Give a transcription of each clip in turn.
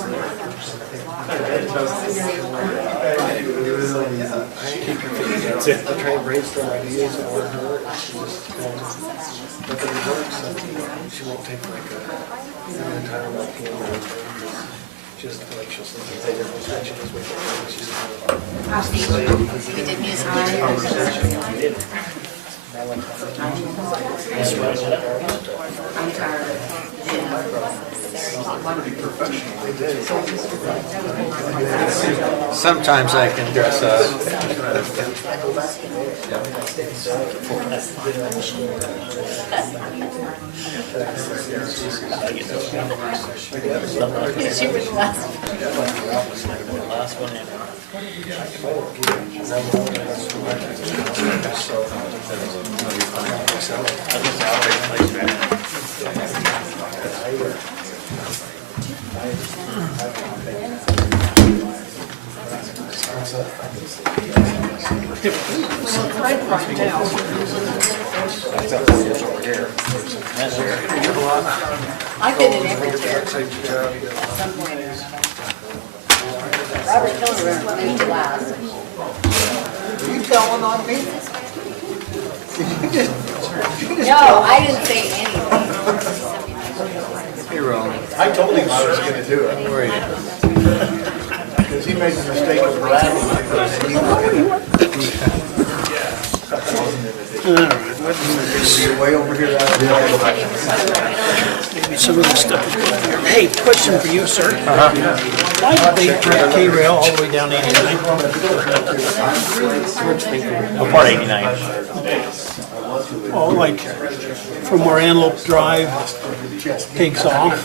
I try and brainstorm ideas and work more. She just nothing works. She won't take like an entire weekend or anything. Just like she'll sleep and take her and she just wake up and she's We did music. I'm tired Sometimes I can dress up. She was the last. I've been in every chair at some point or another. Robert Kilmer moved last. Are you telling on me? No, I didn't say anything. You're wrong. I told him I was gonna do it. Where are you? Because he made the mistake of bragging. You're way over here out of the Maybe some of this stuff is going here. Hey, question for you, sir. Why did they put K-rail all the way down 89? What part 89? Oh, like from where Antelope Drive takes off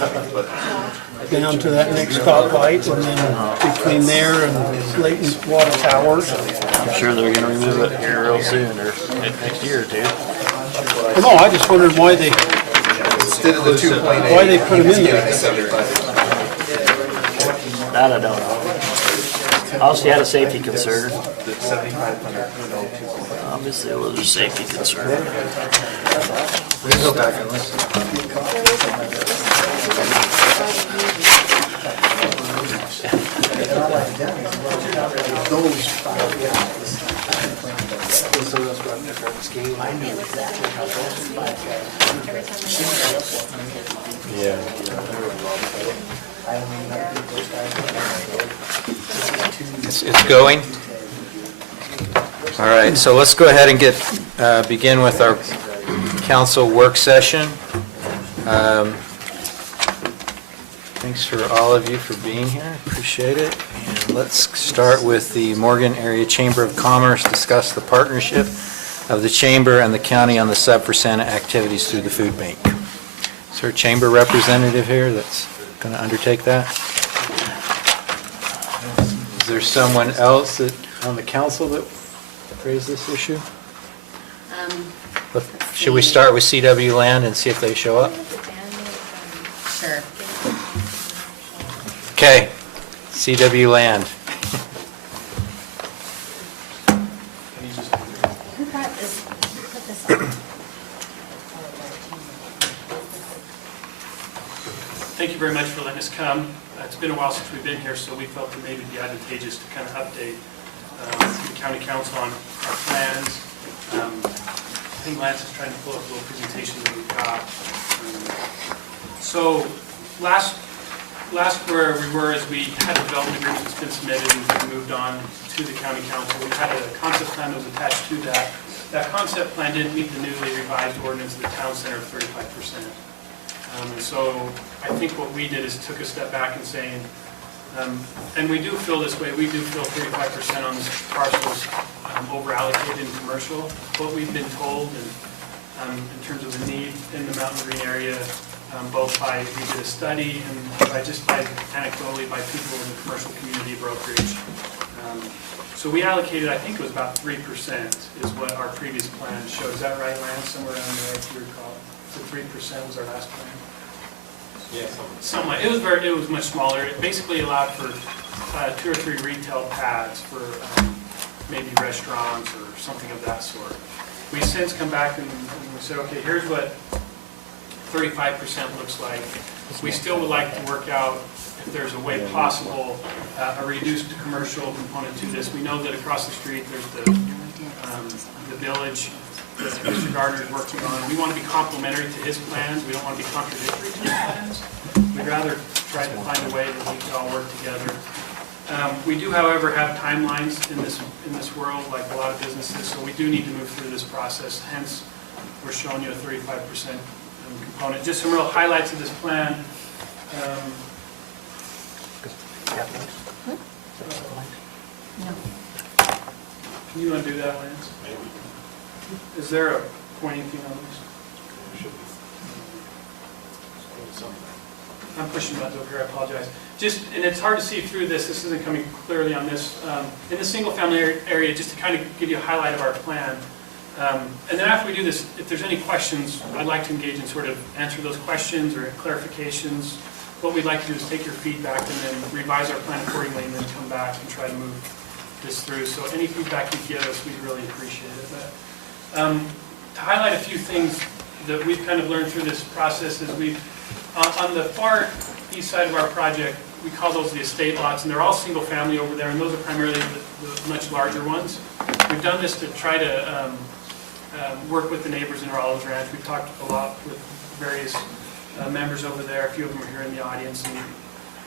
down to that next stoplight, and then between there and Layton's Water Towers. I'm sure they're gonna remove it here real soon, or next year or two. Well, no, I just wondered why they put them in there. That I don't know. Obviously had a safety concern. Obviously it was a safety concern. We can go back and listen. Yeah. It's going. All right, so let's go ahead and begin with our council work session. Thanks for all of you for being here, appreciate it. And let's start with the Morgan Area Chamber of Commerce, discuss the partnership of the Chamber and the county on the Sub for Santa activities through the food bank. Is there a Chamber representative here that's going to undertake that? Is there someone else on the council that raised this issue? Should we start with CW Land and see if they show up? Sure. Okay, CW Land. Who got this? Who put this on? Thank you very much for letting us come. It's been a while since we've been here, so we felt it may be advantageous to kind of update the county council on our plans. I think Lance is trying to pull up a little presentation that we've got. So last where we were is we had a development agreement that's been submitted and moved on to the county council. We had a concept plan that was attached to that. That concept plan didn't meet the newly revised ordinance of the town center of 35%. And so I think what we did is took a step back and saying, and we do feel this way, we do feel 35% on this parcel is over allocated in commercial. What we've been told and in terms of the need in the Mountain Green area, both we did a study and by anecdotally by people in the commercial community brokerage. So we allocated, I think it was about 3% is what our previous plan showed. Is that right, Lance? Somewhere around there, if you recall. So 3% was our last plan. Yeah, something like it was much smaller. It basically allowed for 2 or 3 retail pads for maybe restaurants or something of that sort. We've since come back and we said, okay, here's what 35% looks like. We still would like to work out if there's a way possible, a reduced commercial component to this. We know that across the street, there's the village that Mr. Gardner is working on. We want to be complementary to his plans. We don't want to be contradictory to his plans. We'd rather try to find a way that we can all work together. We do, however, have timelines in this world, like a lot of businesses, so we do need to move through this process. Hence, we're showing you a 35% component. Just some real highlights of this plan. Can you undo that, Lance? Maybe. Is there a pointing thing on this? I'm pushing buttons over here, I apologize. And it's hard to see through this isn't coming clearly on this. In the single-family area, just to kind of give you a highlight of our plan. And then after we do this, if there's any questions, I'd like to engage in sort of answer those questions or clarifications. What we'd like to do is take your feedback and then revise our plan accordingly and then come back and try to move this through. So any feedback you give us, we'd really appreciate it. But, to highlight a few things that we've kind of learned through this process is on the far east side of our project, we call those the estate lots, and they're all single family over there, and those are primarily the much larger ones. We've done this to try to work with the neighbors in our Olives Ranch. We've talked a lot with various members over there. A few of them are here in the audience, and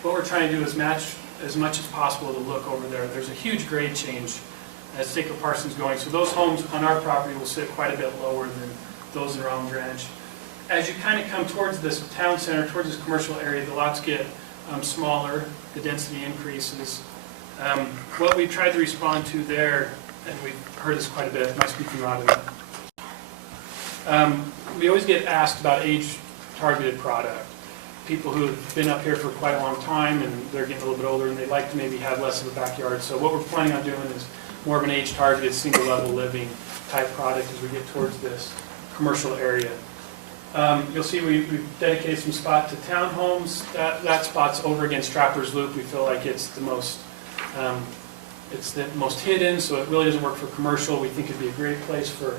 what we're trying to do is match as much as possible the look over there. There's a huge grade change as Staker Parsons going, so those homes on our property will sit quite a bit lower than those in our Olives Ranch. As you kind of come towards this town center, towards this commercial area, the lots get smaller, the density increases. What we tried to respond to there, and we've heard this quite a bit, am I speaking loud enough? We always get asked about age-targeted product. People who have been up here for quite a long time and they're getting a little bit older and they'd like to maybe have less of a backyard. So what we're planning on doing is more of an age-targeted, single-level living type product as we get towards this commercial area. You'll see we've dedicated some spot to townhomes. That spot's over against Trappers Loop. We feel like it's the most hidden, so it really doesn't work for commercial. We think it'd be a great place for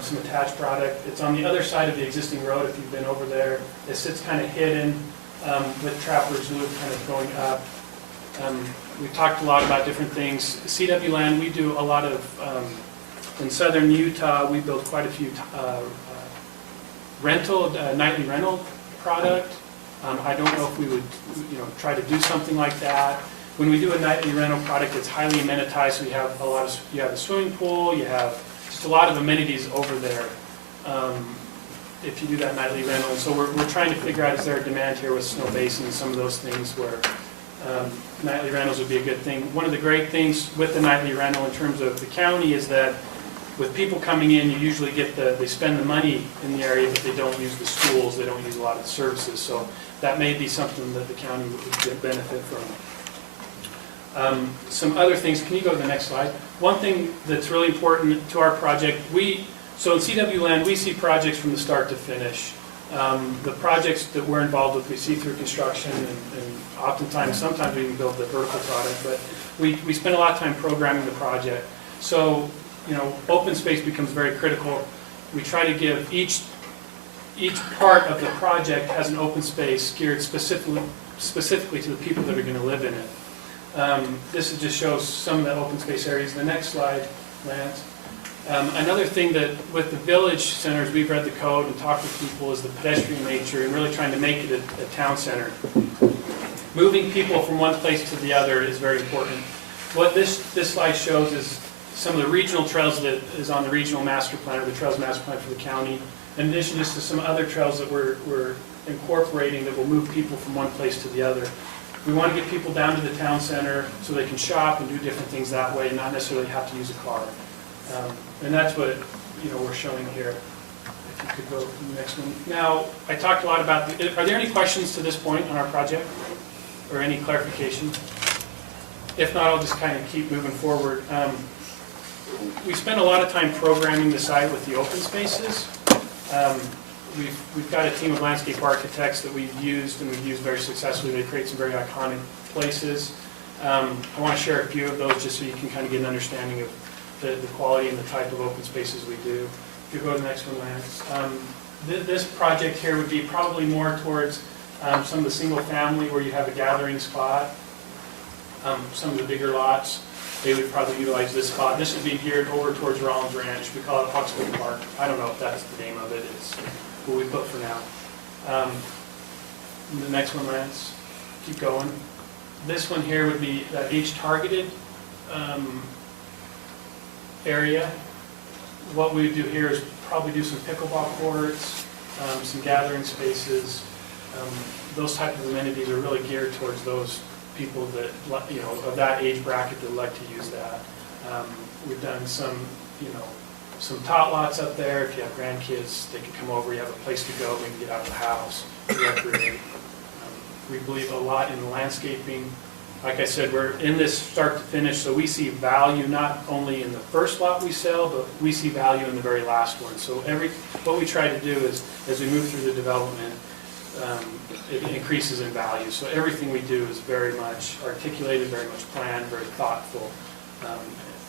some attached product. It's on the other side of the existing road if you've been over there. It sits kind of hidden with Trappers Loop kind of going up. We've talked a lot about different things. CW Land, we do a lot of, in southern Utah, we build quite a few nightly rental product. I don't know if we would, try to do something like that. When we do a nightly rental product, it's highly amenitized. So you have a swimming pool, you have just a lot of amenities over there. If you do that nightly rental, and so we're trying to figure out, is there a demand here with Snow Basin and some of those things where nightly rentals would be a good thing. One of the great things with the nightly rental in terms of the county is that with people coming in, you usually get they spend the money in the area, but they don't use the schools, they don't use a lot of the services. So that may be something that the county would benefit from. Some other things, can you go to the next slide? One thing that's really important to our project, so in CW Land, we see projects from the start to finish. The projects that we're involved with, we see through construction and oftentimes, sometimes we even build the vertical product, but we spend a lot of time programming the project. So, open space becomes very critical. We try to give each part of the project has an open space geared specifically to the people that are going to live in it. This just shows some of the open space areas. The next slide, Lance. Another thing that with the village centers, we've read the code and talked with people is the pedestrian nature and really trying to make it a town center. Moving people from one place to the other is very important. What this slide shows is some of the regional trails that is on the regional master plan or the trails master plan for the county. In addition, just to some other trails that we're incorporating that will move people from one place to the other. We want to get people down to the town center so they can shop and do different things that way and not necessarily have to use a car. And that's what we're showing here. If you could go to the next one. Now, I talked a lot about, are there any questions to this point on our project? Or any clarification? If not, I'll just kind of keep moving forward. We spend a lot of time programming the site with the open spaces. We've got a team of landscape architects that we've used and we've used very successfully. They create some very iconic places. I want to share a few of those just so you can kind of get an understanding of the quality and the type of open spaces we do. If you go to the next one, Lance. This project here would be probably more towards Some of the single family where you have a gathering spot, some of the bigger lots, they would probably utilize this spot. This would be geared over towards Rollins Ranch. We call it Hawksville Park. I don't know if that's the name of it. It's what we put for now. The next one, Lance, keep going. This one here would be that age-targeted area. What we would do here is probably do some pickleball courts, some gathering spaces. Those type of amenities are really geared towards those people that, you know, of that age bracket that like to use that. We've done some, you know, some tot lots up there. If you have grandkids, they can come over. You have a place to go. They can get out of the house, recreate. We believe a lot in landscaping. Like I said, we're in this start to finish, so we see value not only in the first lot we sell, but we see value in the very last one. So what we try to do is, as we move through the development, it increases in value. So everything we do is very much articulated, very much planned, very thoughtful.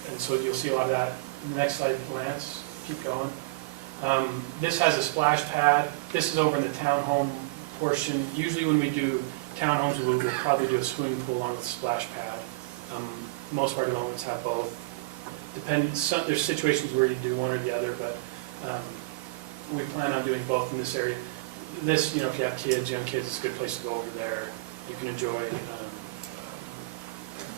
And so you'll see a lot of that. Next slide, Lance, keep going. This has a splash pad. This is over in the townhome portion. Usually when we do townhomes, we'll probably do a swimming pool along with a splash pad. Most of our developments have both. There's situations where you do one or the other, but we plan on doing both in this area. This, you know, if you have kids, young kids, it's a good place to go over there. You can enjoy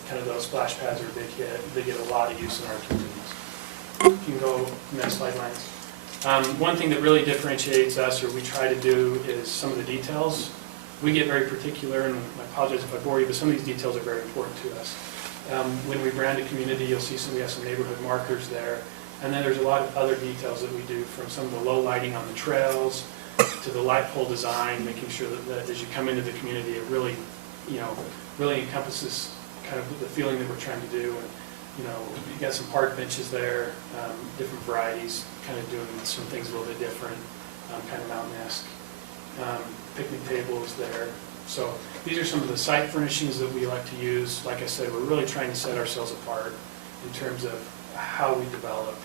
kind of those splash pads are a big hit. They get a lot of use in our communities. You can go next slide, Lance. One thing that really differentiates us, or we try to do, is some of the details. We get very particular, and I apologize if I bore you, but some of these details are very important to us. When we brand a community, you'll see we have some neighborhood markers there. And then there's a lot of other details that we do, from some of the low lighting on the trails to the light pole design, making sure that as you come into the community, it really, you know, really encompasses kind of the feeling that we're trying to do. And, you know, you got some park benches there, different varieties, kind of doing some things a little bit different, kind of mountain-esque. Picnic tables there. So these are some of the site furnishings that we like to use. Like I said, we're really trying to set ourselves apart in terms of how we develop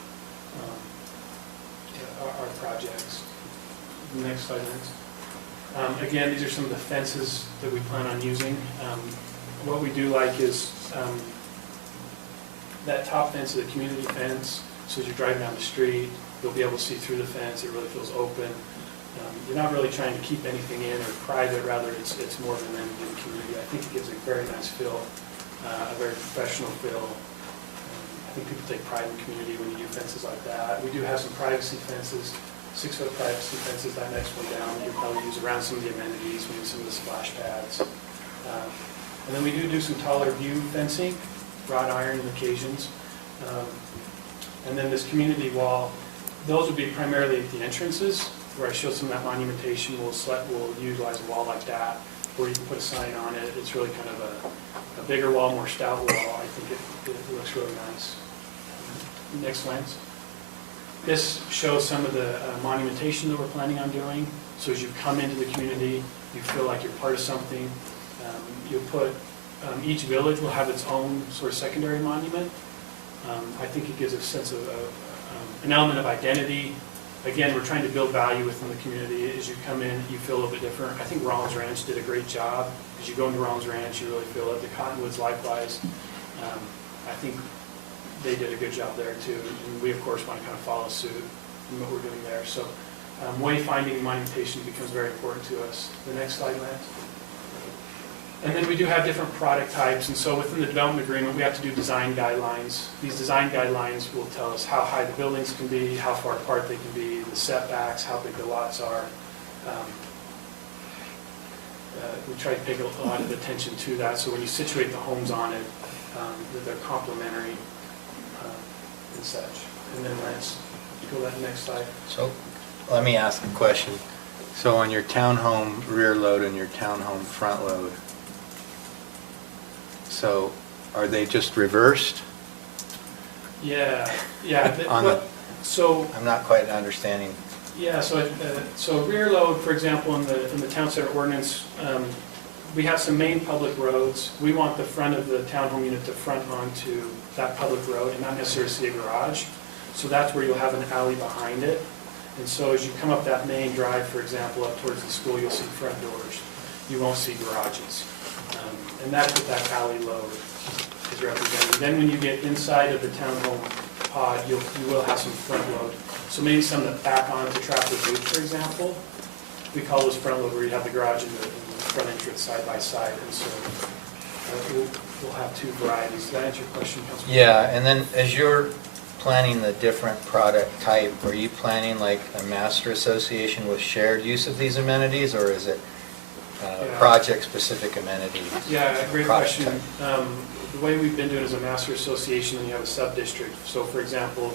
our projects. Next slide, next. Again, these are some of the fences that we plan on using. What we do like is that top fence is a community fence, so as you're driving down the street, you'll be able to see through the fence. It really feels open. You're not really trying to keep anything in or private, rather it's more of an amenity in the community. I think it gives a very nice feel, a very professional feel. I think people take pride in the community when you do fences like that. We do have some privacy fences, 6-foot privacy fences, that next one down, you'll probably use around some of the amenities, maybe some of the splash pads. And then we do some taller view fencing, wrought iron on occasions. And then this community wall, those would be primarily at the entrances, where I showed some of that monumentation. We'll utilize a wall like that, where you can put a sign on it. It's really kind of a bigger wall, more stout wall. I think it looks really nice. Next, Lance. This shows some of the monumentation that we're planning on doing. So as you come into the community, you feel like you're part of something. You'll put, each village will have its own sort of secondary monument. I think it gives a sense of an element of identity. Again, we're trying to build value within the community. As you come in, you feel a little bit different. I think Rollins Ranch did a great job. As you go into Rollins Ranch, you really feel it. The Cottonwoods likewise. I think they did a good job there too. And we, of course, want to kind of follow suit in what we're doing there. So wayfinding and monumentation becomes very important to us. The next slide, Lance. And then we do have different product types, and so within the development agreement, we have to do design guidelines. These design guidelines will tell us how high the buildings can be, how far apart they can be, the setbacks, how big the lots are. We try to pay a lot of attention to that, so when you situate the homes on it, that they're complementary and such. And then let's go to that next slide. So let me ask a question. So on your townhome rear load and your townhome front load, so are they just reversed? Yeah. I'm not quite understanding. Yeah, so rear load, for example, in the town center ordinance, we have some main public roads. We want the front of the townhome unit to front onto that public road and not necessarily see a garage. So that's where you'll have an alley behind it. And so as you come up that main drive, for example, up towards the school, you'll see front doors. you won't see garages. And that's what that alley load is representing. Then when you get inside of the townhome pod, you will have some front load. So maybe some that back onto Trapper Butte, for example. We call those front load, where you have the garage and the front entrance side by side. And so we'll have two varieties. Does that answer your question, Councilman? Yeah, and then as you're planning the different product type, are you planning like a master association with shared use of these amenities, or is it Yeah. project-specific amenities? Yeah, great product question. type? The way we've been doing it is a master association, and you have a sub-district. So for example,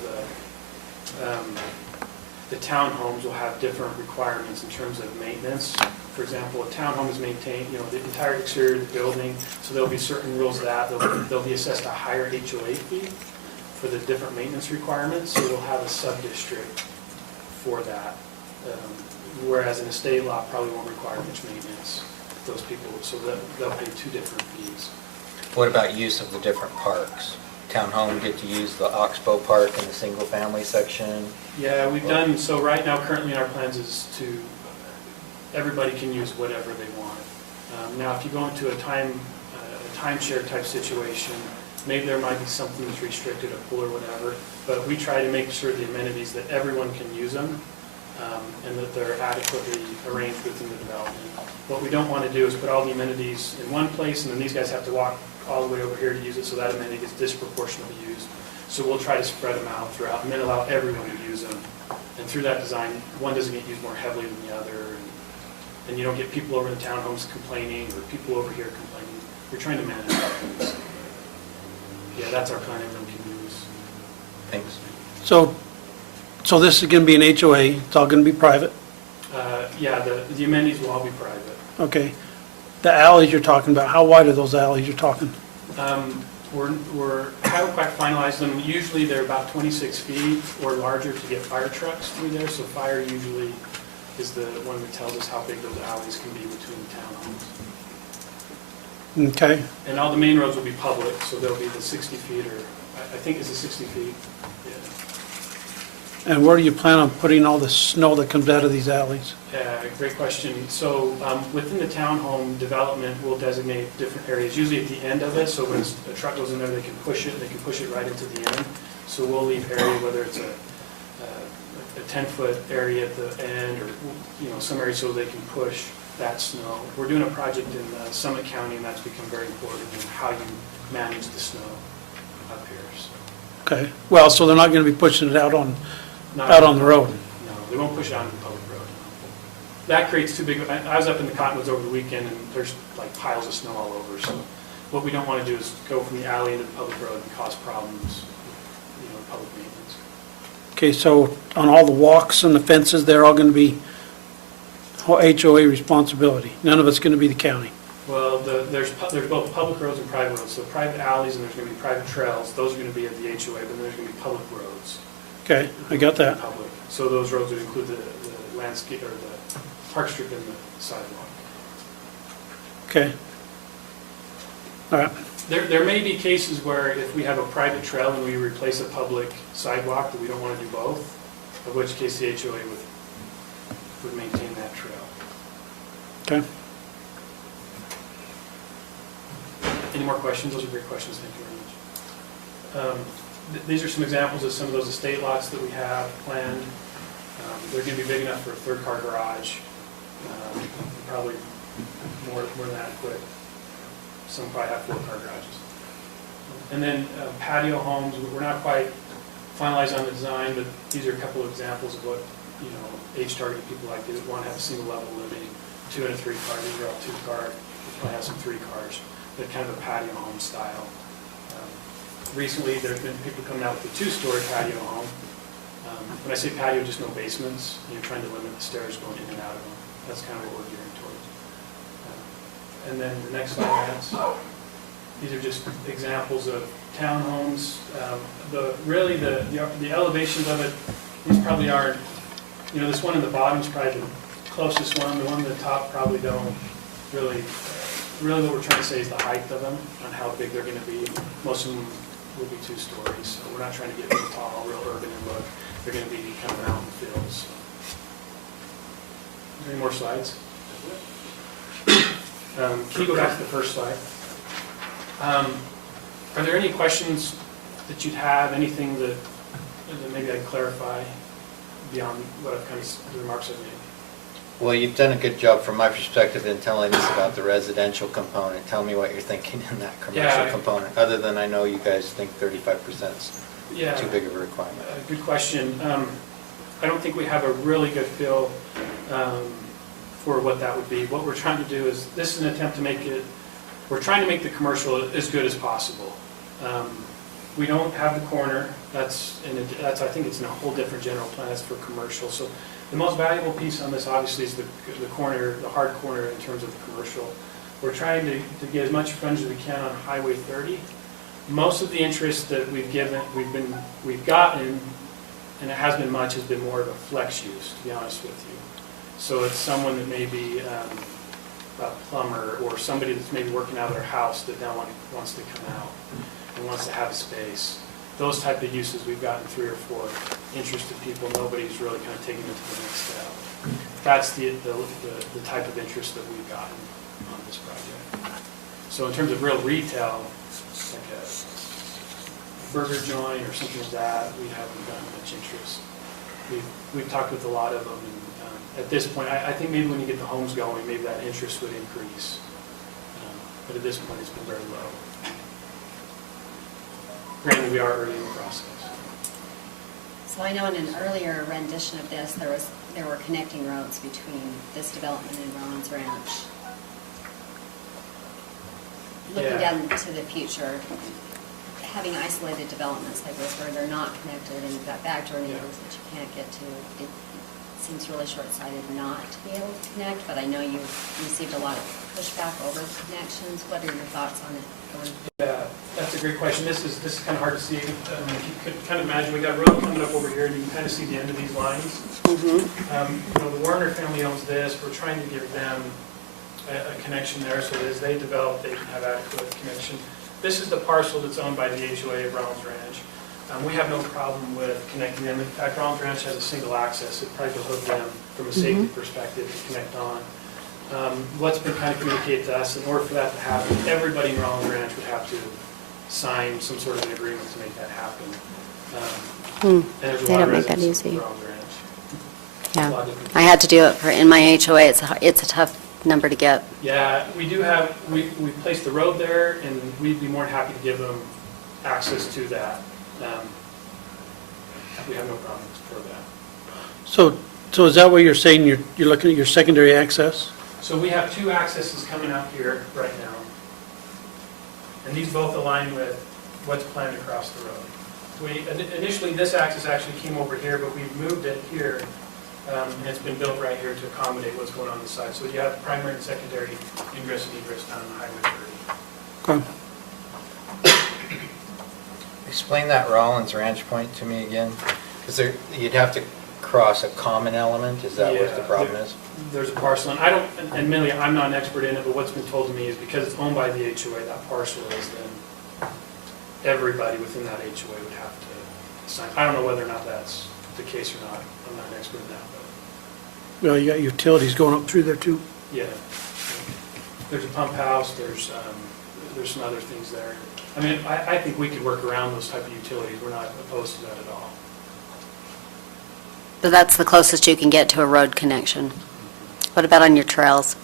the townhomes will have different requirements in terms of maintenance. For example, a townhome is maintained, the entire exterior of the building, so there'll be certain rules of that. They'll be assessed a higher HOA fee for the different maintenance requirements, so we'll have a sub-district for that. Whereas an estate lot probably won't require much maintenance, those people, so they'll pay two different fees. What about use of the different parks? Townhome get to use the Oxbow Park in the single-family section? Yeah, we've done, so right now, currently in our plans is to, everybody can use whatever they want. Now, if you go into a timeshare type situation, maybe there might be something that's restricted, a pool or whatever, but we try to make sure the amenities that everyone can use them, and that they're adequately arranged within the development. What we don't want to do is put all the amenities in one place, and then these guys have to walk all the way over here to use it, so that amenity gets disproportionately used. So we'll try to spread them out throughout, and then allow everyone to use them. And through that design, one doesn't get used more heavily than the other, and you don't get people over in the townhomes complaining, or people over here complaining. We're trying to manage that. Yeah, that's our plan, everyone can use. Thanks. So this is going to be an HOA, it's all going to be private, Yeah, the amenities will all be private. okay? The alleys you're talking about, how wide are those alleys you're talking? Haven't quite finalized them. Usually they're about 26 feet or larger to get fire trucks through there, so fire usually is the one that tells us how big those alleys can be between the townhomes. Okay, And all the main roads will be public, so they'll be the 60 feet, or I think it's the 60 feet. Yeah. and where do you plan on putting all the snow that comes out of these alleys? Great question. So within the townhome development, we'll designate different areas, usually at the end of it, so when a truck goes in there, they can push it right into the end. So we'll leave area, whether it's a 10-foot area at the end, or some area so they can push that snow. We're doing a project in Summit County, and that's become very important in how you manage the snow up here. So, Okay, well, so they're not going to be pushing it out on the road? No, they won't push it out on the public road. No. That creates too big. I was up in the Cottonwoods over the weekend, and there's like piles of snow all over. So what we don't want to do is go from the alley into the public road and cause problems with public maintenance. Okay, so on all the walks and the fences, they're all going to be HOA responsibility? None of it's going to be the county? Well, there's both public roads and private roads. So private alleys, and there's going to be private trails. Those are going to be at the HOA, but then there's going to be public roads. Okay, I got that. Public. So those roads would include the landscape, or the park strip and the sidewalk. Okay. All right, There may be cases where if we have a private trail and we replace a public sidewalk, that we don't want to do both, in which case the HOA would maintain that trail. okay. Any more questions? Those are great questions, thank you very much. These are some examples of some of those estate lots that we have planned. They're going to be big enough for a third-car garage, probably more than adequate. Some probably have 4-car garages. And then patio homes, we're not quite finalized on the design, but these are a couple of examples of what, age-targeted people like. They want to have a single level living, 2 and a 3-car. These are all 2-car. We probably have some 3 cars, but kind of a patio home style. Recently, there's been people coming out with a 2-story patio home. When I say patio, just no basements. You're trying to limit the stairs going in and out of them. That's kind of what we're gearing towards. And then the next slide, these are just examples of townhomes. The elevations of it, these probably aren't, this one in the bottom is probably the closest one. The one in the top probably don't really what we're trying to say is the height of them, on how big they're going to be. Most of them will be 2 stories, so we're not trying to get real tall, real urban in look. They're going to be kind of mountain fields. So. Any more slides? Can you go back to the first slide? Are there any questions that you'd have, anything that maybe I'd clarify beyond what I've kind of, the remarks I've made? Well, you've done a good job from my perspective in telling us about the residential component. Tell me what you're thinking in that commercial Yeah. component, other than I know you guys think 35% is Yeah. too big of a requirement. Good question. I don't think we have a really good feel for what that would be. What we're trying to do is, this is an attempt to make it, we're trying to make the commercial as good as possible. We don't have the corner, that's, I think it's in a whole different general plan, that's for commercial. So the most valuable piece on this obviously is the corner, the hard corner in terms of the commercial. We're trying to get as much frontage as we can on Highway 30. Most of the interest that we've gotten, and it has been much, has been more of a flex use, to be honest with you. So it's someone that may be a plumber, or somebody that's maybe working out of their house that now wants to come out and wants to have a space. Those type of uses, we've gotten 3 or 4 interested people. Nobody's really kind of taken it to the next step. That's the type of interest that we've gotten on this project. So in terms of real retail, like a burger joint or something like that, we haven't gotten much interest. We've talked with a lot of them, and at this point, I think maybe when you get the homes going, maybe that interest would increase. But at this point, it's been very low. Granted, we are early in the process. So I know in an earlier rendition of this, there were connecting roads between this development and Rollins Ranch. Looking Yeah. down to the future, having isolated developments like this where they're not connected and you've got backdoor neighbors that you can't get to, it seems really short-sighted not to be able to connect, but I know you've received a lot of pushback over the connections. What are your thoughts on it? Yeah, that's a great question. This is kind of hard to see. If you could kind of imagine, we got a road coming up over here, and you can kind of see the end of these lines. The Warner family owns this. We're trying to give them a connection there, so that as they develop, they can have adequate connection. This is the parcel that's owned by the HOA of Rollins Ranch. We have no problem with connecting them. In fact, Rollins Ranch has a single access. It probably behooves them from a safety perspective to connect on. What's been kind of communicated to us, in order for that to happen, everybody in Rollins Ranch would have to sign some sort of an agreement to make that happen. And there's a They lot don't of make that residents easy. in Rollins Ranch. A Yeah, lot of different I had to do it in my HOA. It's a tough number to get. Yeah, we do have, we placed the road there, and we'd be more than happy to give them access to that. We have no problems for that. So is that what you're saying, you're looking at your secondary access? So we have 2 accesses coming out here right now. And these both align with what's planned across the road. Initially, this access actually came over here, but we moved it here, and it's been built right here to accommodate what's going on this side. So you have primary and secondary ingress and egress down on Highway 30. Okay. Explain that Rollins Ranch point to me again, because you'd have to cross a common element, is that what the Yeah, problem is? There's a parcel, and admittedly, I'm not an expert in it, but what's been told to me is because it's owned by the HOA, that parcel is, then everybody within that HOA would have to sign. I don't know whether or not that's the case or not. I'm not an expert in that, but Well, you got utilities going up through there too. yeah. There's a pump house, there's some other things there. I mean, I think we could work around those type of utilities. We're not opposed to that at all. But that's the closest you can get to a road connection. What about on your trails?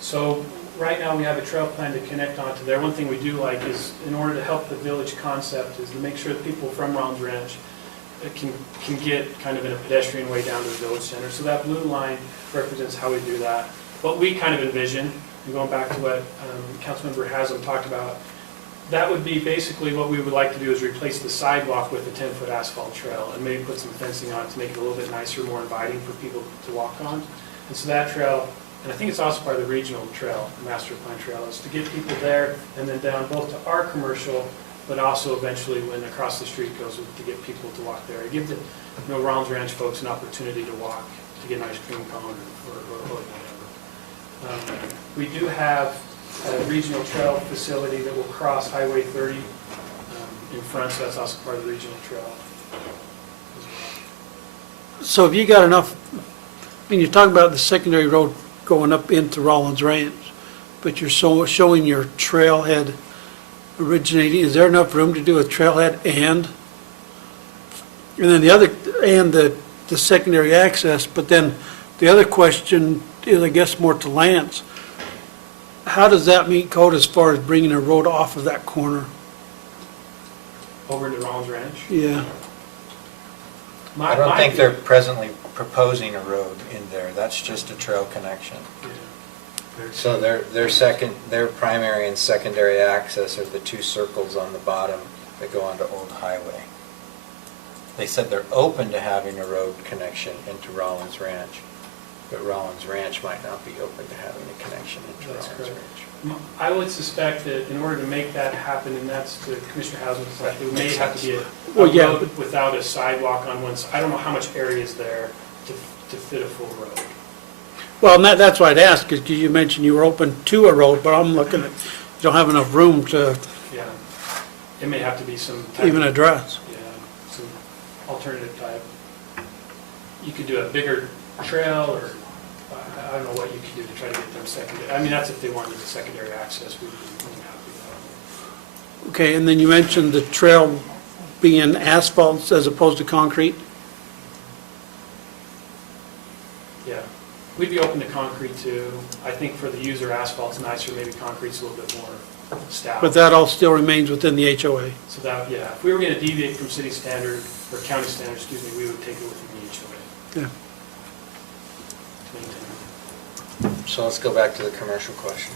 So right now, we have a trail plan to connect onto there. One thing we do like is, in order to help the village concept, is to make sure that people from Rollins Ranch can get kind of in a pedestrian way down to the village center. So that blue line represents how we do that. What we kind of envision, and going back to what Councilmember Haslam talked about, that would be basically what we would like to do, is replace the sidewalk with a 10-foot asphalt trail and maybe put some fencing on it to make it a little bit nicer, more inviting for people to walk on. And so that trail, and I think it's also part of the regional trail, the master plan trail, is to get people there and then down both to our commercial, but also eventually when across the street goes to get people to walk there. To give the Rollins Ranch folks an opportunity to walk, to get an ice cream cone or whatever. We do have a regional trail facility that will cross Highway 30 in front, so that's also part of the regional trail as well. So have you got enough, I mean, you're talking about the secondary road going up into Rollins Ranch. but you're showing your trailhead originating. Is there enough room to do a trailhead and then the secondary access? But then the other question is, I guess, more to Lance. How does that meet code as far as bringing a road off of that corner? Over to Rollins Ranch. Yeah. I don't think they're presently proposing a road in there. That's just a trail connection. So their primary and secondary access are the two circles on the bottom that go onto Old Highway. They said they're open to having a road connection into Rollins Ranch, but Rollins Ranch might not be open to having a connection into That's Rollins correct. Ranch. I would suspect that in order to make that happen, and that's the Commissioner Hausman's point, it may have to be a Well, yeah, road without a sidewalk on one side. I don't know how much area is there to fit a full road. Well, and that's why I'd ask, because you mentioned you were open to a road, but I'm looking at, you don't have enough room to Yeah. It may have to be some type even of- address. Yeah, some alternative type. You could do a bigger trail, or I don't know what you could do to try to get them secondary. I mean, that's if they wanted the secondary access, we'd be more than happy with Okay, and then you mentioned the trail being asphalt as opposed to concrete? that. Yeah. We'd be open to concrete too. I think for the user, asphalt's nicer, maybe concrete's a little bit more stout. But that all still remains within the HOA? So that, yeah, if we were going to deviate from city standard, or county standard, excuse me, we would take it within the HOA Yeah. to maintain. So let's go back to the commercial question.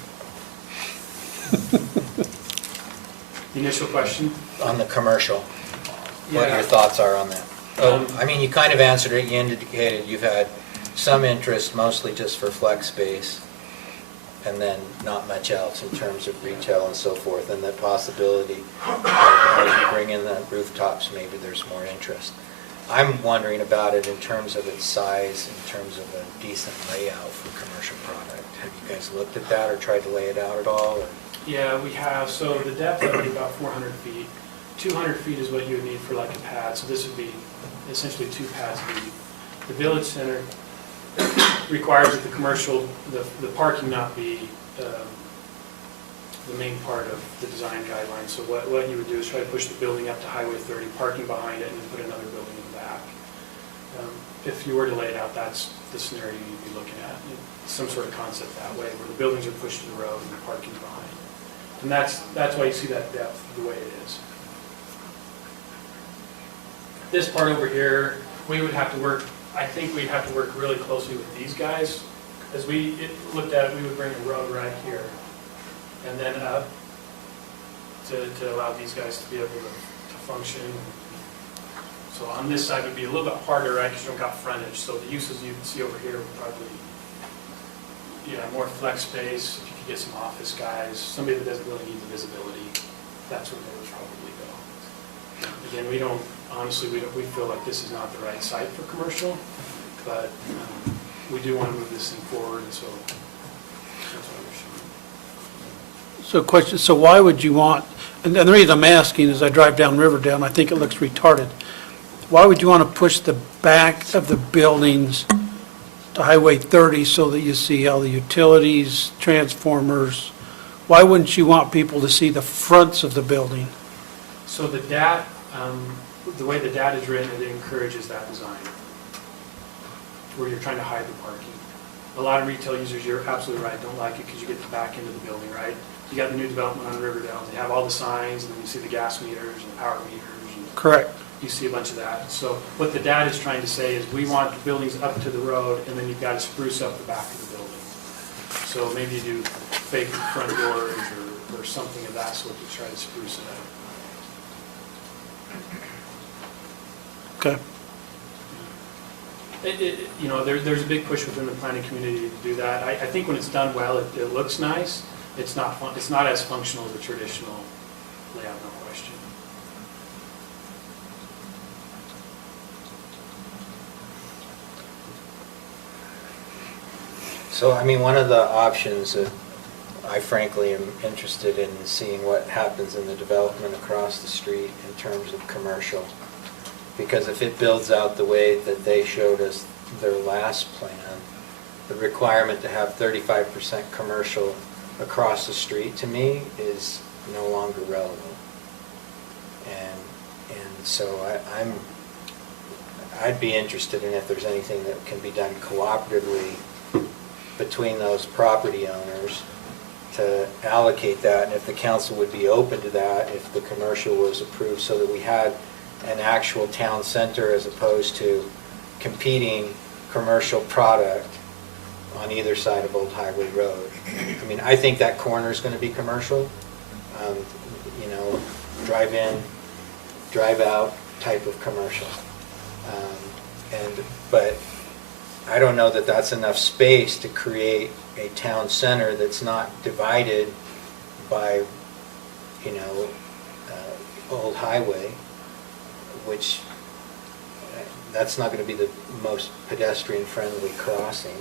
The initial question? On the commercial, what Yeah. your thoughts are on that? I mean, you kind of answered it. You indicated you've had some interest, mostly just for flex space, and then not much else in terms of retail and so forth, and the possibility as you bring in the rooftops, maybe there's more interest. I'm wondering about it in terms of its size, in terms of a decent layout for commercial product. Have you guys looked at that or tried to lay it out at all? Or? Yeah, we have. So the depth would be about 400 feet. 200 feet is what you would need for like a pad, so this would be essentially 2 pads deep. The village center requires that the commercial, the parking not be the main part of the design guidelines. So what you would do is try to push the building up to Highway 30, parking behind it, and then put another building in the back. If you were to lay it out, that's the scenario you'd be looking at. Some sort of concept that way, where the buildings are pushed to the road and the parking behind. And that's why you see that depth the way it is. This part over here, we would have to work, I think we'd have to work really closely with these guys. As we looked at it, we would bring a road right here and then up to allow these guys to be able to function. So on this side would be a little bit harder, right, because you don't got frontage. So the uses you see over here would probably, more flex space, if you could get some office guys, somebody that doesn't really need the visibility, that's where they would probably go. Again, honestly, we feel like this is not the right site for commercial, but we do want to move this thing forward, and so that's why we're showing. So question, so why would you want, and the reason I'm asking is I drive down Riverdale and I think it looks retarded. Why would you want to push the back of the buildings to Highway 30 so that you see all the utilities, transformers? Why wouldn't you want people to see the fronts of the building? So the DAT, the way the DAT is written, it encourages that design, where you're trying to hide the parking. A lot of retail users, you're absolutely right, don't like it because you get the back end of the building, right? You got the new development on Riverdale, they have all the signs, and then you see the gas meters and power meters. And Correct. you see a bunch of that. So what the DAT is trying to say is we want the buildings up to the road, and then you've got to spruce up the back of the building. So maybe you do fake front doors or something of that sort to try to spruce it up. Okay. There's a big push within the planning community to do that. I think when it's done well, it looks nice. It's not fun. It's not as functional as a traditional layout, no question. So, I mean, one of the options that I frankly am interested in seeing what happens in the development across the street in terms of commercial. Because if it builds out the way that they showed us their last plan, the requirement to have 35% commercial across the street, to me, is no longer relevant. And so I'd be interested in if there's anything that can be done cooperatively between those property owners to allocate that, and if the council would be open to that, if the commercial was approved, so that we had an actual town center as opposed to competing commercial product on either side of Old Highway Road. I mean, I think that corner is going to be commercial, you know, drive in, drive out type of commercial. But I don't know that that's enough space to create a town center that's not divided by, you know, Old Highway, which that's not going to be the most pedestrian-friendly crossing,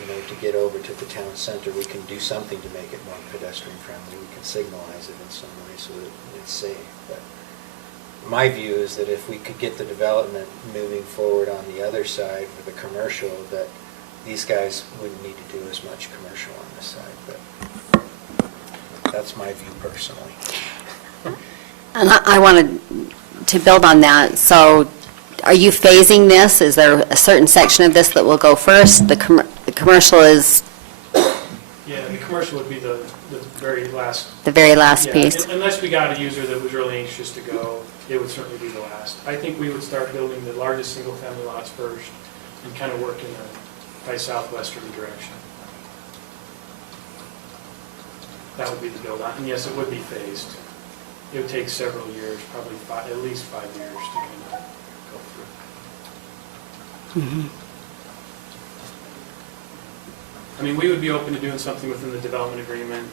you know, to get over to the town center. We can do something to make it more pedestrian-friendly. We can signalize it in some way so that it's safe. But my view is that if we could get the development moving forward on the other side for the commercial, that these guys wouldn't need to do as much commercial on this side. But that's my view personally. And I wanted to build on that. So are you phasing this? Is there a certain section of this that will go first? The commercial is Yeah, the commercial would be the very last. the very last Yeah, piece? Unless we got a user that was really anxious to go, it would certainly be the last. I think we would start building the largest single-family lots first and kind of work in by southwesterly direction. That would be the build-out. And yes, it would be phased. It would take several years, probably at least 5 years to kind of go through. I mean, we would be open to doing something within the development agreement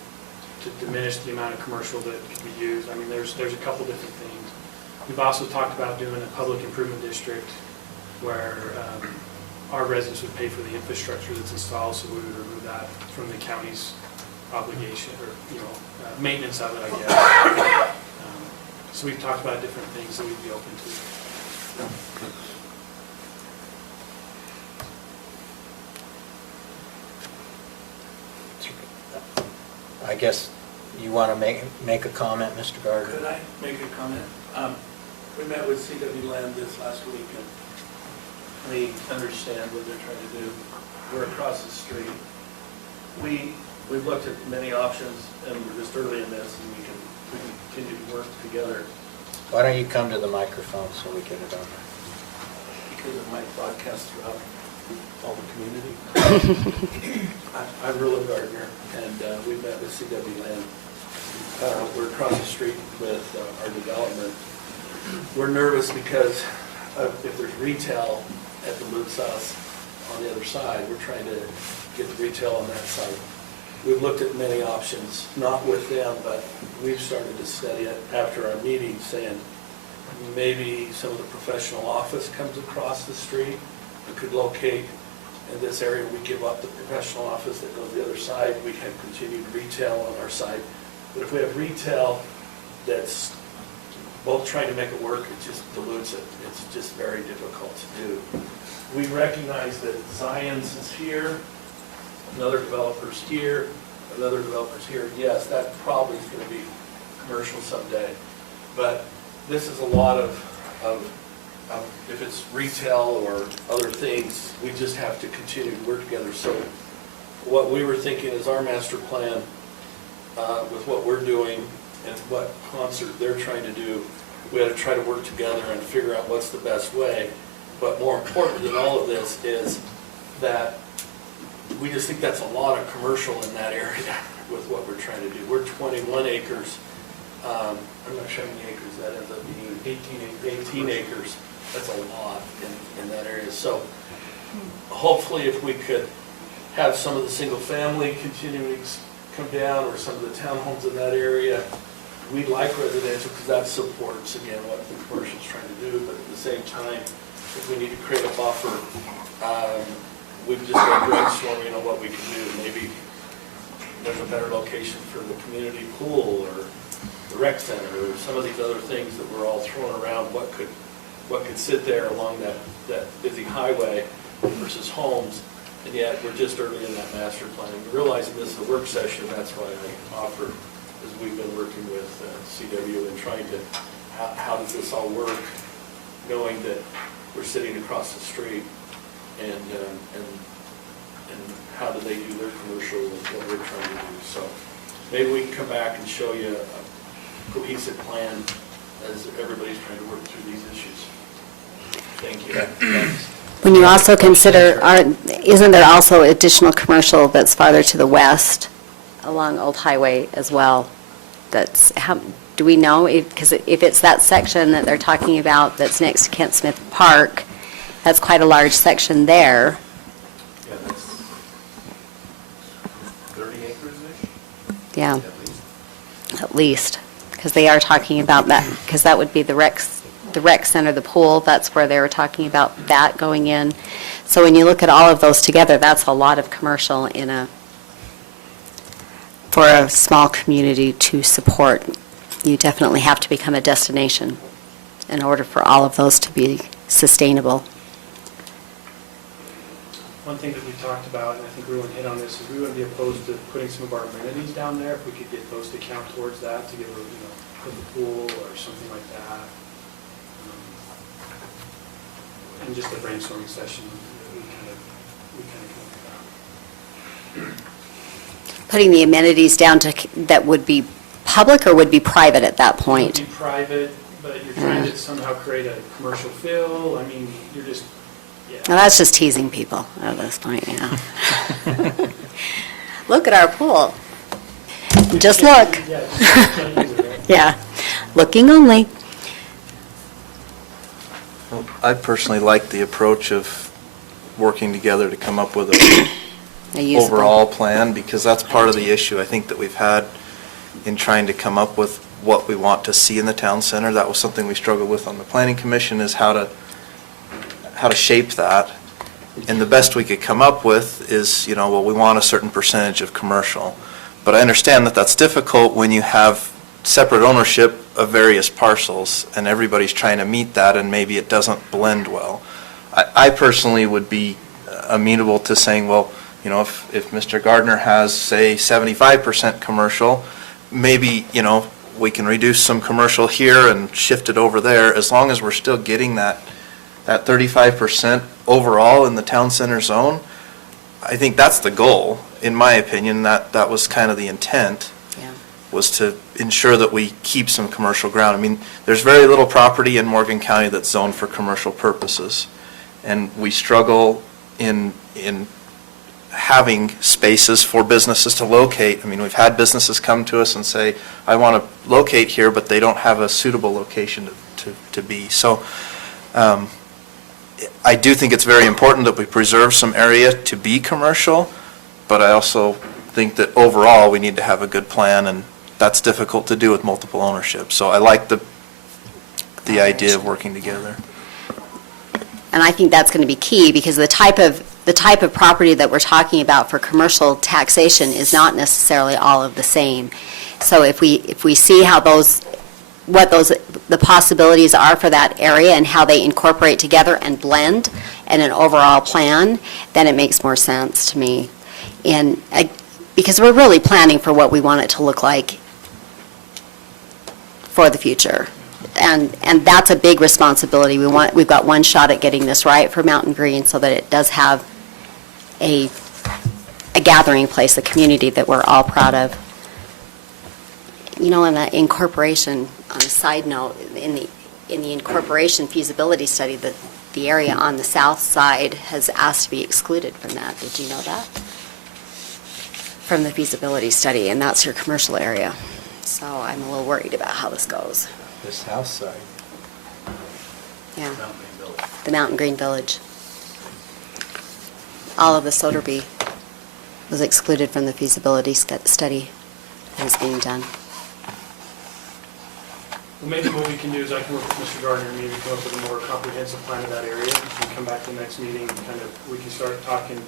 to diminish the amount of commercial that could be used. I mean, there's a couple different things. We've also talked about doing a public improvement district where our residents would pay for the infrastructure that's installed, so we would remove that from the county's obligation, or, you know, maintenance of it, I guess. So we've talked about different things that we'd be open to. I guess you want to make a comment, Mr. Gardner? Could I make a comment? We met with CW Land this last week, and we understand what they're trying to do. We're across the street. We've looked at many options, and we're just early in this, and we can continue to work together. Why don't you come to the microphone so we get it on there? Because it might broadcast throughout all the community. I'm Roland Gardner, and we met with CW Land. We're across the street with our development. We're nervous because if there's retail at the Mood Sauce on the other side, we're trying to get the retail on that side. We've looked at many options, not with them, but we've started to study it after our meeting, saying maybe some of the professional office comes across the street and could locate in this area. We give up the professional office that goes the other side. We have continued retail on our side. But if we have retail that's both trying to make it work, it just dilutes it. It's just very difficult to do. We recognize that Zion's is here, another developer's here, another developer's here. Yes, that probably is going to be commercial someday. But this is a lot of if it's retail or other things, we just have to continue to work together. So what we were thinking is our master plan with what we're doing and what concert they're trying to do, we had to try to work together and figure out what's the best way. But more important than all of this is that we just think that's a lot of commercial in that area with what we're trying to do. We're 21 acres. I'm not sure how many acres that ends up being. 18 acres. That's a lot in that area. So hopefully if we could have some of the single family continuing to come down, or some of the townhomes in that area, we'd like residential because that supports, again, what the commercial is trying to do. But at the same time, if we need to create a buffer, we've just been brainstorming on what we can do. Maybe there's a better location for the community pool or the rec center, or some of these other things that we're all throwing around. What could sit there along that busy highway versus homes, And yet, we're just early in that master plan. Realizing this is a work session, that's why I offer, as we've been working with CW and trying to, how does this all work, knowing that we're sitting across the street, and how do they do their commercial and what we're trying to do. So maybe we can come back and show you a cohesive plan as everybody's trying to work through these issues. Thank you. When you also consider, isn't there also additional commercial that's farther to the west along Old Highway as well? That's, do we know? Because if it's that section that they're talking about that's next to Kent Smith Park, that's quite a large section there. Yeah, that's 30 acres-ish? Yeah, at least, because they are talking about that, because that would be the rec center, the pool, that's where they were talking about that going in. So when you look at all of those together, that's a lot of commercial for a small community to support. You definitely have to become a destination in order for all of those to be sustainable. One thing that we talked about, and I think Ruin hit on this, is we wouldn't be opposed to putting some of our amenities down there if we could get those to count towards that, to give a, put the pool or something like that. And just a brainstorming session, we kind of came up with that. Putting the amenities down to, that would be public or would be private at that point? It would be private, but you're trying to somehow create a commercial feel. I mean, you're just, yeah. Well, that's just teasing people at this point, yeah. Look at our pool. Just look. Yeah, just can't use it, right? Yeah, looking only. Well, I personally like the approach of working together to come up with a Usable. overall plan, because that's part of the issue I think that we've had in trying to come up with what we want to see in the town center. That was something we struggled with on the planning commission, is how to shape that. And the best we could come up with is, well, we want a certain percentage of commercial. But I understand that that's difficult when you have separate ownership of various parcels and everybody's trying to meet that, and maybe it doesn't blend well. I personally would be amenable to saying, well, if Mr. Gardner has, say, 75% commercial, maybe, we can reduce some commercial here and shift it over there, as long as we're still getting that 35% overall in the town center zone. I think that's the goal, in my opinion. That was kind of the intent, was to ensure that we keep some commercial ground. I mean, there's very little property in Morgan County that's zoned for commercial purposes, and we struggle in having spaces for businesses to locate. I mean, we've had businesses come to us and say, I want to locate here, but they don't have a suitable location to be. So I do think it's very important that we preserve some area to be commercial, but I also think that overall we need to have a good plan, and that's difficult to do with multiple ownership. So I like the idea of working together. And I think that's going to be key, because the type of property that we're talking about for commercial taxation is not necessarily all of the same. So if we see how the possibilities are for that area and how they incorporate together and blend in an overall plan, then it makes more sense to me. And because we're really planning for what we want it to look like for the future. And that's a big responsibility. We've got one shot at getting this right for Mountain Green, so that it does have a gathering place, a community that we're all proud of. In the incorporation, on a side note, in the incorporation feasibility study, the area on the south side has asked to be excluded from that. Did you know that? From the feasibility study, and that's your commercial area. So I'm a little worried about how this goes. This house side. Yeah. The Mountain Green Village. All of the Soderby was excluded from the feasibility study that is being done. Well, maybe what we can do is I can work with Mr. Gardner and maybe come up with a more comprehensive plan of that area. We can come back to the next meeting and we can start talking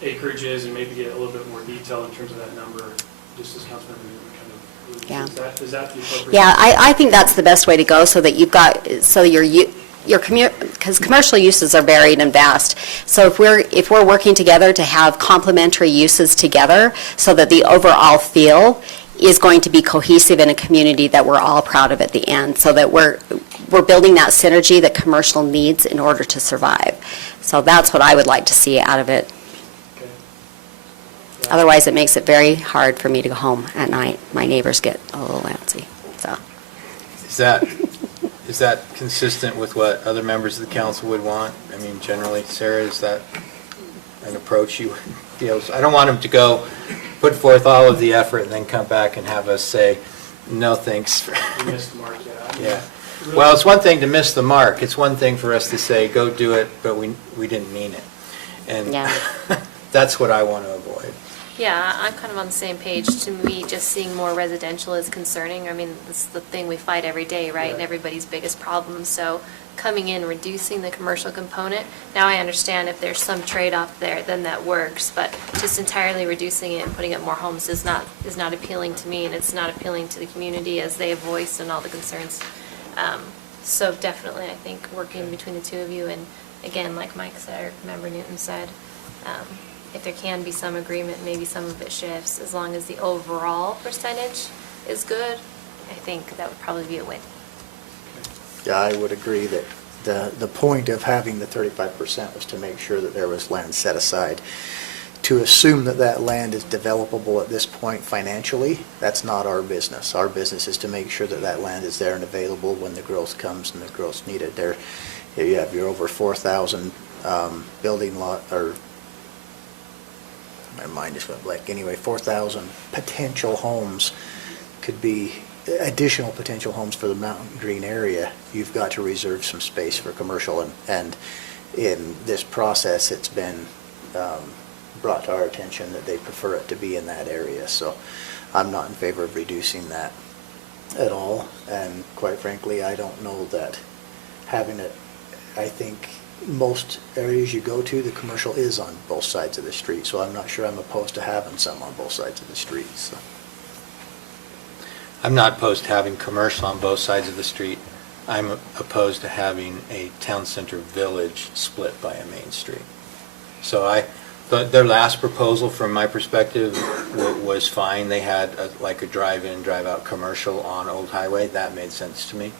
acreages and maybe get a little bit more detail in terms of that number, just as Councilmember Newton Yeah. Is that the appropriate? Yeah, I think that's the best way to go, so that you've got, so you're because commercial uses are varied and vast. So if we're working together to have complementary uses together so that the overall feel is going to be cohesive in a community that we're all proud of at the end, so that we're building that synergy that commercial needs in order to survive. So that's what I would like to see out of it. Okay. Otherwise, it makes it very hard for me to go home at night. My neighbors get a little antsy, so. Is that consistent with what other members of the council would want? I mean, generally, Sarah, is that an approach you would be able to, I don't want them to go put forth all of the effort and then come back and have us say, no thanks. We missed the mark, yeah. Yeah. Well, it's one thing to miss the mark. It's one thing for us to say, go do it, but we didn't mean it. And Yeah. that's what I want to avoid. Yeah, I'm kind of on the same page. To me, just seeing more residential is concerning. I mean, this is the thing we fight every day, right? And everybody's biggest problem. So coming in, reducing the commercial component. Now I understand if there's some trade-off there, then that works. But just entirely reducing it and putting up more homes is not appealing to me, and it's not appealing to the community as they have voiced and all the concerns. So definitely, I think working between the two of you, and again, like Mike said, or Member Newton said, if there can be some agreement, maybe some of it shifts, as long as the overall percentage is good, I think that would probably be a win. Yeah, I would agree that the point of having the 35% was to make sure that there was land set aside. To assume that that land is developable at this point financially, that's not our business. Our business is to make sure that that land is there and available when the growth comes and the growth's needed. There, you have your over 4,000 building lot, or my mind just went blank. Anyway, 4,000 potential homes could be additional potential homes for the Mountain Green area. You've got to reserve some space for commercial, and in this process, it's been brought to our attention that they prefer it to be in that area. So I'm not in favor of reducing that at all, and quite frankly, I don't know that having it, I think most areas you go to, the commercial is on both sides of the street, so I'm not sure I'm opposed to having some on both sides of the street. So. I'm not opposed to having commercial on both sides of the street. I'm opposed to having a town center village split by a main street. So their last proposal, from my perspective, was fine. They had like a drive-in, drive-out commercial on Old Highway. That made sense to me.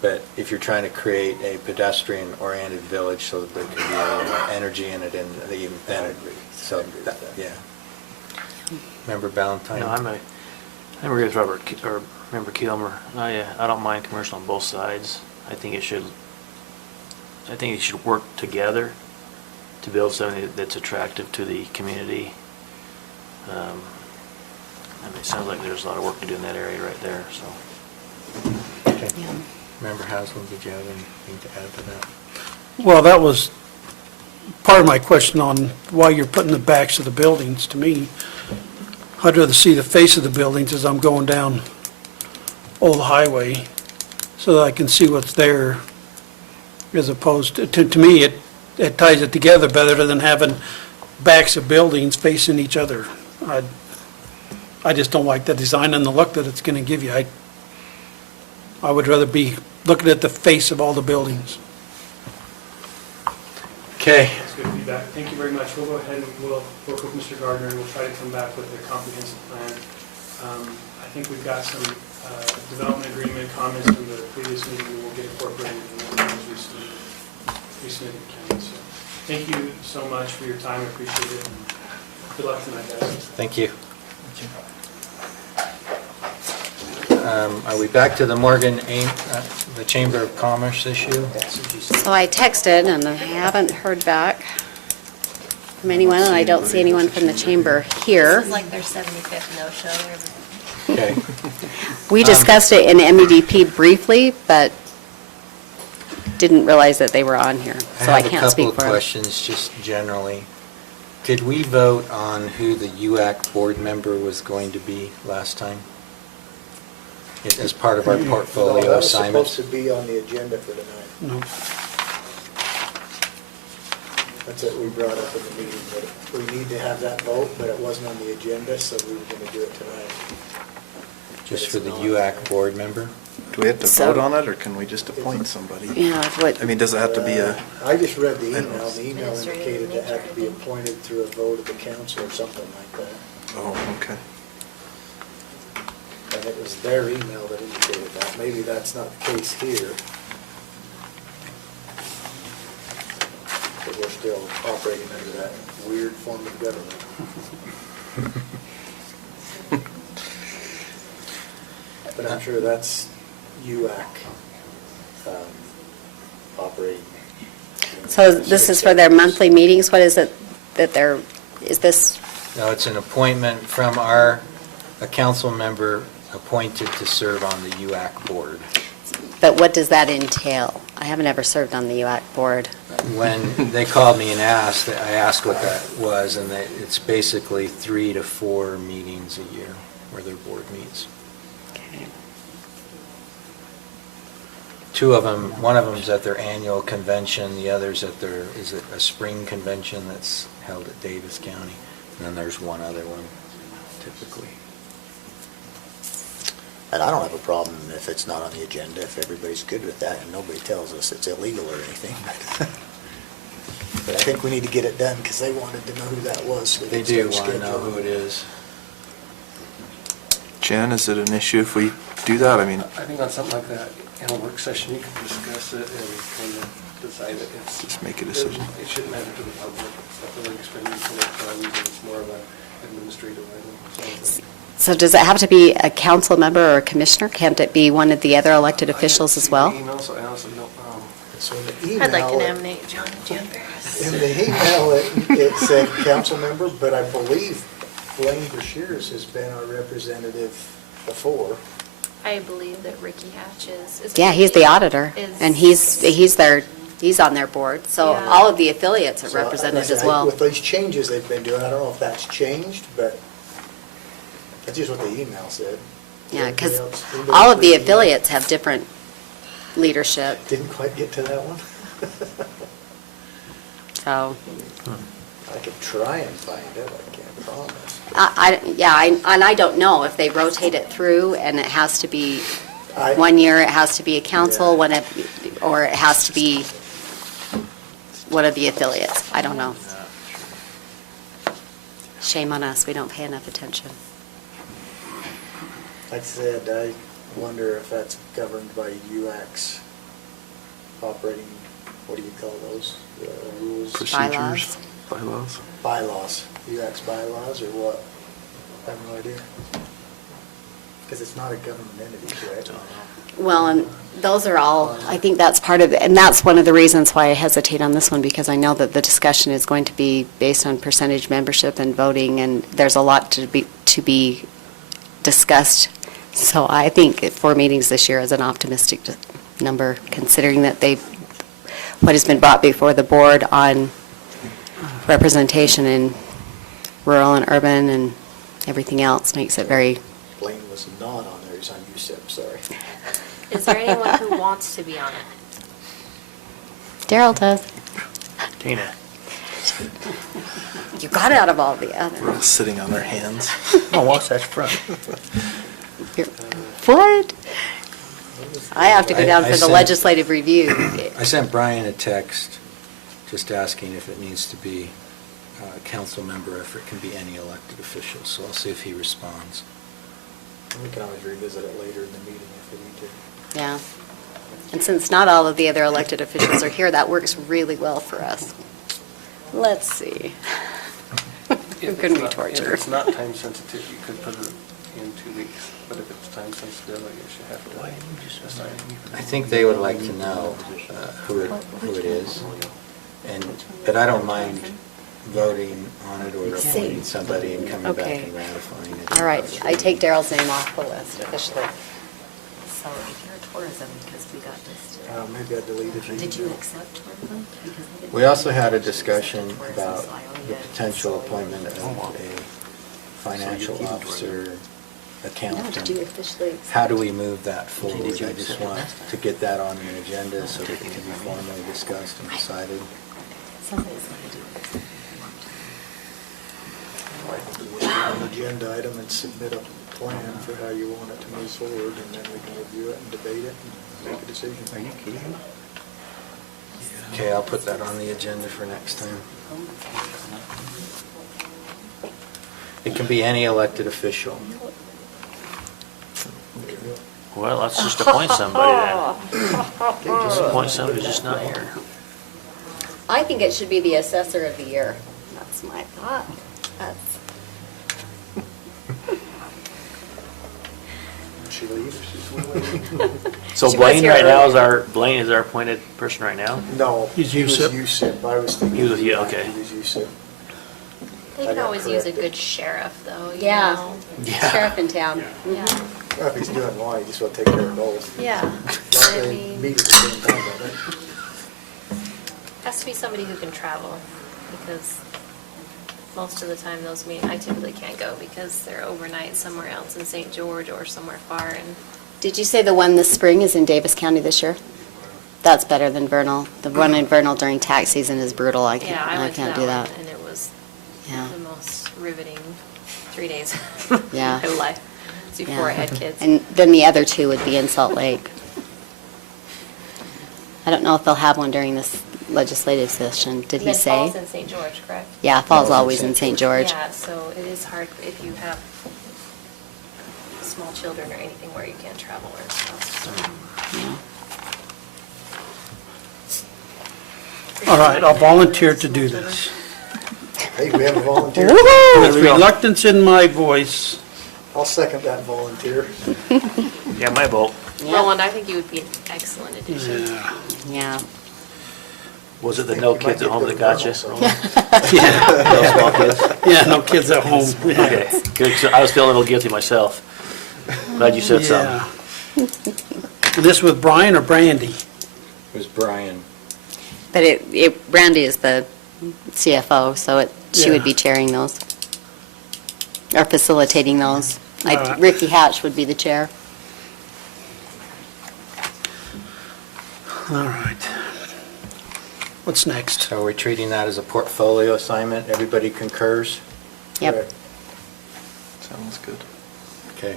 But if you're trying to create a pedestrian-oriented village so that there can be a little more energy in it, then so that, yeah. Member Ballantyne? No, I'm agree with Member Kilmer. I don't mind commercial on both sides. I think it should work together to build something that's attractive to the community. I mean, it sounds like there's a lot of work to do in that area right there, so. Okay. Member Haslam, did you have anything to add to that? Well, that was part of my question on why you're putting the backs of the buildings. To me, I'd rather see the face of the buildings as I'm going down Old Highway so that I can see what's there, as opposed to me, it ties it together better than having backs of buildings facing each other. I just don't like the design and the look that it's going to give you. I would rather be looking at the face of all the buildings. Okay. That's good feedback. Thank you very much. We'll go ahead and we'll work with Mr. Gardner, and we'll try to come back with a comprehensive plan. I think we've got some development agreement comments from the previous meeting that will get incorporated in the ones resubmitted to county. So thank you so much for your time. I appreciate it. And good luck tonight, guys. Thank you. Are we back to the Morgan the Chamber of Commerce issue? So I texted, and I haven't heard back from anyone, and I don't see anyone from the chamber here. This is like their 75th no-show. Okay. We discussed it in MEDP briefly, but didn't realize that they were on here, so I can't speak have a for couple them. of questions, just generally. Did we vote on who the UAC board member was going to be last time? As part of our portfolio That was assignments? supposed to be on the agenda for tonight. No. That's what we brought up in the meeting, that we need to have that vote, but it wasn't on the agenda, so we were going to do it tonight. Just for the UAC board member? Do we have to So- vote on it, or can we just appoint somebody? Yeah, what, I mean, does it have to be a, I just read the email, and the email Administrative indicated it had to be nature. appointed through a vote of the council or something like that. oh, okay. And it was their email that indicated that. Maybe that's not the case here. But we're still operating under that weird form of government. But I'm sure that's UAC operating. so this is for their monthly meetings? What is it that they're, is this, No, it's an appointment from a council member appointed to serve on the UAC board. but what does that entail? I haven't ever served on the UAC board. When they called me and asked, I asked what that was, and it's basically 3 to 4 meetings a year where their board meets. Okay. Two of them, one of them's at their annual convention, the other's at their, is it a spring convention that's held at Davis County? And then there's one other one typically. And I don't have a problem if it's not on the agenda, if everybody's good with that and nobody tells us it's illegal or anything. But I think we need to get it done because they wanted to know who that was. So we They can do start want to know scheduling. who it is. Jen, is it an issue if we do that? I mean, I think on something like that, in a work session, you can discuss it and kind of decide that it's. Just make a decision. It shouldn't matter to the public. It's not really expending too much funds, and it's more of an administrative item. So, So does it have to be a council member or a commissioner? Can't it be one of the other elected officials as well? I didn't see the email, so I honestly don't know. So in the email. I'd like to nominate John Ferris. In the email, it said council member, but I believe Blaine Brashears has been our representative before. I believe that Ricky Hatch is. Yeah, he's the auditor, Is- and he's on their board, so Yeah. all of the affiliates are So, represented as I- well. With these changes they've been doing, I don't know if that's changed, but that's just what the email said. Yeah, because Anybody else- anybody all else of the read email? affiliates have different leadership, Didn't quite get to that one. so, I could try and find it, I can't promise. and I don't know if they rotate it through, and it has to be, I- one year it has to be a council, Yeah. or it has to be one of the affiliates, I don't know. Shame on us, we don't pay enough attention. Like I said, I wonder if that's governed by UAC's operating, what do you call those? Rules? procedures, bylaws. Bylaws, UAC's bylaws or what? I have no idea. Because it's not a government entity, correct? Well, and those are all, I think that's part of it, and that's one of the reasons why I hesitate on this one, because I know that the discussion is going to be based on percentage membership and voting, and there's a lot to be discussed. So I think 4 meetings this year is an optimistic number, considering that what has been brought before the board on representation in rural and urban and everything else makes it very, Blaine was not on there, he's on USIP, sorry. Is there anyone who wants to be on it? Daryl does. Tina? You got out of all the We're other. all sitting on our hands. No, Wasatch Front. What? I have to go down I for the sent- legislative review. I sent Brian a text just asking if it needs to be a council member, if it can be any elected official, so I'll see if he responds. We can always revisit it later in the meeting if we need to. Yeah. And since not all of the other elected officials are here, that works really well for us. Let's see. It couldn't be torture. If it's not time sensitive, you could put it in 2 weeks, but if it's time sensitive, I guess you have to decide. I think they would like to know who it is, but I don't mind voting on it or appointing somebody and coming back Okay. and ratifying it. All right, I take Daryl's name off the list officially. So if you're tourism, because we got this. Maybe I deleted the Did you email. accept tourism? Because I didn't- We also had a discussion about the potential appointment of a financial officer, No, accountant. did you officially accept? How do we move that forward? I just want to get that on the agenda so that it can be formally discussed and decided. Somebody's going to do this. An agenda item and submit a plan for how you want it to move forward, and then we can review it and debate it. decision. Are you kidding me? Okay, I'll put that on the agenda for next time. It can be any elected official. Well, let's just appoint somebody then. Just appoint somebody who's just not here. I think it should be the assessor of the year. That's my thought. That's, She leaves? So She was Blaine here right now earlier. Blaine is our appointed person right now? No. He's he was USIP. USIP. I was thinking. He was, yeah, okay. He was USIP. They I can got always use a corrected. good sheriff, though, you yeah, know? Yeah. sheriff in town. Yeah, Well, if he's doing one, he just want to take care of both. yeah. Not I really mean, meet at the same time, though, right? has to be somebody who can travel, because most of the time those meetings, I typically can't go because they're overnight somewhere else in St. George or somewhere far, and Did you say the one this spring is in Davis County this year? That's better than Vernal. The one in Vernal during tax season is brutal. I yeah, I went to can't that do one, that. and it was Yeah. the most riveting 3 days Yeah. of my life. It's before I Yeah. had kids. And then the other two would be in Salt Lake. I don't know if they'll have one during this legislative session. Did he Then say? Fall's in St. George, correct? Yeah, Fall's always in St. George. Yeah, so it is hard if you have small children or anything where you can't travel or stuff. Yeah. All right, I'll volunteer to do this. Hey, we have a volunteer. With reluctance in my voice. I'll second that volunteer. Yeah, my vote. Roland, I think you would be an excellent addition. Yeah. Yeah. Was it the Think no you might kids at get home good that got you? results. No small kids? Yeah, no kids at home. Yeah. Okay, good, 'cause I was feeling a little guilty myself. Glad you said something. Yeah. And this with Brian or Brandy? It was Brian. But Brandy is the CFO, so she would Yeah. be chairing those. Or facilitating those. All right. Ricky Hatch would be the chair. All right. What's next? So we're treating that as a portfolio assignment. Everybody concurs? Yep. Correct. Sounds good. Okay.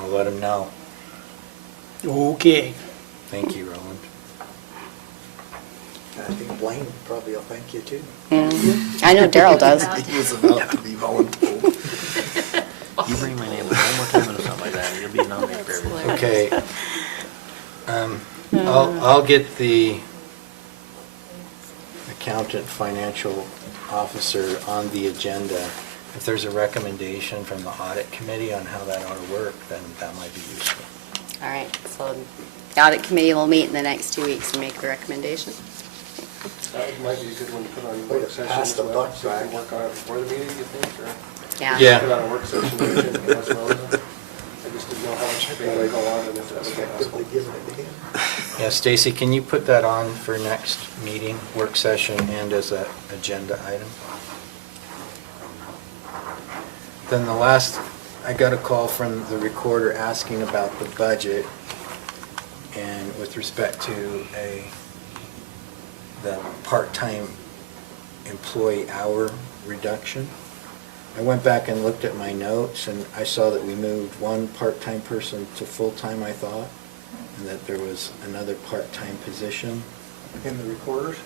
I'll let him know. Okay. Thank you, Roland. I think Blaine probably will thank you too. I know Daryl does. He was about to be voluntold. You bring my name up one more time or something like that, and you'll be nominated for everything. Okay. I'll get the accountant financial officer on the agenda. If there's a recommendation from the audit committee on how that ought to work, then that might be useful. All right, so the audit committee will meet in the next 2 weeks and make the recommendation. That might be a good one to put on Way work to session pass as the well, buck so we can back. work on it before the meeting, you think, or? Yeah. Yeah. Put on a work session as well. I just didn't know how much they would go on and if that was Effectively possible. giving it to him. Yeah, Stacy, can you put that on for next meeting, work session, and as a agenda item? Then the last, I got a call from the recorder asking about the budget and with respect to the part-time employee hour reduction. I went back and looked at my notes and I saw that we moved one part-time person to full-time, I thought, and that there was another part-time position. In the recorders?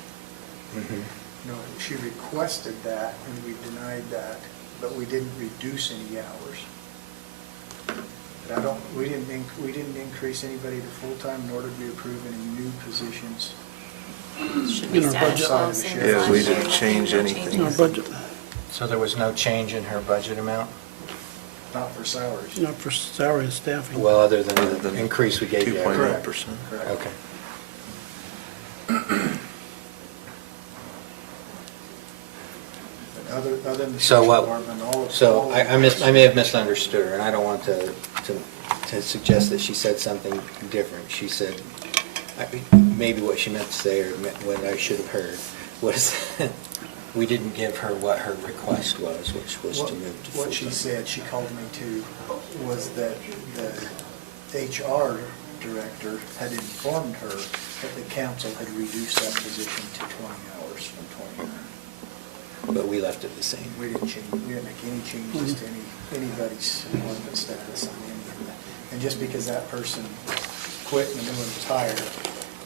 Mhm. No, she requested that, and we denied that, but we didn't reduce any hours. But we didn't increase anybody to full-time, nor did we approve any new positions. Should be In our status budget. quo, same as Yeah, last we year, didn't change no anything. In our changes. budget, So there was no change in her budget amount? Not for salaries. not for salary and staffing. Well, other than Other the than increase we gave you. 2.8%. Correct. Okay. But other than the So sheriff's what, department, all of. so all of I may have misunderstood her, and I don't want to suggest that she said something different. She said, maybe what she meant to say, or what I should have heard, was we didn't give her what her request was, which was to move to full-time. What she said, she called me to, was that the HR director had informed her that the council had reduced that position to 20 hours from 29. But we left it the same. We didn't change, we didn't make any changes to anybody's employment status on any of that. And just because that person quit and the new one was hired.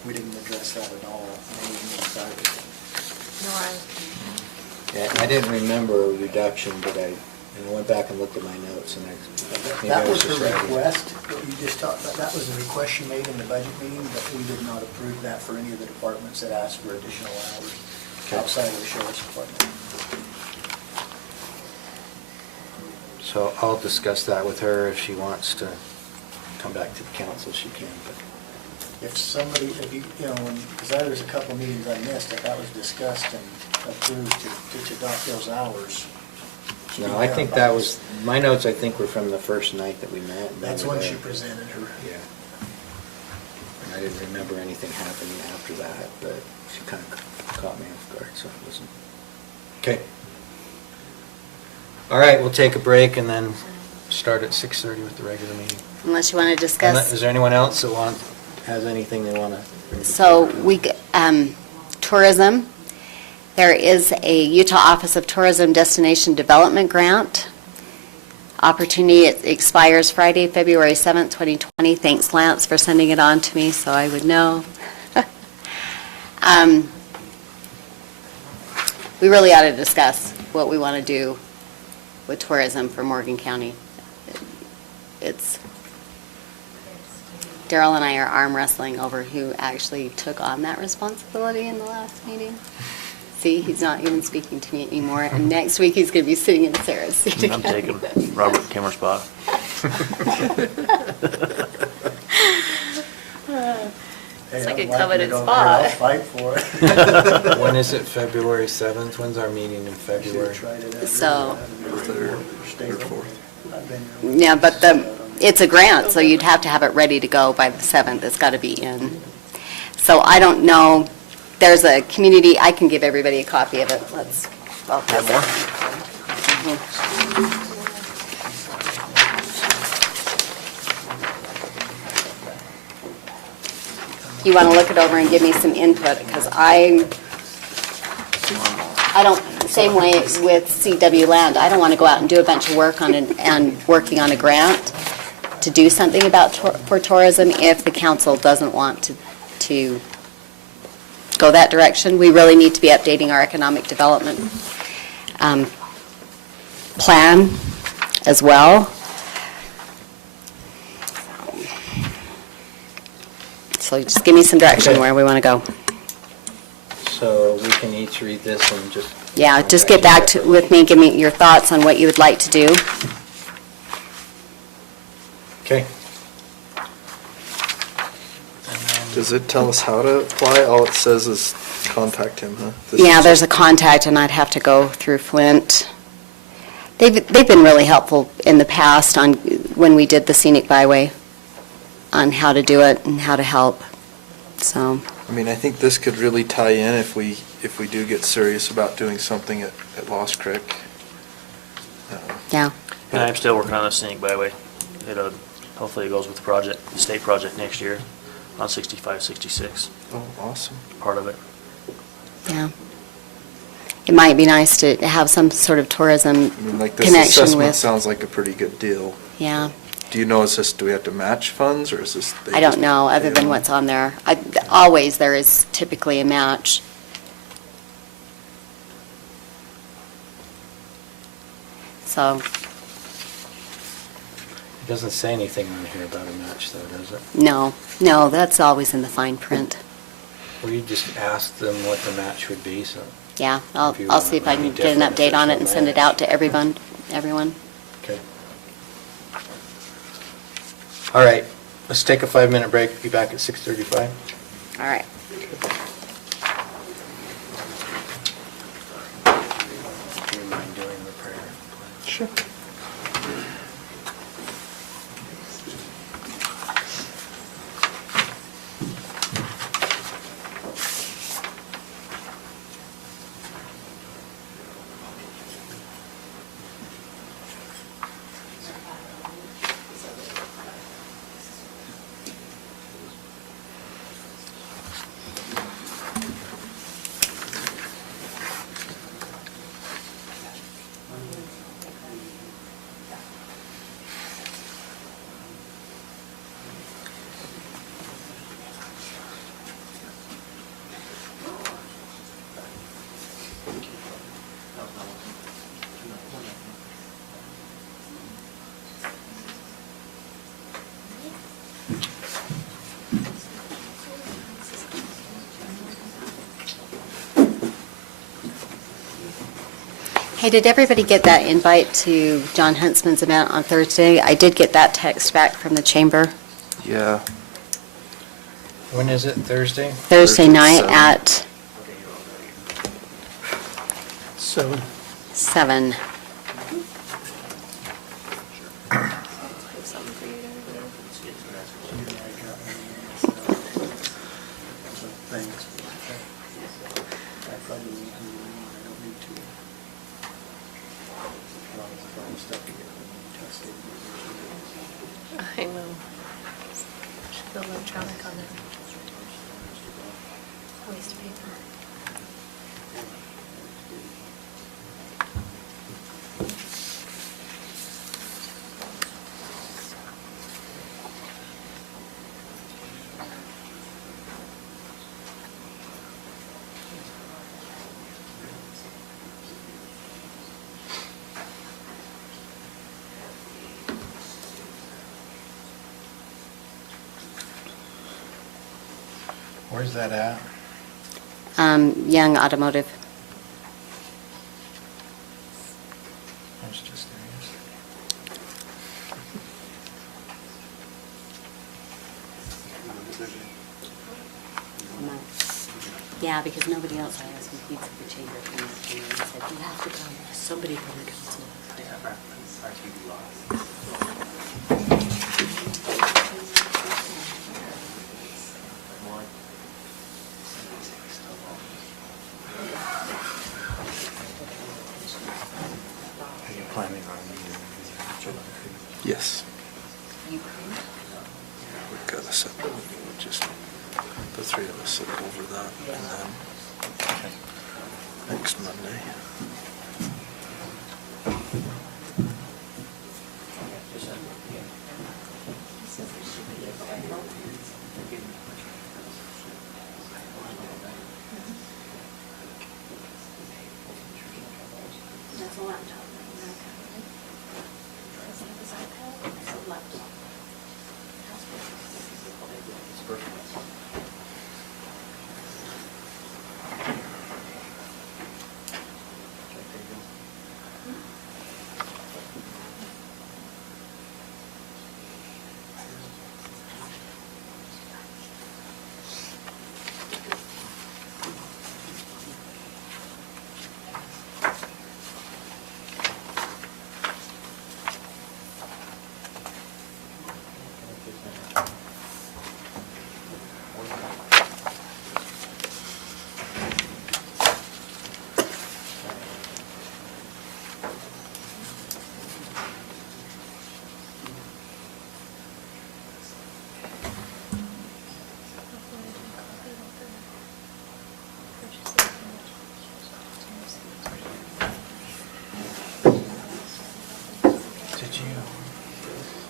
We didn't address that at all. And we didn't decide it. Yeah, I didn't remember a reduction, but I went back and looked at my notes, and maybe I That was just her read it. request, that you just talked about, that was the request she made in the budget meeting, but we did not approve that for any of the departments that asked for additional hours outside of the sheriff's department. So I'll discuss that with her. If she wants to come back to the council, she can, but. If somebody, if you know, because there's a couple of meetings I missed, if that was discussed and approved to adopt those hours. No, I think that was, my notes, I think, were from the first night that we met. That's when she presented her. Yeah. And I didn't remember anything happening after that, but she kind of caught me off guard, so it wasn't. Okay. All right, we'll take a break and then start at 6:30 with the regular meeting. Unless you want to discuss. Is there anyone else that has anything they want to? So tourism, there is a Utah Office of Tourism Destination Development Grant. Opportunity, it expires Friday, February 7th, 2020. Thanks, Lance, for sending it on to me so I would know. We really ought to discuss what we want to do with tourism for Morgan County. Daryl and I are arm wrestling over who actually took on that responsibility in the last meeting. See, he's not even speaking to me anymore, and next week he's going to be sitting in Sarah's seat again. I'm taking Robert Kimmer's spot. Hey, like I'd a like coveted it over spot. here. I'll fight for it. When is it, February 7th? When's our meeting in February? Should've tried it out. So- Stay Third, fourth. I've been there. Yeah, but it's a grant, so you'd have to have it ready to go by the 7th. It's got to be in. So I don't know, there's a community, I can give everybody a copy of it. I'll pass it. You want to look it over and give me some input, because I don't, same way with CW Land, I don't want to go out and do a bunch of work on and working on a grant to do something for tourism if the council doesn't want to go that direction. We really need to be updating our economic development plan as well. So just give me some direction Okay. where we want to go. So we can each read this and just. Yeah, just get back with me, give me your thoughts on what you would like to do. Okay. Does it tell us how to apply? All it says is contact him, huh? Yeah, there's a contact, and I'd have to go through Flint. They've been really helpful in the past on, when we did the scenic byway, on how to do it and how to help, so. I mean, I think this could really tie in if we do get serious about doing something at Lost Creek. Yeah. And I'm still working on the scenic byway. Hopefully it goes with the project, the state project next year on 65, 66, Oh, awesome. part of it. Yeah. It might be nice to have some sort of tourism I mean, like this connection assessment with, sounds like a pretty good deal. yeah. Do you know, do we have to match funds, or is this? I don't know, other than what's on there. Always, there is typically a match. So, It doesn't say anything on here about a match though, does it? no, that's always in the fine print. Well, you just asked them what the match would be, so. Yeah, If you I'll want see if I it to can be get an different if update on there's it and no send it match. out to everyone. Okay. All right, let's take a 5-minute break, be back at 6:35. All right. Do you mind doing the prayer? Sure. Hey, did everybody get that invite to John Huntsman's event on Thursday? I did get that text back from the chamber. Yeah. When is it, Thursday? Thursday night 7. at So, 7. Something for you to review. Thanks. I probably won't do it anymore. I don't need to. Stuff to get tested. I know. Should go electronic on it. Waste of paper. Where's that at? Young Automotive. I was just there yesterday. Yeah, because nobody else I asked competes with the chamber from that team and said, you have to come, somebody from the council. Are you planning on meeting in July? Yes. You We've got a separate meeting, with just the three of us sit over that, and then next Monday.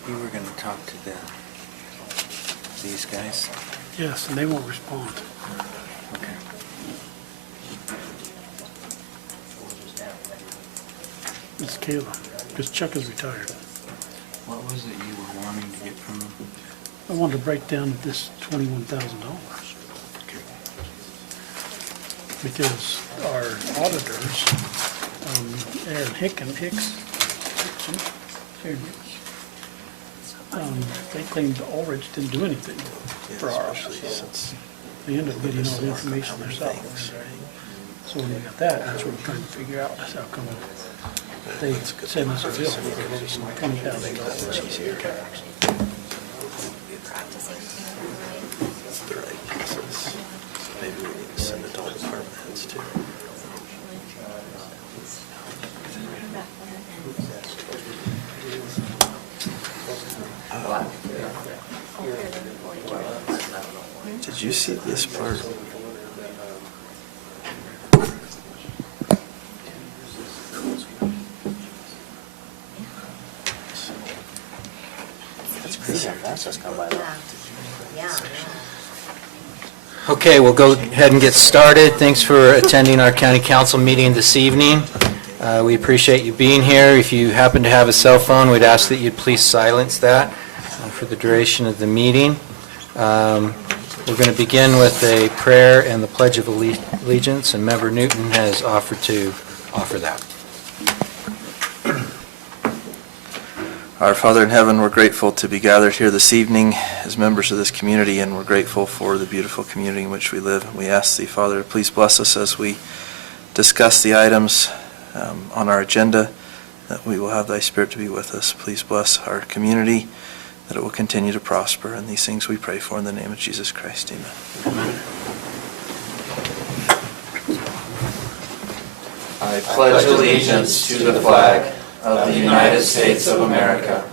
You were going to talk to these guys? yes, and they won't respond. Okay. It's Kayla, because Chuck is retired. What was it you were wanting to get from them? I wanted to break down this $21,000 because our auditors, Aaron Hicks, they claimed Ulrich didn't do anything for our office. Since They ended up getting all the information themselves. So when we got that, that's what we're trying to figure out, is how come they send us a bill for $20,000. the right pieces, maybe we need to send it to all department heads too. Did you see this part? That's crazy how fast that's come by. Okay, we'll go ahead and get started. Thanks for attending our county council meeting this evening. We appreciate you being here. If you happen to have a cell phone, we'd ask that you'd please silence that for the duration of the meeting. We're going to begin with a prayer and the Pledge of Allegiance, and Member Newton has offered to offer that. Our Father in heaven, we're grateful to be gathered here this evening as members of this community, and we're grateful for the beautiful community in which we live. We ask Thee, Father, to please bless us as we discuss the items on our agenda, that we will have Thy Spirit to be with us. Please bless our community, that it will continue to prosper. And these things we pray for in the name of Jesus Christ. Amen. I pledge allegiance to the flag of the United States of America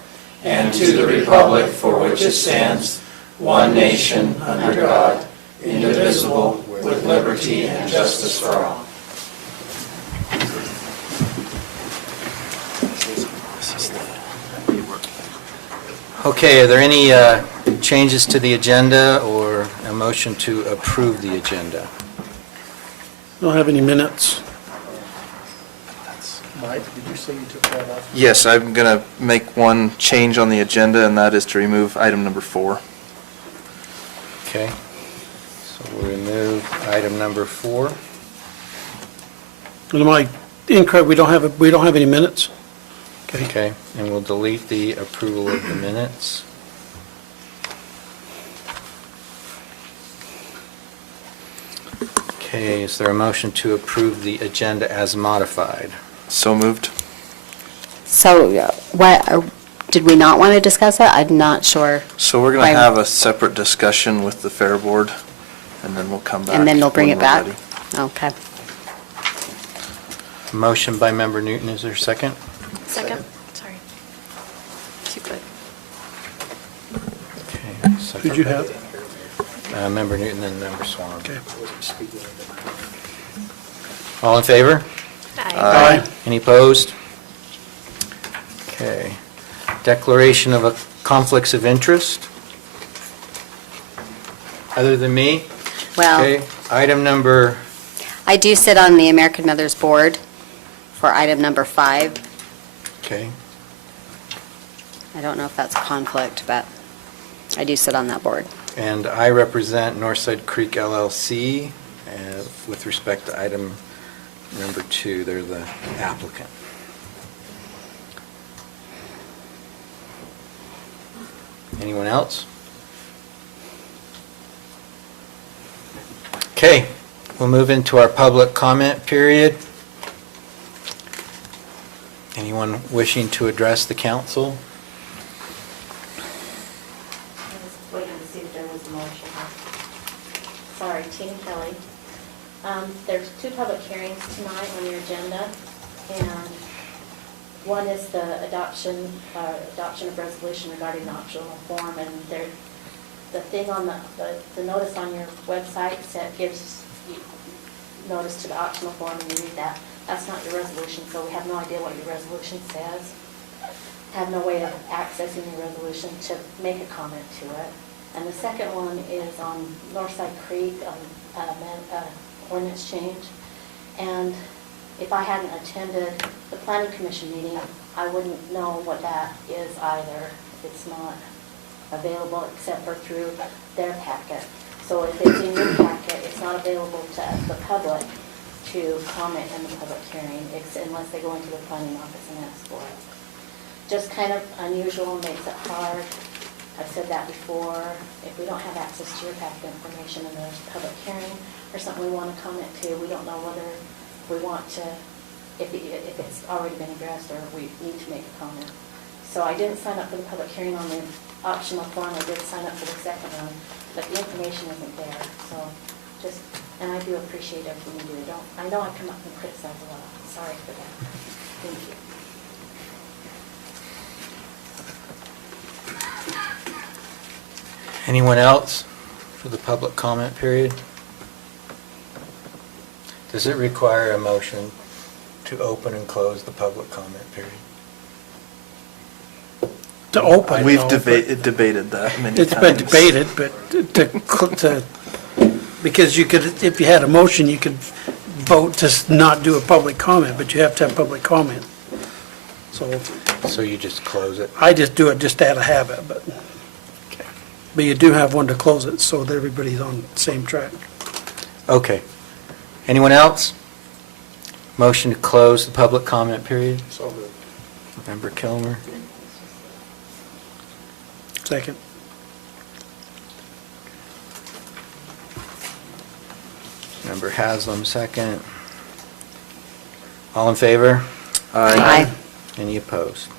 and to the republic for which it stands, one nation, under God, indivisible, with liberty and justice for all. Okay, are there any changes to the agenda or a motion to approve the agenda? Don't have any minutes. Mike, did you say you took that off? Yes, I'm going to make one change on the agenda, and that is to remove item number 4. Okay, so we'll remove item number 4. And am I incorrect, we don't have any minutes? Okay, and we'll delete the approval of the minutes. Okay, is there a motion to approve the agenda as modified? So moved. So did we not want to discuss that? I'm not sure. So we're going Why- to have a separate discussion with the Fair Board, and then we'll come back. And then they'll bring when it we're back? ready. Okay. Motion by Member Newton, is there a second? Second? Sorry. Too quick. Okay. second Who'd you by, have? Member Newton, then Member Swan. Okay. All in favor? Aye. Any opposed? Okay. Declaration of a conflicts of interest? Other than me? Well, Okay, item number, I do sit on the American Mothers Board for item number 5. okay, I don't know if that's a conflict, but I do sit on that board. and I represent Northside Creek LLC with respect to item number 2. They're the applicant. Anyone else? Okay, we'll move into our public comment period. Anyone wishing to address the council? I was waiting to see if there was a motion. Sorry, Tina Kelly. There's 2 public hearings tonight on your agenda, and one is the adoption of resolution regarding the optional form, and the thing on the notice on your website gives you notice to the optional form, and you read that. That's not your resolution, so we have no idea what your resolution says. Have no way of accessing your resolution to make a comment to it. And the second one is on Northside Creek, ordinance change. And if I hadn't attended the planning commission meeting, I wouldn't know what that is either. It's not available except for through their packet. So if it's in your packet, it's not available to the public to comment in the public hearing, unless they go into the planning office and ask for it. Just kind of unusual, makes it hard. I've said that before. If we don't have access to your packet information and there's a public hearing or something we want to comment to, we don't know whether we want to, if it's already been addressed or we need to make a comment. So I didn't sign up for the public hearing on the optional form. I did sign up for the second one, but the information isn't there. So just, and I do appreciate everything you do. I know I come up and criticize a lot. Sorry for that. Thank you. Anyone else for the public comment period? Does it require a motion to open and close the public comment period? To open. We've no, debated that many times. It's been debated, but because you could, if you had a motion, you could vote to not do a public comment, but you have to have public comment. So you just close it? I just do it just out of habit, but you do have one to close it, so that everybody's on the same track. Okay. Anyone else? Motion to close the public comment period? So moved. Member Kilmer? Second. Member Haslam, second. All in favor? Aye. Any opposed?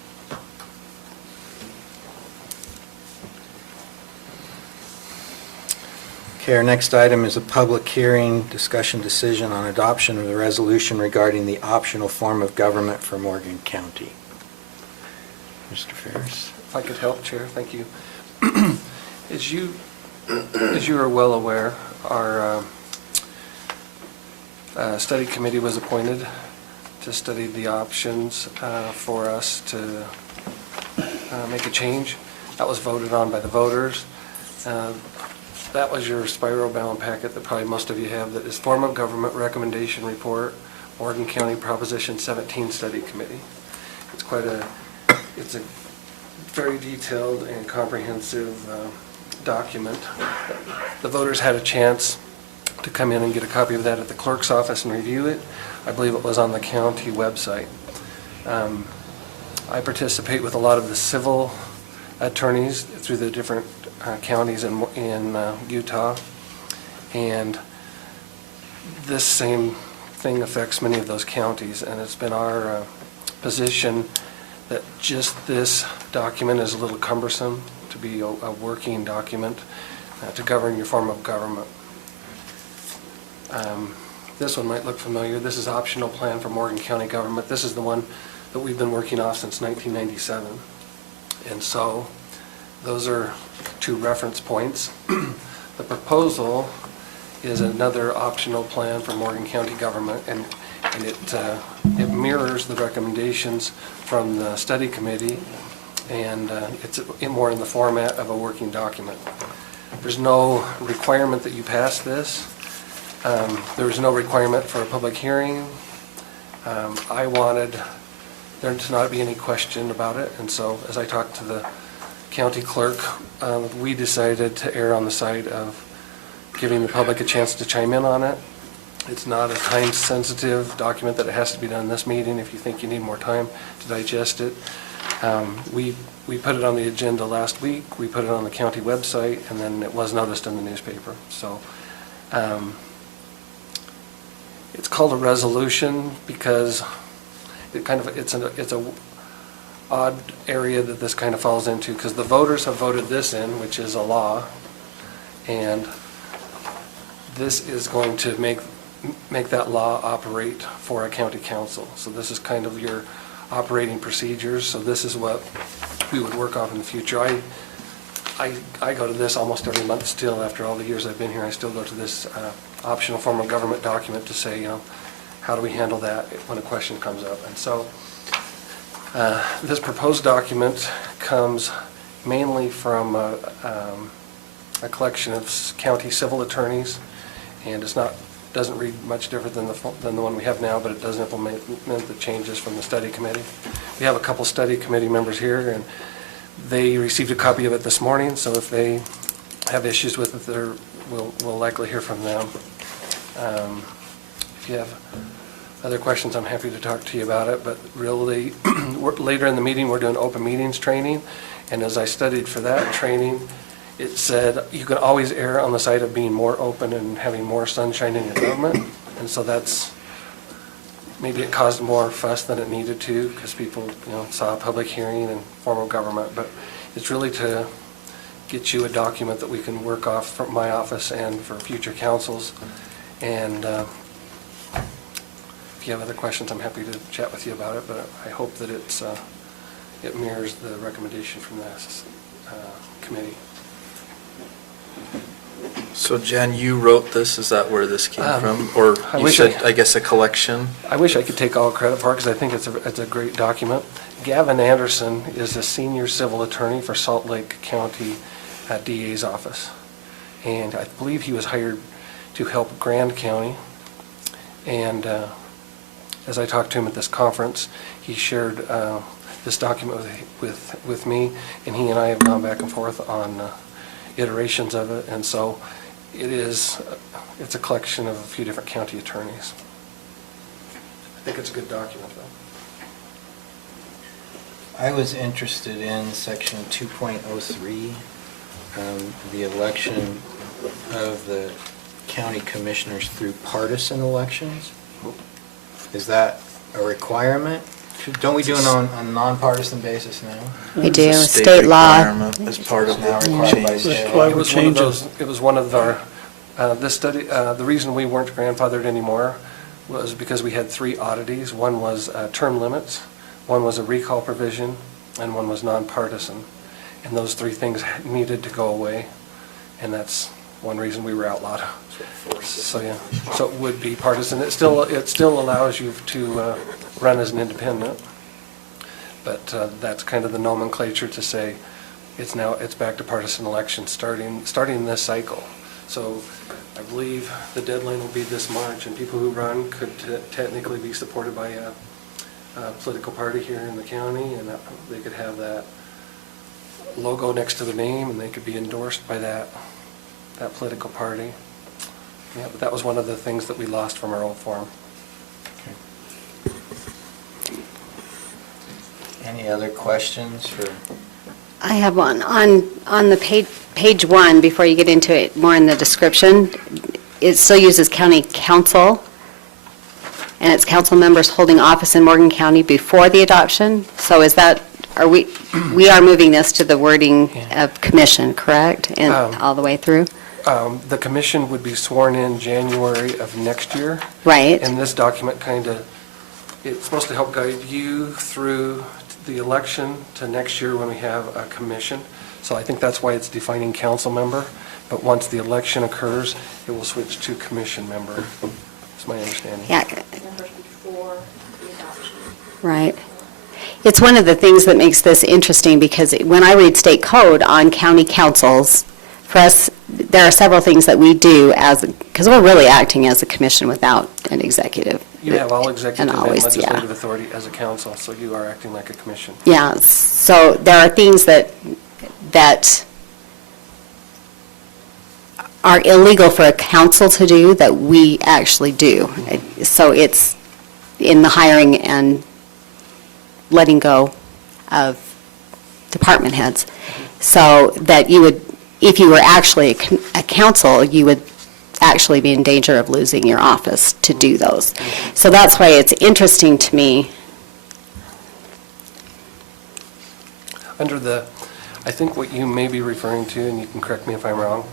Okay, our next item is a public hearing, discussion decision on adoption of the resolution regarding the optional form of government for Morgan County. Mr. Ferris? If I could help, Chair, thank you. As you are well aware, our study committee was appointed to study the options for us to make a change. That was voted on by the voters. That was your spiral bound packet that probably most of you have, that is form of government recommendation report, Morgan County Proposition 17 Study Committee. It's a very detailed and comprehensive document. The voters had a chance to come in and get a copy of that at the clerk's office and review it. I believe it was on the county website. I participate with a lot of the civil attorneys through the different counties in Utah, and this same thing affects many of those counties, and it's been our position that just this document is a little cumbersome to be a working document to govern your form of government. This one might look familiar. This is optional plan for Morgan County government. This is the one that we've been working off since 1997. And so those are two reference points. The proposal is another optional plan for Morgan County government, and it mirrors the recommendations from the study committee, and it's more in the format of a working document. There's no requirement that you pass this. There's no requirement for a public hearing. I wanted there to not be any question about it, and so as I talked to the county clerk, we decided to err on the side of giving the public a chance to chime in on it. It's not a time-sensitive document that it has to be done in this meeting. If you think you need more time to digest it, we put it on the agenda last week. We put it on the county website, and then it was noticed in the newspaper. So it's called a resolution because it's a odd area that this kind of falls into, because the voters have voted this in, which is a law, and this is going to make that law operate for a county council. So this is kind of your operating procedures. So this is what we would work off in the future. I go to this almost every month still. After all the years I've been here, I still go to this optional form of government document to say, how do we handle that when a question comes up? And so this proposed document comes mainly from a collection of county civil attorneys, and doesn't read much different than the one we have now, but it does implement the changes from the study committee. We have a couple study committee members here, and they received a copy of it this morning, so if they have issues with it, we'll likely hear from them. If you have other questions, I'm happy to talk to you about it, but really, later in the meeting, we're doing open meetings training, and as I studied for that training, it said you can always err on the side of being more open and having more sunshine in your government, and so maybe it caused more fuss than it needed to, because people saw a public hearing and form of government, but it's really to get you a document that we can work off from my office and for future councils. And if you have other questions, I'm happy to chat with you about it, but I hope that it mirrors the recommendation from this committee. So Jen, you wrote this, is that where this came from? Or you said, I guess, a collection? I wish I could take all credit for it, because I think it's a great document. Gavin Anderson is a senior civil attorney for Salt Lake County DA's office. And I believe he was hired to help Grand County. And as I talked to him at this conference, he shared this document with me, and he and I have gone back and forth on iterations of it, and so it's a collection of a few different county attorneys. I think it's a good document, though. I was interested in section 2.03, the election of the county commissioners through partisan elections. Is that a requirement? Don't we do it on a nonpartisan basis now? We do, It's a state law. requirement as part of Now the required by change. state why law. we It was one of change it. those, it was one of our, this study, the reason we weren't grandfathered anymore was because we had 3 oddities. One was term limits, one was a recall provision, and one was nonpartisan. And those 3 things needed to go away, and that's one reason we were outlawed. So, yeah, so it would be partisan. It still allows you to run as an independent, but that's kind of the nomenclature to say it's back to partisan elections starting this cycle. So I believe the deadline will be this March, and people who run could technically be supported by a political party here in the county, and they could have that logo next to their name, and they could be endorsed by that political party. Yeah, but that was one of the things that we lost from our old form. Any other questions for? I have one. On the page 1, before you get into it more in the description, it still uses county council, and it's council members holding office in Morgan County before the adoption. So is that, we are moving this to the wording of commission, correct? And all the way through? The commission would be sworn in January of next year. Right. And this document it's supposed to help guide you through the election to next year when we have a commission. So I think that's why it's defining council member. But once the election occurs, it will switch to commission member. That's my understanding. Yeah. Members before the adoption. Right. It's one of the things that makes this interesting, because when I read state code on county councils, for us, there are several things that we do because we're really acting as a commission without an executive. You have all executive and always, legislative authority as a council, so you are acting like a commission. Yeah, so there are things that are illegal for a council to do that we actually do. So it's in the hiring and letting go of department heads. So that you would, if you were actually a council, you would actually be in danger of losing your office to do those. So that's why it's interesting to me. I think what you may be referring to, and you can correct me if I'm wrong,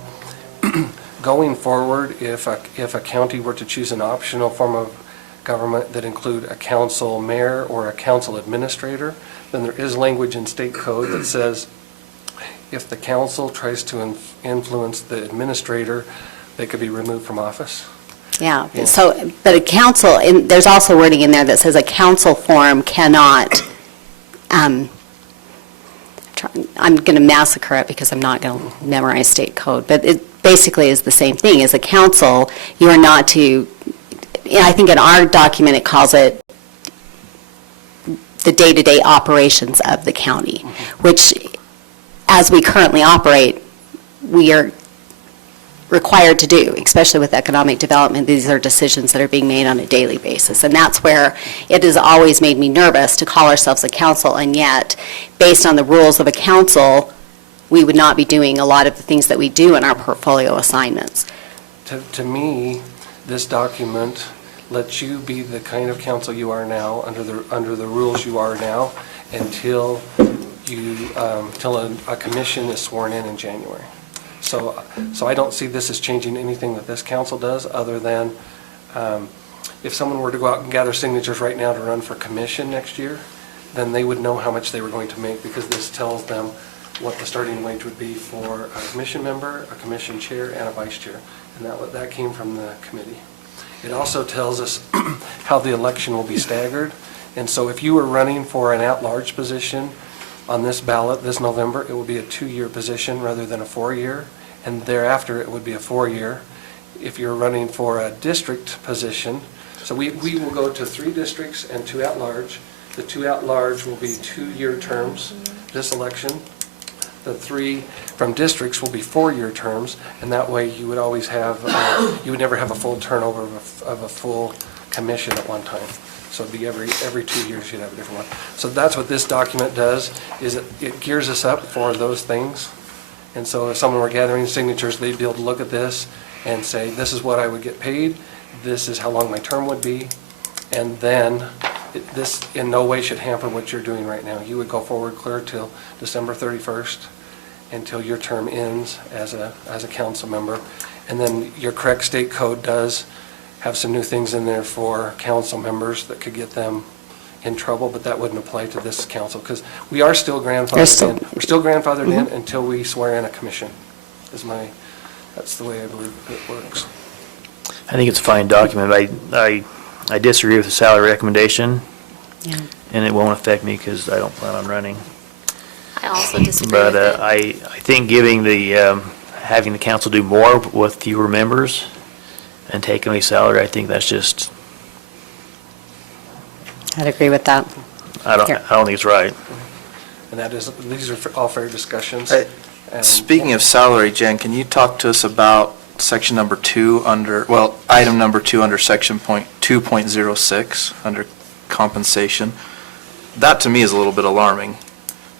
going forward, if a county were to choose an optional form of government that include a council mayor or a council administrator, then there is language in state code that says if the council tries to influence the administrator, they could be removed from office. Yeah, Yeah. so, but a council, and there's also wording in there that says a council form cannot, I'm going to massacre it because I'm not going to memorize state code, but it basically is the same thing. As a council, you are not to, I think in our document it calls it the day-to-day operations of the county, which, as we currently operate, we are required to do, especially with economic development. These are decisions that are being made on a daily basis. And that's where it has always made me nervous to call ourselves a council, and yet, based on the rules of a council, we would not be doing a lot of the things that we do in our portfolio assignments. To me, this document lets you be the kind of council you are now, under the rules you are now, until a commission is sworn in January. So I don't see this as changing anything that this council does, other than if someone were to go out and gather signatures right now to run for commission next year, then they would know how much they were going to make, because this tells them what the starting wage would be for a commission member, a commission chair, and a vice chair. And that came from the committee. It also tells us how the election will be staggered. And so if you were running for an at-large position on this ballot this November, it will be a 2-year position rather than a 4-year, and thereafter it would be a 4-year. If you're running for a district position, so we will go to 3 districts and 2 at-large. The 2 at-large will be 2-year terms this election. The 3 from districts will be 4-year terms, and that way you would always have, you would never have a full turnover of a full commission at one time. So it'd be every 2 years you'd have a different one. So that's what this document does, is it gears us up for those things. And so if someone were gathering signatures, they'd be able to look at this and say, this is what I would get paid, this is how long my term would be, and then this in no way should hamper what you're doing right now. You would go forward clear till December 31st, until your term ends as a council member. And then your correct state code does have some new things in there for council members that could get them in trouble, but that wouldn't apply to this council, because we are still grandfathered in. We're still grandfathered in until we swear in a commission, that's the way I believe it works. I think it's a fine document. I disagree with the salary recommendation, Yeah. and it won't affect me because I don't plan on running. I also disagree But with it. I think giving having the council do more with fewer members and taking away salary, I think that's just, I'd agree with that. I don't Here. think it's right. And these are all fair discussions. Hey, And- Speaking of salary, Jen, can you talk to us about section number 2 item number 2 under section 2.06, under compensation? That to me is a little bit alarming,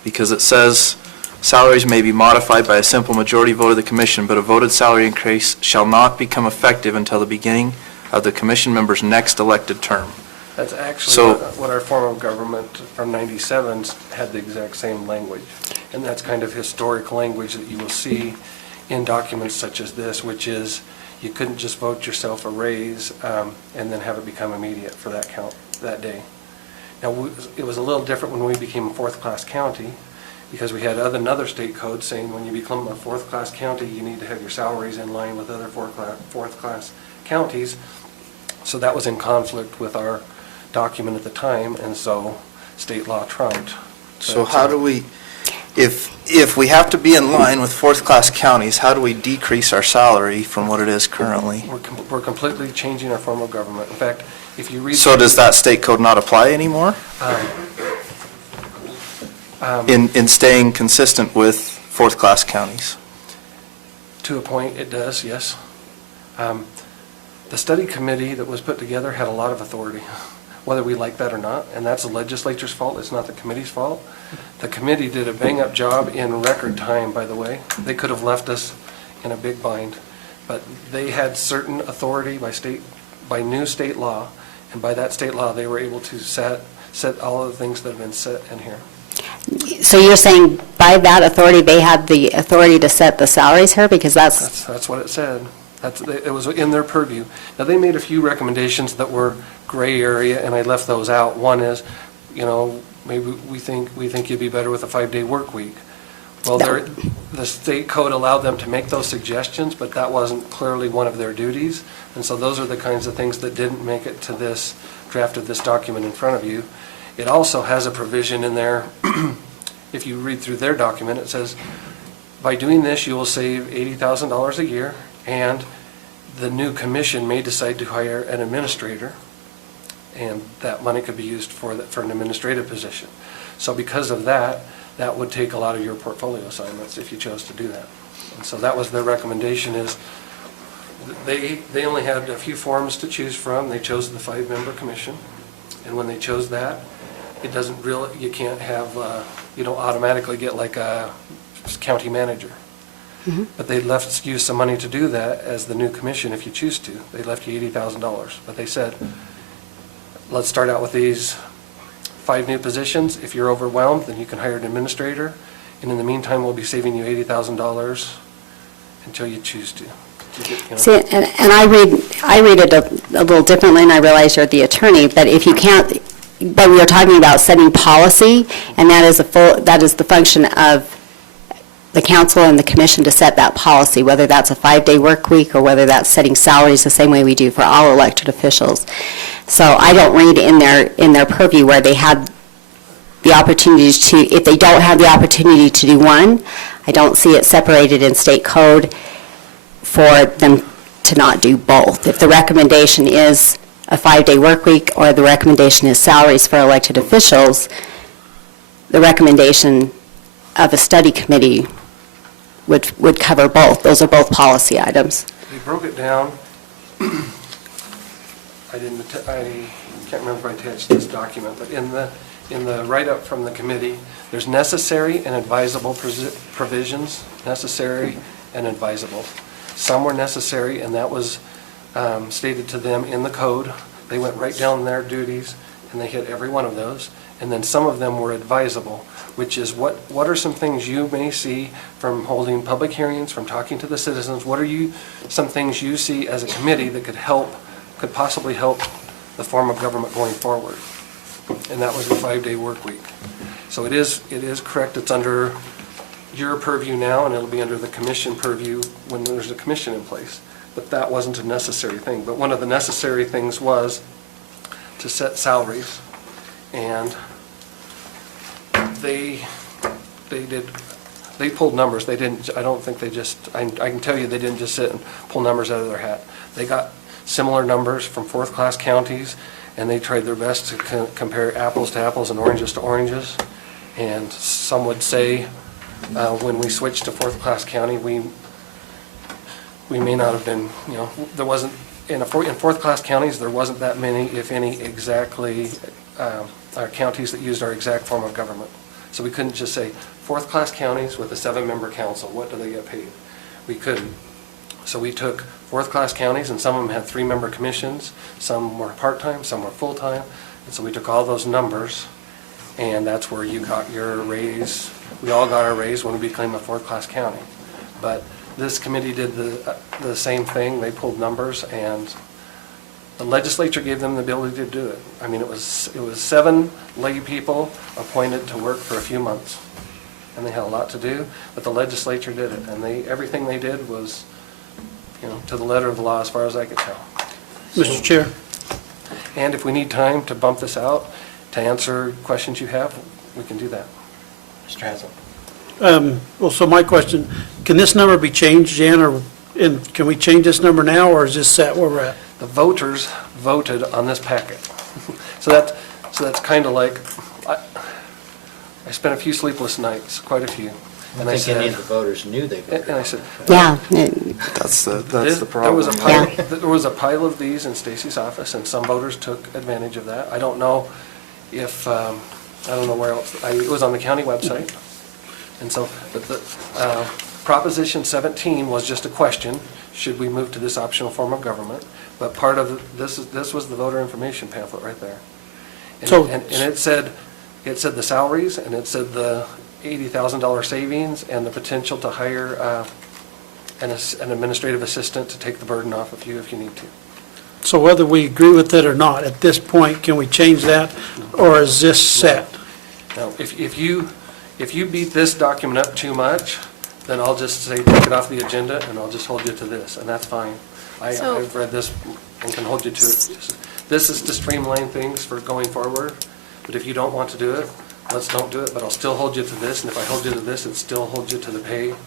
because it says salaries may be modified by a simple majority vote of the commission, but a voted salary increase shall not become effective until the beginning of the commission member's next elected term. That's actually So- what our form of government from 97 had the exact same language. And that's kind of historic language that you will see in documents such as this, which is you couldn't just vote yourself a raise and then have it become immediate for that count that day. Now, it was a little different when we became a fourth-class county, because we had another state code saying when you become a fourth-class county, you need to have your salaries in line with other fourth-class counties. So that was in conflict with our document at the time, and so state law trumped. So how do we, if we have to be in line with fourth-class counties, how do we decrease our salary from what it is currently? We're completely changing our form of government. In fact, if you read... So does that state code not apply anymore? In staying consistent with fourth-class counties? To a point, it does, yes. The study committee that was put together had a lot of authority, whether we like that or not, and that's the legislature's fault, it's not the committee's fault. The committee did a bang-up job in record time, by the way. They could have left us in a big bind, but they had certain authority by new state law, and by that state law, they were able to set all of the things that have been set in here. So you're saying by that authority, they had the authority to set the salaries here? Because that's That's what it said. It was in their purview. Now, they made a few recommendations that were gray area, and I left those out. One is, maybe we think you'd be better with a 5-day work week. Well, the state code allowed them to make those suggestions, but that wasn't clearly one of their duties. And so those are the kinds of things that didn't make it to this draft of this document in front of you. It also has a provision in there, if you read through their document, it says, by doing this, you will save $80,000 a year, and the new commission may decide to hire an administrator, and that money could be used for an administrative position. So because of that, that would take a lot of your portfolio assignments if you chose to do that. And so that was their recommendation, is they only had a few forms to choose from. They chose the 5-member commission, and when they chose that, it doesn't really, you can't have, you don't automatically get like a county manager. But they left you some money to do that as the new commission if you choose to. They left you $80,000. But they said, let's start out with these 5 new positions. If you're overwhelmed, then you can hire an administrator. And in the meantime, we'll be saving you $80,000 until you choose to. See, and I read it a little differently, and I realize you're the attorney, but if you can't, but we are talking about setting policy, and that is the function of the council and the commission to set that policy, whether that's a 5-day work week or whether that's setting salaries the same way we do for all elected officials. So I don't read in their purview where they had the opportunity to, if they don't have the opportunity to do one, I don't see it separated in state code for them to not do both. If the recommendation is a 5-day work week or the recommendation is salaries for elected officials, the recommendation of a study committee would cover both. Those are both policy items. They broke it down. I can't remember if I attached this document, but in the write-up from the committee, there's necessary and advisable provisions, necessary and advisable. Some were necessary, and that was stated to them in the code. They went right down their duties, and they hit every one of those. And then some of them were advisable, which is what are some things you may see from holding public hearings, from talking to the citizens? What are some things you see as a committee that could possibly help the form of government going forward? And that was the 5-day work week. So it is correct, it's under your purview now, and it'll be under the commission purview when there's a commission in place. But that wasn't a necessary thing. But one of the necessary things was to set salaries, and they pulled numbers. They didn't, I don't think they just, I can tell you they didn't just sit and pull numbers out of their hat. They got similar numbers from fourth-class counties, and they tried their best to compare apples to apples and oranges to oranges. And some would say, when we switched to fourth-class county, we may not have been, there wasn't, in fourth-class counties, there wasn't that many, if any, exactly, counties that used our exact form of government. So we couldn't just say, fourth-class counties with a 7-member council, what do they get paid? We couldn't. So we took fourth-class counties, and some of them had 3-member commissions, some were part-time, some were full-time, and so we took all those numbers, and that's where you got your raise. We all got our raise when we became a fourth-class county. But this committee did the same thing. They pulled numbers, and the legislature gave them the ability to do it. I mean, it was 7 lay people appointed to work for a few months, and they had a lot to do, but the legislature did it, and everything they did was, to the letter of the law as far as I could tell. Mr. Chair? And if we need time to bump this out, to answer questions you have, we can do that. Mr. Hazel. Well, so my question, can this number be changed, Jan, and can we change this number now, or is this set where we're at? The voters voted on this packet. So that's kind of like, I spent a few sleepless nights, quite a few. And I think any said, of the voters knew they voted. and I said, Yeah, That's the problem. There was a pile of these in Stacy's office, and some voters took advantage of that. I don't know if, I don't know where else, it was on the county website. And so, but the Proposition 17 was just a question, should we move to this optional form of government? But part of this was the voter information pamphlet right there. And it said the salaries, and it said the $80,000 savings, and the potential to hire an administrative assistant to take the burden off of you if you need to. So whether we agree with it or not, at this point, can we change that, or is this set? Now, if you beat this document up too much, then I'll just say, take it off the agenda, and I'll just hold you to this, and that's fine. I've read this and can hold you to it. This is to streamline things for going forward, but if you don't want to do it, let's don't do it, but I'll still hold you to this, and if I hold you to this, it still holds you to the pay, and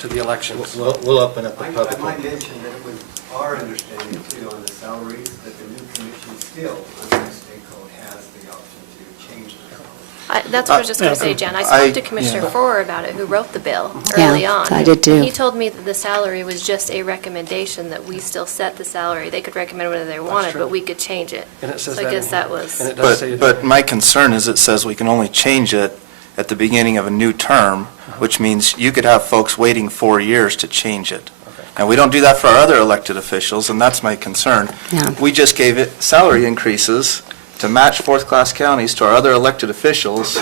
to the elections. We'll open up the public. I might mention that it was our understanding too on the salaries, that the new commission still, under the state code, has the option to change the salaries. That's what I was just going to say, Jen. I spoke to Commissioner Forer about it, who wrote the bill early on. I did too. He told me that the salary was just a recommendation, that we still set the salary. They could recommend whether they wanted, true. but we could change it. And it says So I that guess in that here. was. And it does say it. But my concern is it says we can only change it at the beginning of a new term, which means you could have folks waiting 4 years to change it. And we don't do that for our other elected officials, and that's my concern. Yeah. We just gave it salary increases to match fourth-class counties to our other elected officials,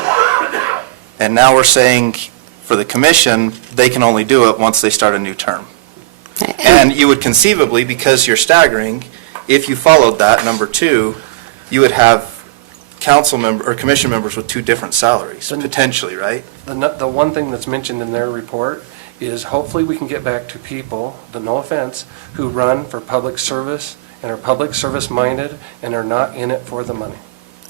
and now we're saying for the commission, they can only do it once they start a new term. And you would conceivably, because you're staggering, if you followed that, number 2, you would have council member or commission members with 2 different salaries, potentially, right? The one thing that's mentioned in their report is hopefully we can get back to people, no offense, who run for public service and are public service minded and are not in it for the money.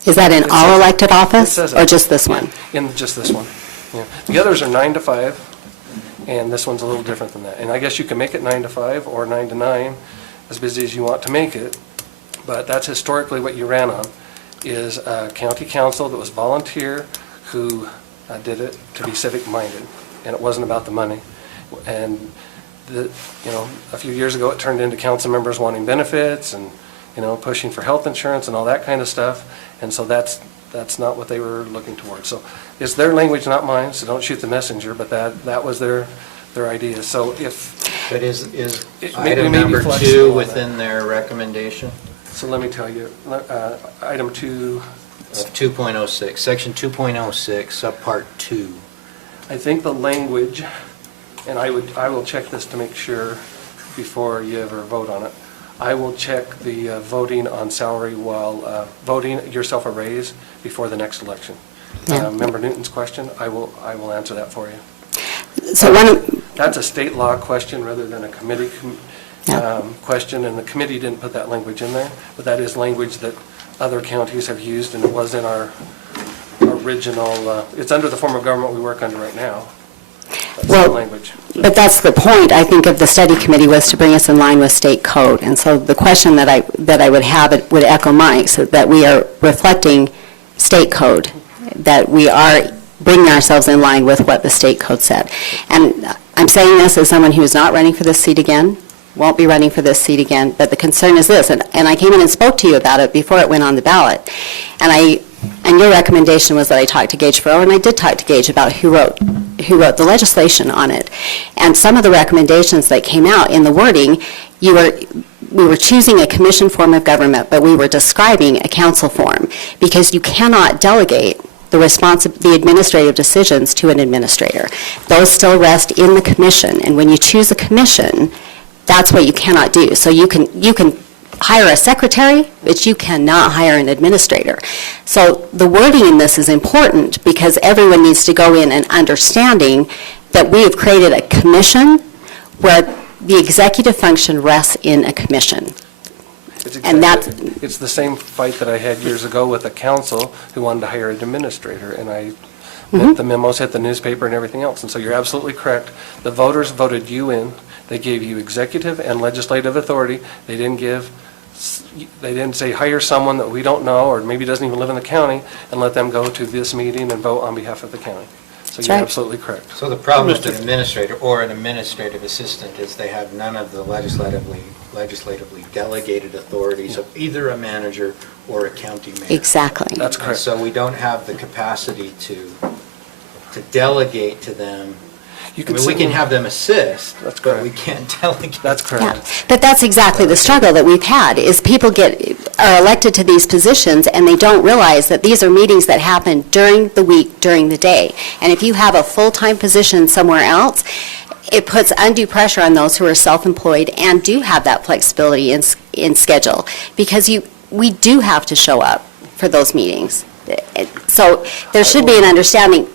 Is that in all elected office, It says or it. just this one? In just this one. Yeah. The others are 9 to 5, and this one's a little different than that. And I guess you can make it 9 to 5 or 9 to 9, as busy as you want to make it, but that's historically what you ran on, is a county council that was volunteer who did it to be civic minded, and it wasn't about the money. And a few years ago, it turned into council members wanting benefits and pushing for health insurance and all that kind of stuff. And so that's not what they were looking towards. So it's their language, not mine, so don't shoot the messenger, but that was their idea. So But is It item may be number flexible 2 on within their recommendation So let me tell you, item 2, of 2.06, section 2.06, subpart 2? I think the language, and I will check this to make sure before you ever vote on it. I will check the voting on salary while voting yourself a raise before the next election. Yeah. Member Newton's question, I will answer that for you. So That's a state law question rather than a committee Yeah. question, and the committee didn't put that language in there, but that is language that other counties have used, and it was in our original, it's under the form of government we work under right now. That's the Well, language. but that's the point, I think, of the study committee, was to bring us in line with state code. And so the question that I would have, it would echo Mike's, that we are reflecting state code, that we are bringing ourselves in line with what the state code said. And I'm saying this as someone who is not running for this seat again, won't be running for this seat again, but the concern is this, and I came in and spoke to you about it before it went on the ballot. And your recommendation was that I talk to Gage Farrow, and I did talk to Gage about who wrote the legislation on it. And some of the recommendations that came out in the wording, we were choosing a commission form of government, but we were describing a council form, because you cannot delegate the administrative decisions to an administrator. Those still rest in the commission, and when you choose a commission, that's what you cannot do. So you can hire a secretary, but you cannot hire an administrator. So the wording in this is important, because everyone needs to go in and understanding that we have created a commission where the executive function rests in a commission. And It's the same fight that I had years ago with a council who wanted to hire an administrator, and the memos hit the newspaper and everything else. And so you're absolutely correct. The voters voted you in. They gave you executive and legislative authority. They didn't say hire someone that we don't know or maybe doesn't even live in the county and let them go to this meeting and vote on behalf of the county. So you're right. absolutely correct. So the problem with an administrator or an administrative assistant is they have none of the legislatively delegated authorities of either a manager or a county mayor. Exactly. That's And correct. so we don't have the capacity to delegate to them. You I mean, we can have them assist, That's but we correct. can't delegate. That's Yeah, correct. but that's exactly the struggle that we've had, is people are elected to these positions, and they don't realize that these are meetings that happen during the week, during the day. And if you have a full-time position somewhere else, it puts undue pressure on those who are self-employed and do have that flexibility in schedule, because we do have to show up for those meetings. So there should be an understanding.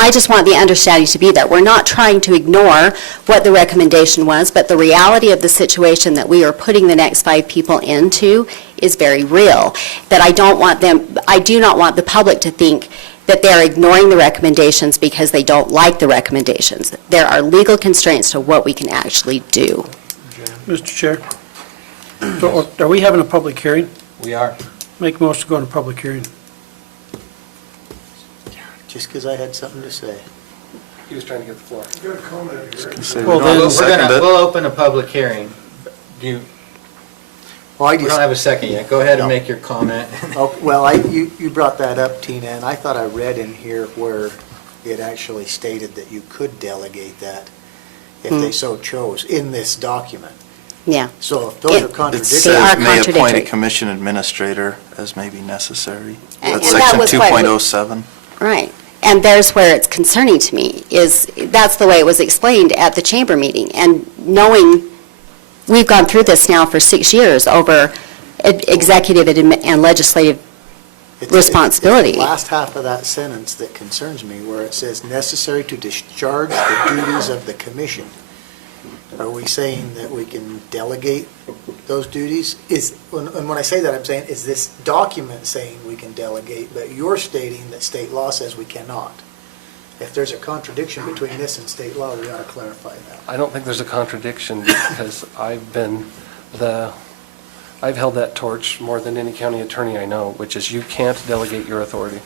I just want the understanding to be that we're not trying to ignore what the recommendation was, but the reality of the situation that we are putting the next 5 people into is very real. That I do not want the public to think that they're ignoring the recommendations because they don't like the recommendations. There are legal constraints to what we can actually do. Mr. Chair, so are we having a public hearing? We are. Make most to go into public hearing. Just because I had something to say. He was trying to get the floor. Well, then- We'll open a public hearing. Well, We don't have a second yet. Go ahead and make your comment. Oh, well, you brought that up, Tina, and I thought I read in here where it actually stated that you could delegate that if they so chose in this document. Yeah. So if those are It contradictory. They are says may appoint a contradictory. commission administrator as may be necessary. And That's that section was what- 2.07. Right. And there's where it's concerning to me, is that's the way it was explained at the chamber meeting. And knowing, we've gone through this now for 6 years over executive and legislative It's responsibility. the last half of that sentence that concerns me, where it says necessary to discharge the duties of the commission. Are we saying that we can delegate those duties? And when I say that, I'm saying, is this document saying we can delegate, but you're stating that state law says we cannot? If there's a contradiction between this and state law, we ought to clarify that. I don't think there's a contradiction because I've been the I've held that torch more than any county attorney I know, which is you can't delegate your authority.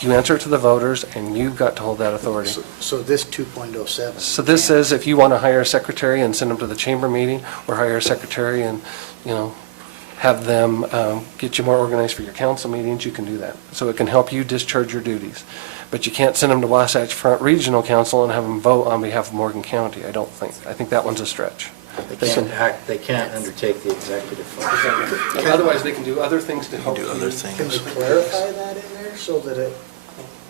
You answer to the voters, and you've got to hold that authority. So this 2.07. So this says if you want to hire a secretary and send them to the chamber meeting, or hire a secretary and, have them get you more organized for your council meetings, you can do that. So it can help you discharge your duties. But you can't send them to Wasatch Front Regional Council and have them vote on behalf of Morgan County, I don't think. I think that one's a stretch. They can't undertake the executive function. Otherwise, they can do other things to help Do you. other Can we things. clarify that in there so that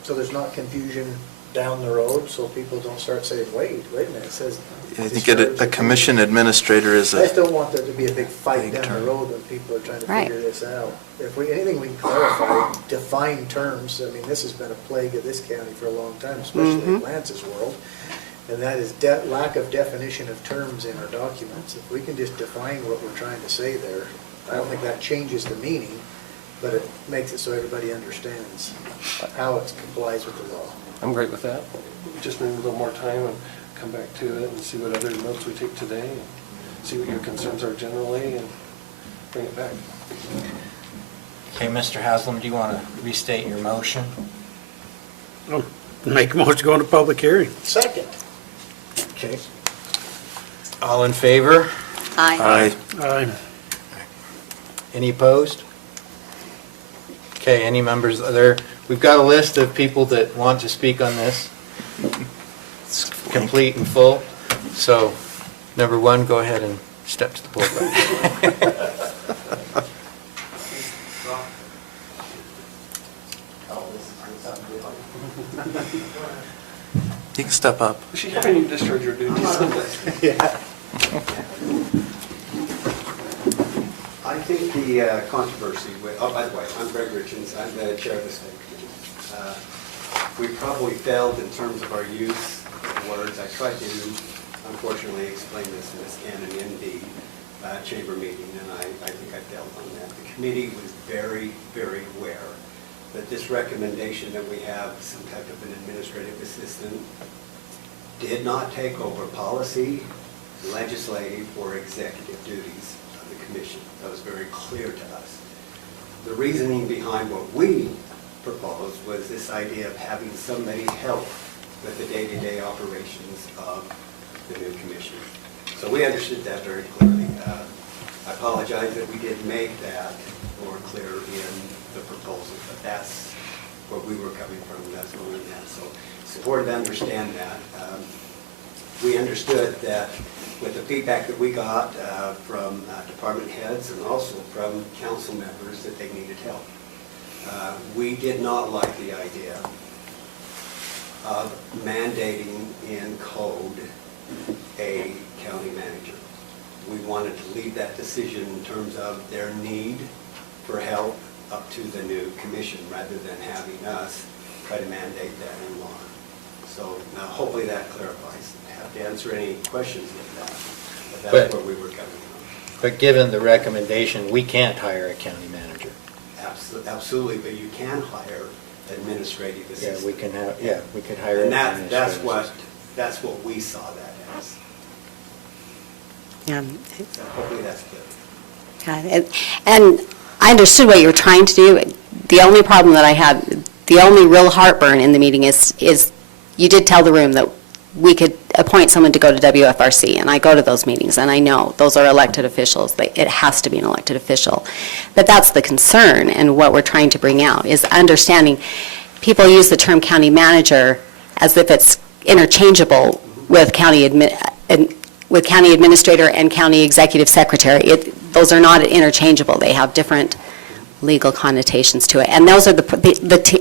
so there's not confusion down the road, so people don't start saying, wait a minute, it says. I think a commission administrator is I just a, don't want there to be a big fight big down the term. road when people are trying to Right. figure this out. If anything we can clarify, define terms, I mean, this has been a plague of this county for a long time, especially in Lance's world. And that is lack of definition of terms in our documents. If we can just define what we're trying to say there, I don't think that changes the meaning, but it makes it so everybody understands how it complies with the law. I'm great with that. Just need a little more time and come back to it and see what other notes we take today, and see what your concerns are generally, and bring it back. Okay, Mr. Haslam, do you want to restate your motion? I'll make a motion to go into public hearing. Second. Okay. All in favor? Aye. I, Any opposed? Okay, any members there? We've got a list of people that want to speak on this. It's complete and full. So, number one, go ahead and step to the pulpit. you can step up. She having you discharge your duties. Yeah. I think the controversy with, oh, by the way, I'm Greg Richards, I'm the chair of the state committee. We probably failed in terms of our use of words. I tried to, unfortunately, explain this in Ms. Cannon in the chamber meeting, and I think I failed on that. The committee was very, very aware that this recommendation that we have some type of an administrative assistant did not take over policy, legislative, or executive duties of the commission. That was very clear to us. The reasoning behind what we proposed was this idea of having somebody help with the day-to-day operations of the new commission. So we understood that very clearly. I apologize that we didn't make that more clear in the proposal, but that's where we were coming from, that's where we met. So it's important to understand that. We understood that with the feedback that we got from department heads and also from council members that they needed help. We did not like the idea of mandating in code a county manager. We wanted to leave that decision in terms of their need for help up to the new commission rather than having us try to mandate that in law. So now hopefully that clarifies. I have to answer any questions with that, but that's where we were coming from. But given the recommendation, we can't hire a county manager. Absolutely, but you can hire administrative assistants. Yeah, we can have, we could hire And an administrative that's what we saw that as. Yeah. So hopefully that's good. And I understood what you were trying to do. The only problem that I had, the only real heartburn in the meeting is you did tell the room that we could appoint someone to go to WFRC, and I go to those meetings, and I know those are elected officials. It has to be an elected official. But that's the concern, and what we're trying to bring out is understanding. People use the term county manager as if it's interchangeable with county administrator and county executive secretary. Those are not interchangeable. They have different legal connotations to it. And those are the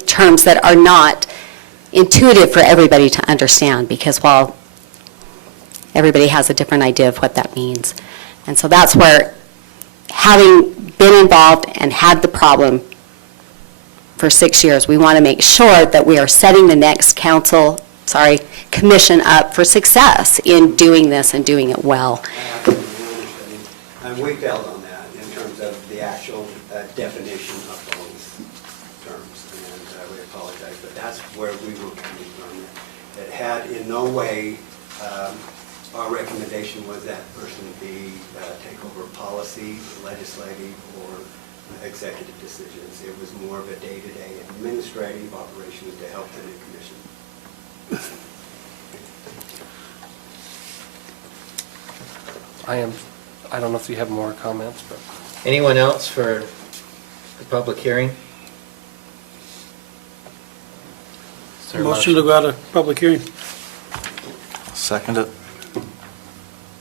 terms that are not intuitive for everybody to understand, because while everybody has a different idea of what that means. And so that's where, having been involved and had the problem for 6 years, we want to make sure that we are setting the next commission up for success in doing this and doing it well. And we failed on that in terms of the actual definition of those terms, and we apologize, but that's where we were coming from. It had in no way our recommendation was that person be, take over policy, legislative, or executive decisions. It was more of a day-to-day administrative operations to help the new commission. I don't know if you have more comments, but. Anyone else for the public hearing? Is there a Motion to go out of public hearing. Second it.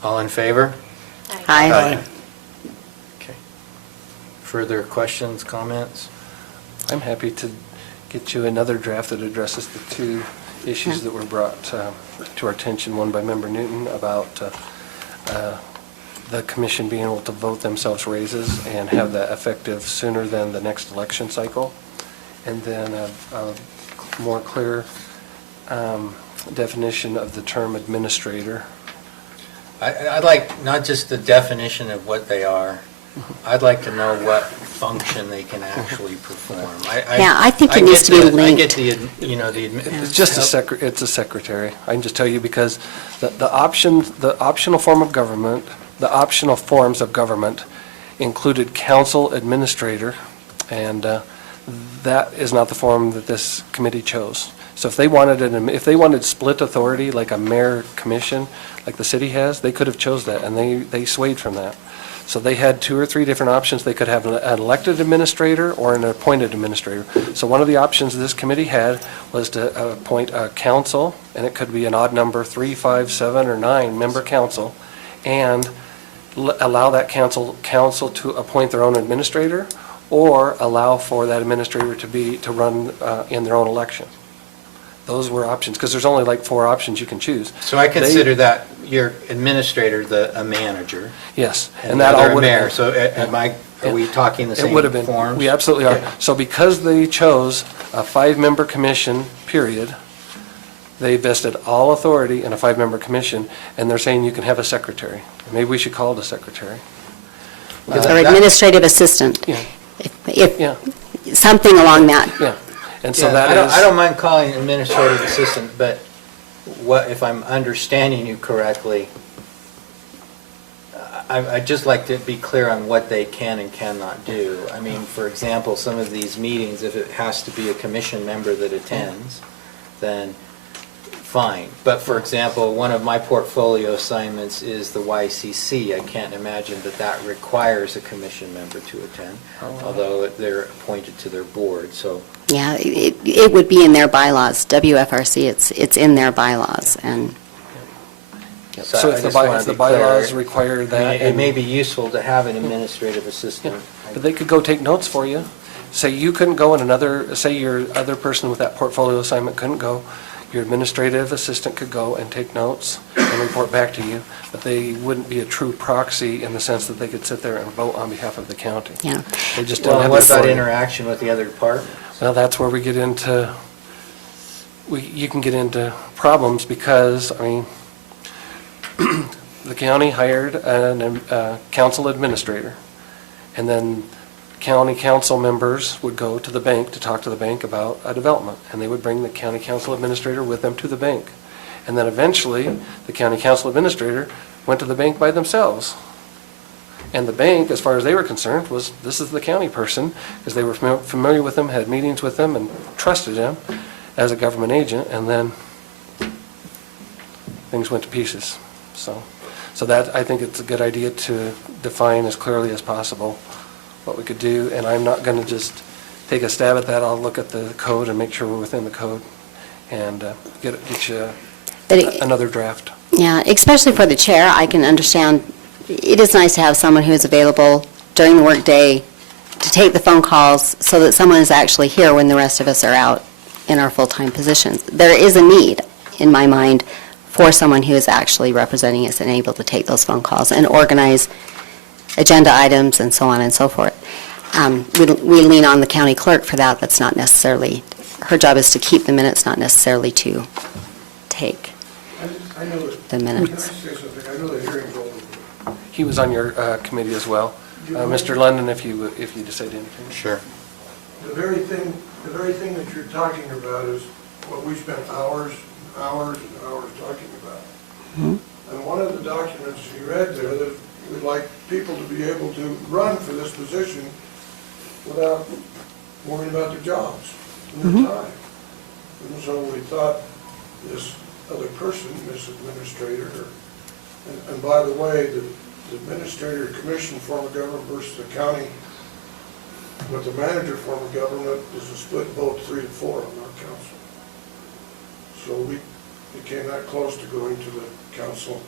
All in favor? Aye. Okay. Further questions, comments? I'm happy to get you another draft that addresses the two issues that were brought to our attention, one by Member Newton about the commission being able to vote themselves raises and have that effective sooner than the next election cycle, and then a more clear definition of the term administrator. I'd like not just the definition of what they are, I'd like to know what function they can actually perform. Yeah, I think it needs to be I get linked. It's just it's a secretary. I can just tell you because the optional form of government, the optional forms of government included council administrator, and that is not the form that this committee chose. So if they wanted split authority like a mayor commission, like the city has, they could have chose that, and they swayed from that. So they had 2 or 3 different options. They could have an elected administrator or an appointed administrator. So one of the options this committee had was to appoint a council, and it could be an odd number, 3, 5, 7, or 9 member council, and allow that council to appoint their own administrator, or allow for that administrator to run in their own election. Those were options, because there's only like 4 options you can choose. So I consider that your administrator a manager. Yes. And that the all other a would have mayor. been. So are we talking the It would have same been. forms? We absolutely are. Okay. So because they chose a 5-member commission, period, they vested all authority in a 5-member commission, and they're saying you can have a secretary. Maybe we should call it a secretary. Or administrative assistant. Yeah. If something along that. Yeah. And so Yeah, that is. I don't mind calling it administrative assistant, but what, if I'm understanding you correctly, I'd just like to be clear on what they can and cannot do. I mean, for example, some of these meetings, if it has to be a commission member that attends, then fine. But for example, one of my portfolio assignments is the YCC. I can't imagine that requires a commission member to attend, although they're appointed to their board, so. Yeah, it would be in their bylaws. WFRC, it's in their bylaws, and So I if the just wanna be clear. bylaws require I that. mean, it may be useful to have an administrative assistant. But they could go take notes for you. Say you couldn't go and say your other person with that portfolio assignment couldn't go, your administrative assistant could go and take notes and report back to you, but they wouldn't be a true proxy in the sense that they could sit there and vote on behalf of the county. yeah. They just don't Well, have what the about authority. interaction with the other departments? Well, that's where we get into, you can get into problems because, I mean, the county hired a council administrator, and then county council members would go to the bank to talk to the bank about a development, and they would bring the county council administrator with them to the bank. And then eventually, the county council administrator went to the bank by themselves. And the bank, as far as they were concerned, was, this is the county person, because they were familiar with him, had meetings with him, and trusted him as a government agent, and then things went to pieces. So that, I think it's a good idea to define as clearly as possible what we could do, and I'm not going to just take a stab at that. I'll look at the code and make sure we're within the code, and get you another draft. Yeah, especially for the chair, I can understand, it is nice to have someone who is available during the workday to take the phone calls so that someone is actually here when the rest of us are out in our full-time positions. There is a need, in my mind, for someone who is actually representing us and able to take those phone calls and organize agenda items and so on and so forth. We lean on the county clerk for that. That's not necessarily, her job is to keep the minutes, not necessarily to take I know the minutes. I know the hearing's over. He was on your committee as well. Mr. London, if you decide anything. Sure. The very thing that you're talking about is what we spent hours and hours and hours talking about. And one of the documents you read there, that we'd like people to be able to run for this position without worrying about their jobs and their time. And so we thought this other person, this administrator, and by the way, the administrator commission form of government versus the county with the manager form of government is a split vote 3-4 on our council. So we became that close to going to the council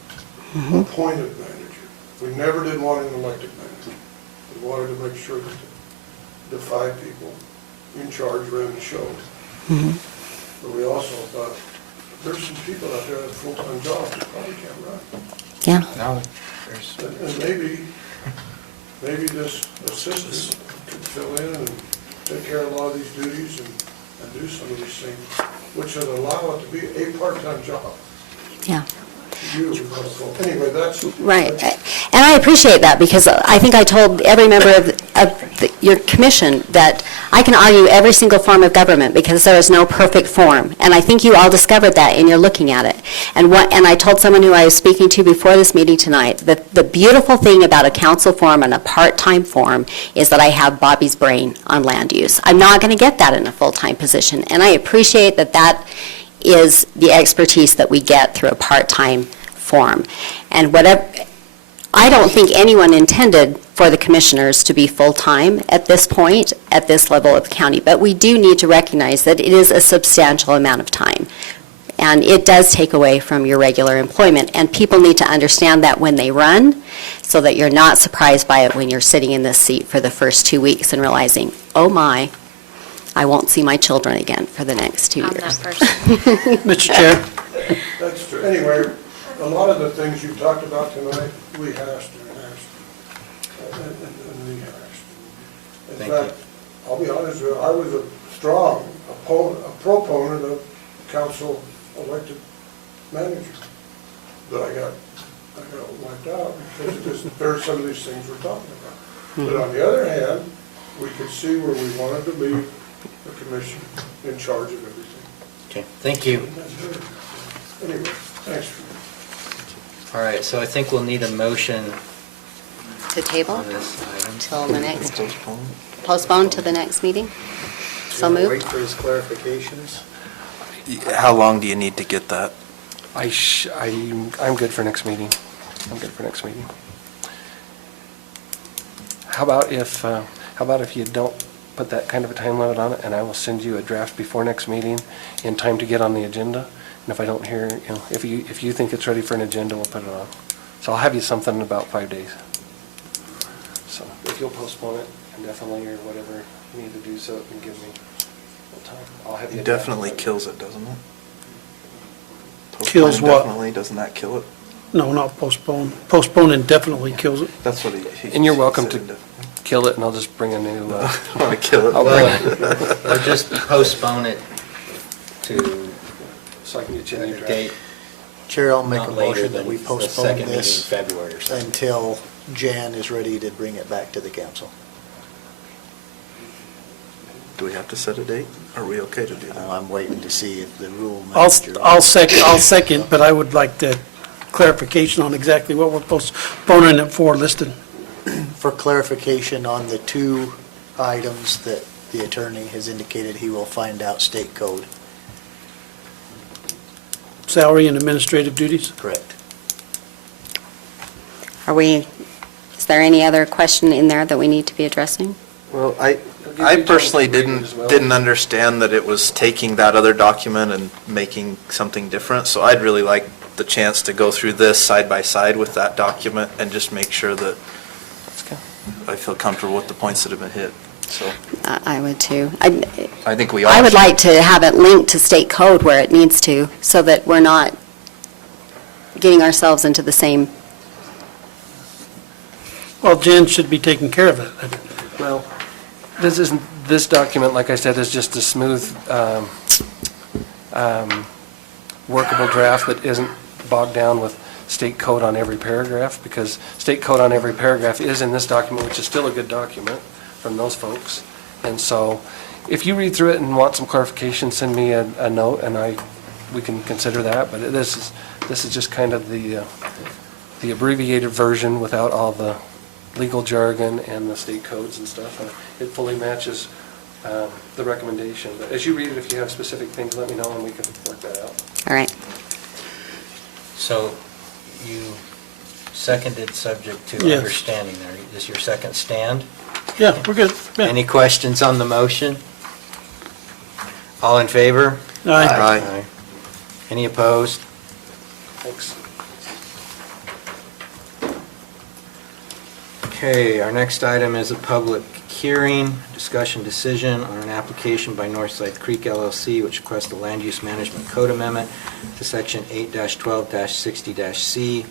appointed manager. We never did want an elected manager. We wanted to make sure that the 5 people in charge ran the show. But we also thought, there's some people out there that have full-time jobs that probably can't run. Yeah. No, And maybe this assistant could fill in and take care of a lot of these duties and do some of these things, which would allow it to be a part-time job. Yeah. Anyway, that's. Right. And I appreciate that, because I think I told every member of your commission that I can argue every single form of government because there is no perfect form. And I think you all discovered that and you're looking at it. And I told someone who I was speaking to before this meeting tonight that the beautiful thing about a council form and a part-time form is that I have Bobby's brain on land use. I'm not going to get that in a full-time position. And I appreciate that that is the expertise that we get through a part-time form. And whatever, I don't think anyone intended for the commissioners to be full-time at this point, at this level of the county, but we do need to recognize that it is a substantial amount of time. And it does take away from your regular employment, and people need to understand that when they run, so that you're not surprised by it when you're sitting in this seat for the first 2 weeks and realizing, oh my, I won't see my children again for the next 2 years. I'm that person. Mr. Chair? That's true. Anyway, a lot of the things you talked about tonight, we hashed and rehashed. In Thank fact, I'll be honest with you, I was a strong proponent of council elected manager. But I got wiped out because there are some of these things we're talking about. But on the other hand, we could see where we wanted to leave the commission in charge of everything. Okay, thank you. Anyway, thanks. All right, so I think we'll need a motion To table on this item. till the next, postpone to the next meeting? So Wait moved? for his clarifications. How long do you need to get that? I'm good for next meeting. I'm good for next meeting. How about if you don't put that kind of a time limit on it, and I will send you a draft before next meeting in time to get on the agenda? And if I don't hear, if you think it's ready for an agenda, we'll put it on. So I'll have you something in about 5 days. So if you'll postpone it indefinitely or whatever you need to do so it can give me time, I'll have you. It definitely kills it, doesn't it? Kills what? Definitely, doesn't that kill it? No, not postpone. Postpone indefinitely kills it. That's what he. And you're welcome said to indefinitely. kill it, and I'll just bring a new. I want to kill it. I'll bring it. Or just postpone it to So I can get you a new a draft. date Chair, I'll make a not later motion that than we the postpone second meeting in this February or something. until Jan is ready to bring it back to the council. Do we have to set a date? Are we okay to do that? I'm waiting to see if the rule I'll manager. I'll second, but I would like the clarification on exactly what we're postponing it for listed. For clarification on the 2 items that the attorney has indicated he will find out state code. Salary and administrative duties. Correct. Is there any other question in there that we need to be addressing? Well, I personally didn't understand that it was taking that other document and making something different, so I'd really like the chance to go through this side by side with that document and just make sure that I feel comfortable with the points that have been hit, so I would too. I think we all I would should. like to have it linked to state code where it needs to, so that we're not getting ourselves into the same. Well, Jen should be taking care of it. Well, this document, like I said, is just a smooth, workable draft that isn't bogged down with state code on every paragraph, because state code on every paragraph is in this document, which is still a good document from those folks. And so, if you read through it and want some clarification, send me a note, and we can consider that, but this is just kind of the abbreviated version without all the legal jargon and the state codes and stuff. It fully matches the recommendation. But as you read it, if you have specific things, let me know and we can work that out. All right. So you seconded subject to Yes. understanding there. Does your second stand? Yeah, we're good. Yeah. Any questions on the motion? All in favor? Aye. Any opposed? Thanks. Okay, our next item is a public hearing, discussion decision on an application by Northside Creek LLC, which requests a land use management code amendment to section 8-12-60-C,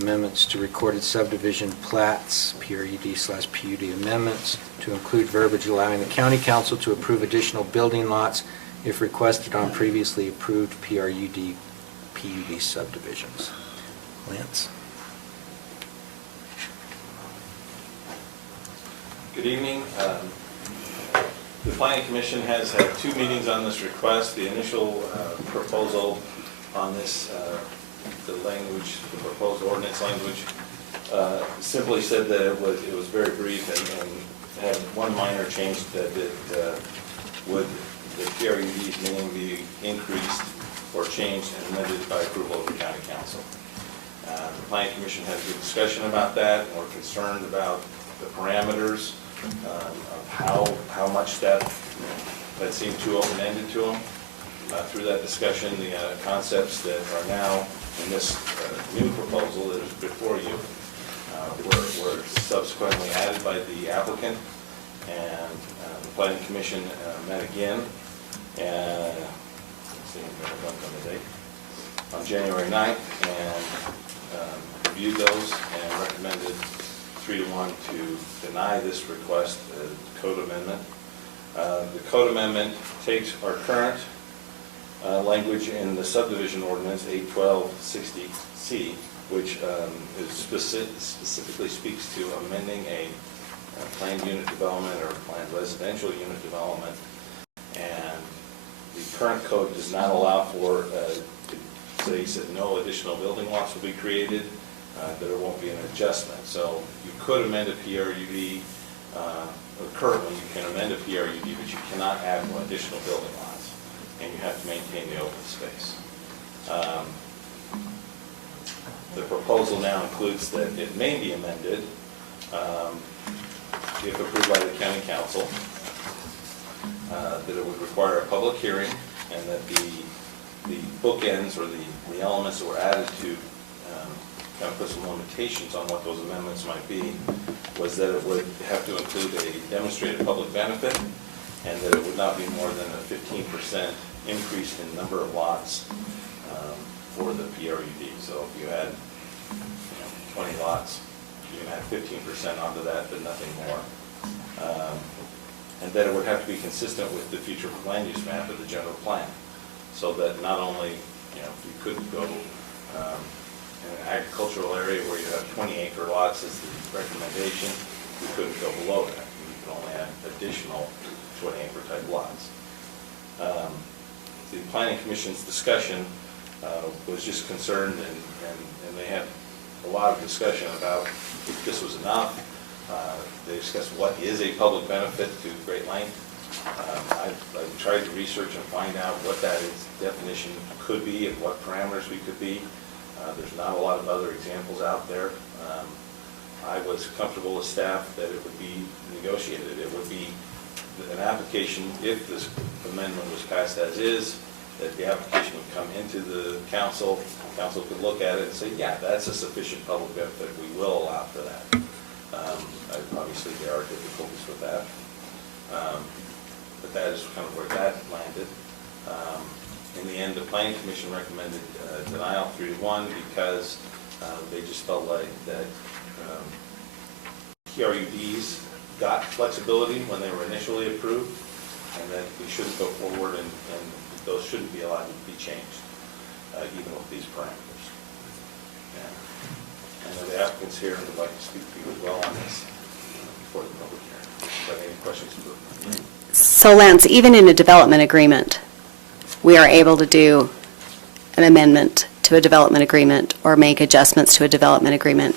amendments to recorded subdivision plats, PRUD/PUD amendments, to include verbiage allowing the county council to approve additional building lots if requested on previously approved PRUD/PUD subdivisions. Lance? Good evening. The Planning Commission has had 2 meetings on this request. The initial proposal on this, the language, the proposed ordinance language, simply said that it was very brief and had one minor change that would the PRUD's name be increased or changed and amended by approval of the County Council. The Planning Commission had a good discussion about that, and we're concerned about the parameters of how much that seemed too open-ended to them. Through that discussion, the concepts that are now in this new proposal that is before you were subsequently added by the applicant, and the Planning Commission met again, and let's see, I'm going to bump on the date, on January 9th, and reviewed those and recommended 3-1 to deny this request, code amendment. The code amendment takes our current language in the subdivision ordinance 8-12-60C, which specifically speaks to amending a planned unit development or planned residential unit development. And the current code does not allow for, they said no additional building lots will be created, that there won't be an adjustment. So you could amend a PRUD, currently you can amend a PRUD, but you cannot add more additional building lots, and you have to maintain the open space. The proposal now includes that it may be amended if approved by the County Council, that it would require a public hearing, and that the bookends or the elements that were added to kind of put some limitations on what those amendments might be, was that it would have to include a demonstrated public benefit, and that it would not be more than a 15% increase in number of lots for the PRUD. So if you had 20 lots, you can add 15% onto that, but nothing more. And that it would have to be consistent with the future land use map of the general plan, so that not only, you could go in an agricultural area where you have 20-acre lots as the recommendation, you couldn't go below that. You could only add additional 20-acre type lots. The Planning Commission's discussion was just concerned, and they had a lot of discussion about if this was enough. They discussed what is a public benefit to great length. I've tried to research and find out what that definition could be and what parameters we could be. There's not a lot of other examples out there. I was comfortable with staff that it would be negotiated. It would be an application, if this amendment was passed as is, that the application would come into the council could look at it and say, yeah, that's a sufficient public benefit, we will allow for that. Obviously, there are difficulties with that. But that is kind of where that landed. In the end, the Planning Commission recommended denial 3-1 because they just felt like that PRUDs got flexibility when they were initially approved, and that we shouldn't go forward and those shouldn't be allowed to be changed, even with these parameters. And I know the applicants here would like to speak to you as well on this before the public hearing. But any questions? So Lance, even in a development agreement, we are able to do an amendment to a development agreement or make adjustments to a development agreement.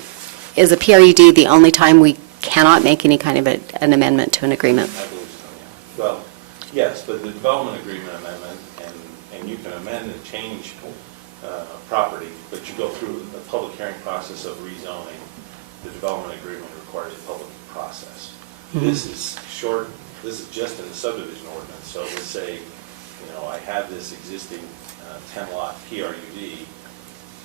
Is a PRUD the only time we cannot make any kind of an amendment to an agreement? I believe so, yeah. Well, yes, but the development agreement amendment, and you can amend and change property, but you go through the public hearing process of rezoning. The development agreement requires a public process. This is short, this is just in the subdivision ordinance, so let's say, I have this existing 10-lot PRUD,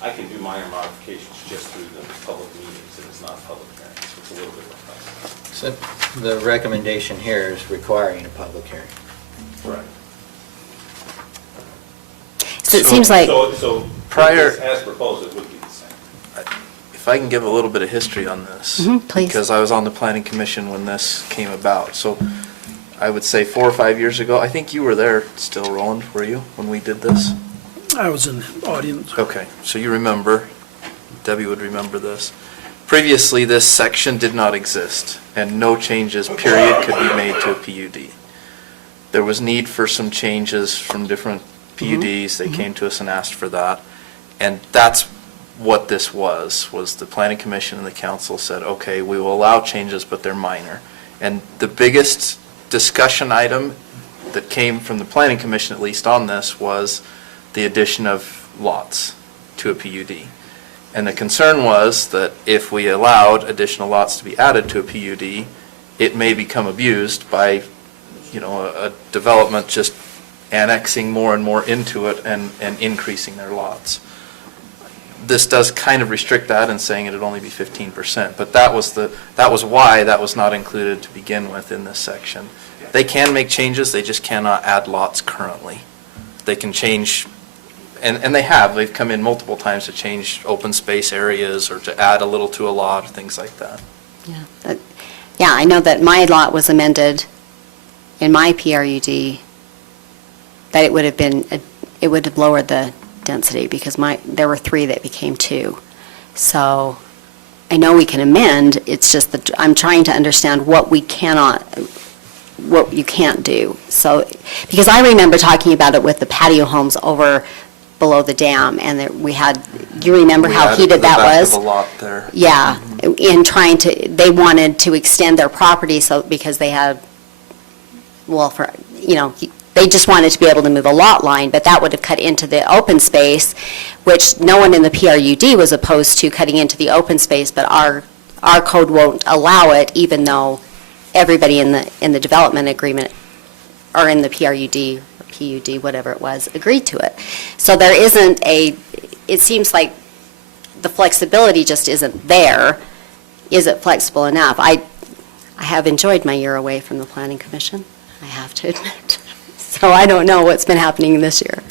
I can do minor modifications just through the public meetings, and it's not public hearings, so it's a little bit of a process. So the recommendation here is requiring a public hearing. Right. So it seems like, So Prior- as proposed, it would be the same. If I can give a little bit of history on this. Please. Because I was on the planning commission when this came about. So I would say 4 or 5 years ago, I think you were there still, Roland, were you, when we did this? I was in the audience. Okay, so you remember, Debbie would remember this. Previously, this section did not exist, and no changes, period, could be made to a PUD. There was need for some changes from different PUDs. They came to us and asked for that. And that's what this was the planning commission and the council said, okay, we will allow changes, but they're minor. And the biggest discussion item that came from the planning commission, at least on this, was the addition of lots to a PUD. And the concern was that if we allowed additional lots to be added to a PUD, it may become abused by, a development just annexing more and more into it and increasing their lots. This does kind of restrict that and saying it'd only be 15%, but that was why that was not included to begin with in this section. They can make changes, they just cannot add lots currently. They can change, and they've come in multiple times to change open space areas or to add a little to a lot, things like that. yeah, I know that my lot was amended in my PRUD, that it would have lowered the density because there were 3 that became 2. So I know we can amend, it's just that I'm trying to understand what you can't do. So, because I remember talking about it with the patio homes over below the dam, and do you remember how heated that was? We added the back of a lot there. Yeah, they wanted to extend their property because they had, they just wanted to be able to move a lot line, but that would have cut into the open space, which no one in the PRUD was opposed to cutting into the open space, but our code won't allow it, even though everybody in the development agreement, or in the PRUD, or PUD, whatever it was, agreed to it. So there isn't it seems like the flexibility just isn't there. Is it flexible enough? I have enjoyed my year away from the Planning Commission, I have to admit. So I don't know what's been happening this year.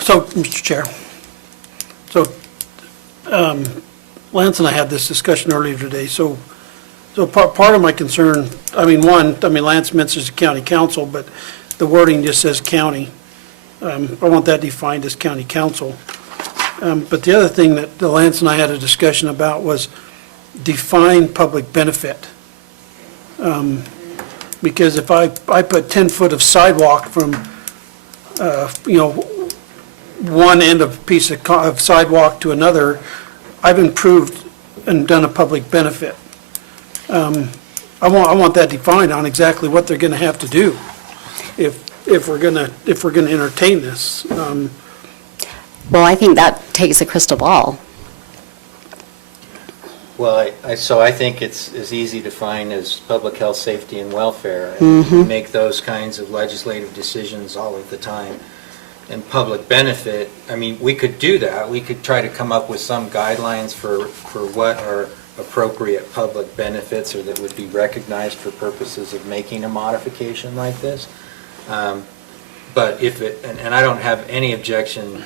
So, Mr. Chair, Lance and I had this discussion earlier today, so part of my concern, Lance mentions the county council, but the wording just says county. I want that defined as county council. But the other thing that Lance and I had a discussion about was define public benefit. Because if I put 10 foot of sidewalk from, one end of piece of sidewalk to another, I've improved and done a public benefit. I want that defined on exactly what they're going to have to do if we're going to entertain this. Well, I think that takes a crystal ball. Well, so I think it's as easy to define as public health, safety, and welfare. And we make those kinds of legislative decisions all of the time. And public benefit, we could do that. We could try to come up with some guidelines for what are appropriate public benefits or that would be recognized for purposes of making a modification like this. But and I don't have any objection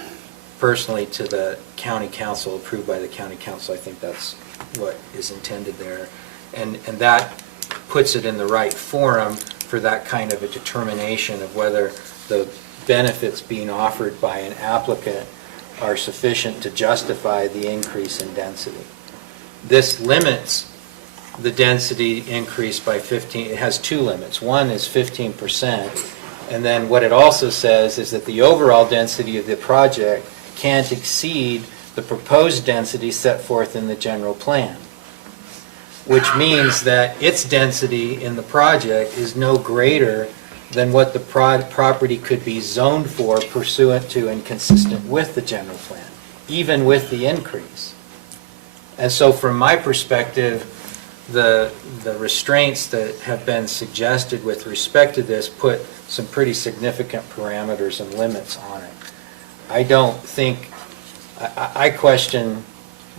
personally to the county council, approved by the county council. I think that's what is intended there. And that puts it in the right forum for that kind of a determination of whether the benefits being offered by an applicant are sufficient to justify the increase in density. This limits the density increase by 15, it has two limits. One is 15%, and then what it also says is that the overall density of the project can't exceed the proposed density set forth in the general plan, which means that its density in the project is no greater than what the property could be zoned for pursuant to and consistent with the general plan, even with the increase. And so from my perspective, the restraints that have been suggested with respect to this put some pretty significant parameters and limits on it. I don't think, I question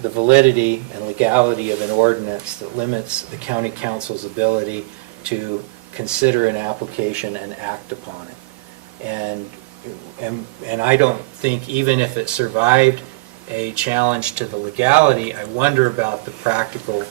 the validity and legality of an ordinance that limits the county council's ability to consider an application and act upon it. And I don't think, even if it survived a challenge to the legality, I wonder about the practical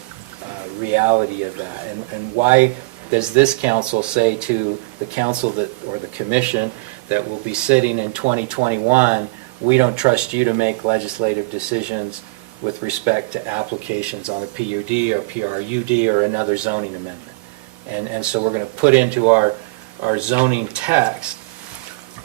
reality of that. And why does this council say to the council that, or the commission that will be sitting in 2021, we don't trust you to make legislative decisions with respect to applications on a PUD or PRUD or another zoning amendment. And so we're going to put into our zoning text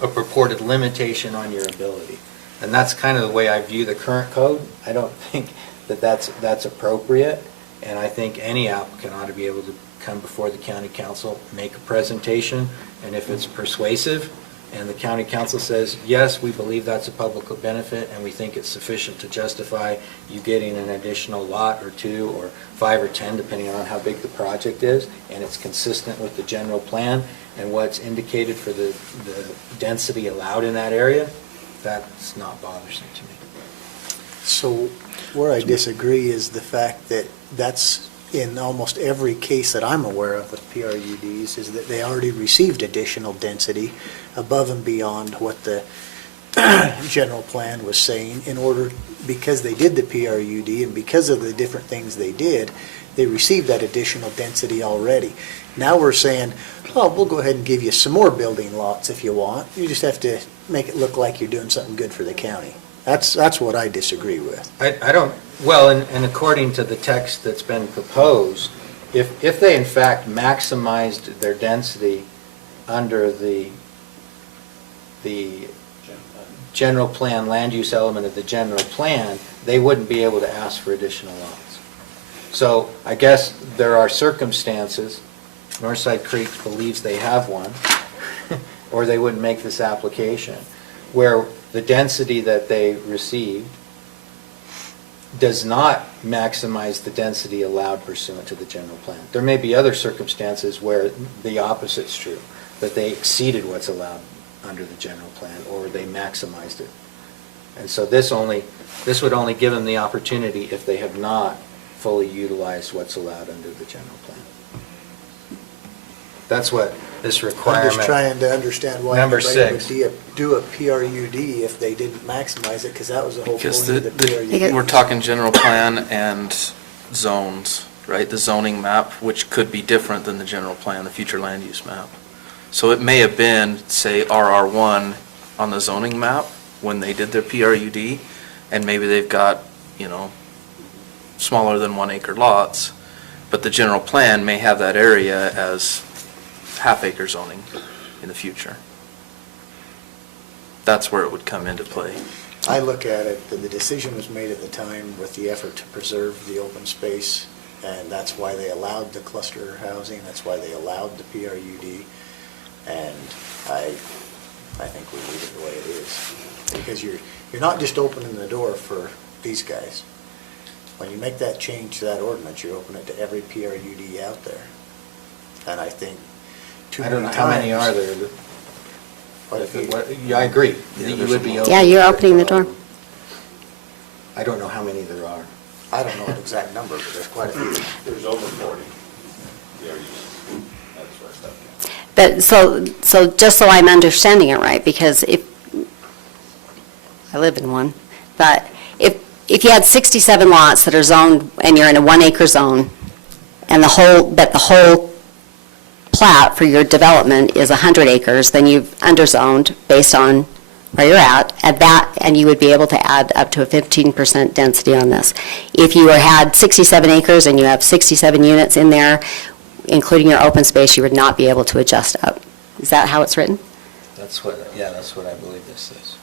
a purported limitation on your ability. And that's kind of the way I view the current code. I don't think that that's appropriate, and I think any applicant ought to be able to come before the county council, make a presentation, and if it's persuasive, and the county council says, yes, we believe that's a public benefit, and we think it's sufficient to justify you getting an additional lot or 2 or 5 or 10, depending on how big the project is, and it's consistent with the general plan and what's indicated for the density allowed in that area, that's not bothersome to me. So where I disagree is the fact that that's in almost every case that I'm aware of with PRUDs, is that they already received additional density above and beyond what the general plan was saying in order, because they did the PRUD and because of the different things they did, they received that additional density already. Now we're saying, oh, we'll go ahead and give you some more building lots if you want. You just have to make it look like you're doing something good for the county. That's what I disagree with. I don't, well, and according to the text that's been proposed, if they in fact maximized their density under the general plan, land use element of the general plan, they wouldn't be able to ask for additional lots. So I guess there are circumstances, Northside Creek believes they have one, or they wouldn't make this application, where the density that they received does not maximize the density allowed pursuant to the general plan. There may be other circumstances where the opposite's true, that they exceeded what's allowed under the general plan, or they maximized it. And so this would only give them the opportunity if they have not fully utilized what's allowed under the general plan. That's what this requirement. I'm just trying to understand why Number anybody 6. would do a PRUD if they didn't maximize it, because that was the whole point of the PRUD. We're talking general plan and zones, right? The zoning map, which could be different than the general plan, the future land use map. So it may have been, say, RR1 on the zoning map when they did their PRUD, and maybe they've got, smaller than 1 acre lots, but the general plan may have that area as half-acre zoning in the future. That's where it would come into play. I look at it, that the decision was made at the time with the effort to preserve the open space, and that's why they allowed the cluster housing, that's why they allowed the PRUD, and I think we leave it the way it is. Because you're not just opening the door for these guys. When you make that change to that ordinance, you open it to every PRUD out there. And I think too I many don't times. know, how many are there? Yeah, I agree. You would be open. Yeah, you're opening the door. I don't know how many there are. I don't know an exact number, but there's quite a few. There's over 40. That's where stuff came. But so just so I'm understanding it right, because if, I live in one, but if you had 67 lots that are zoned and you're in a 1 acre zone, and the whole plat for your development is 100 acres, then you've underzoned based on where you're at that, and you would be able to add up to a 15% density on this. If you had 67 acres and you have 67 units in there, including your open space, you would not be able to adjust up. Is that how it's written? That's what I believe this is.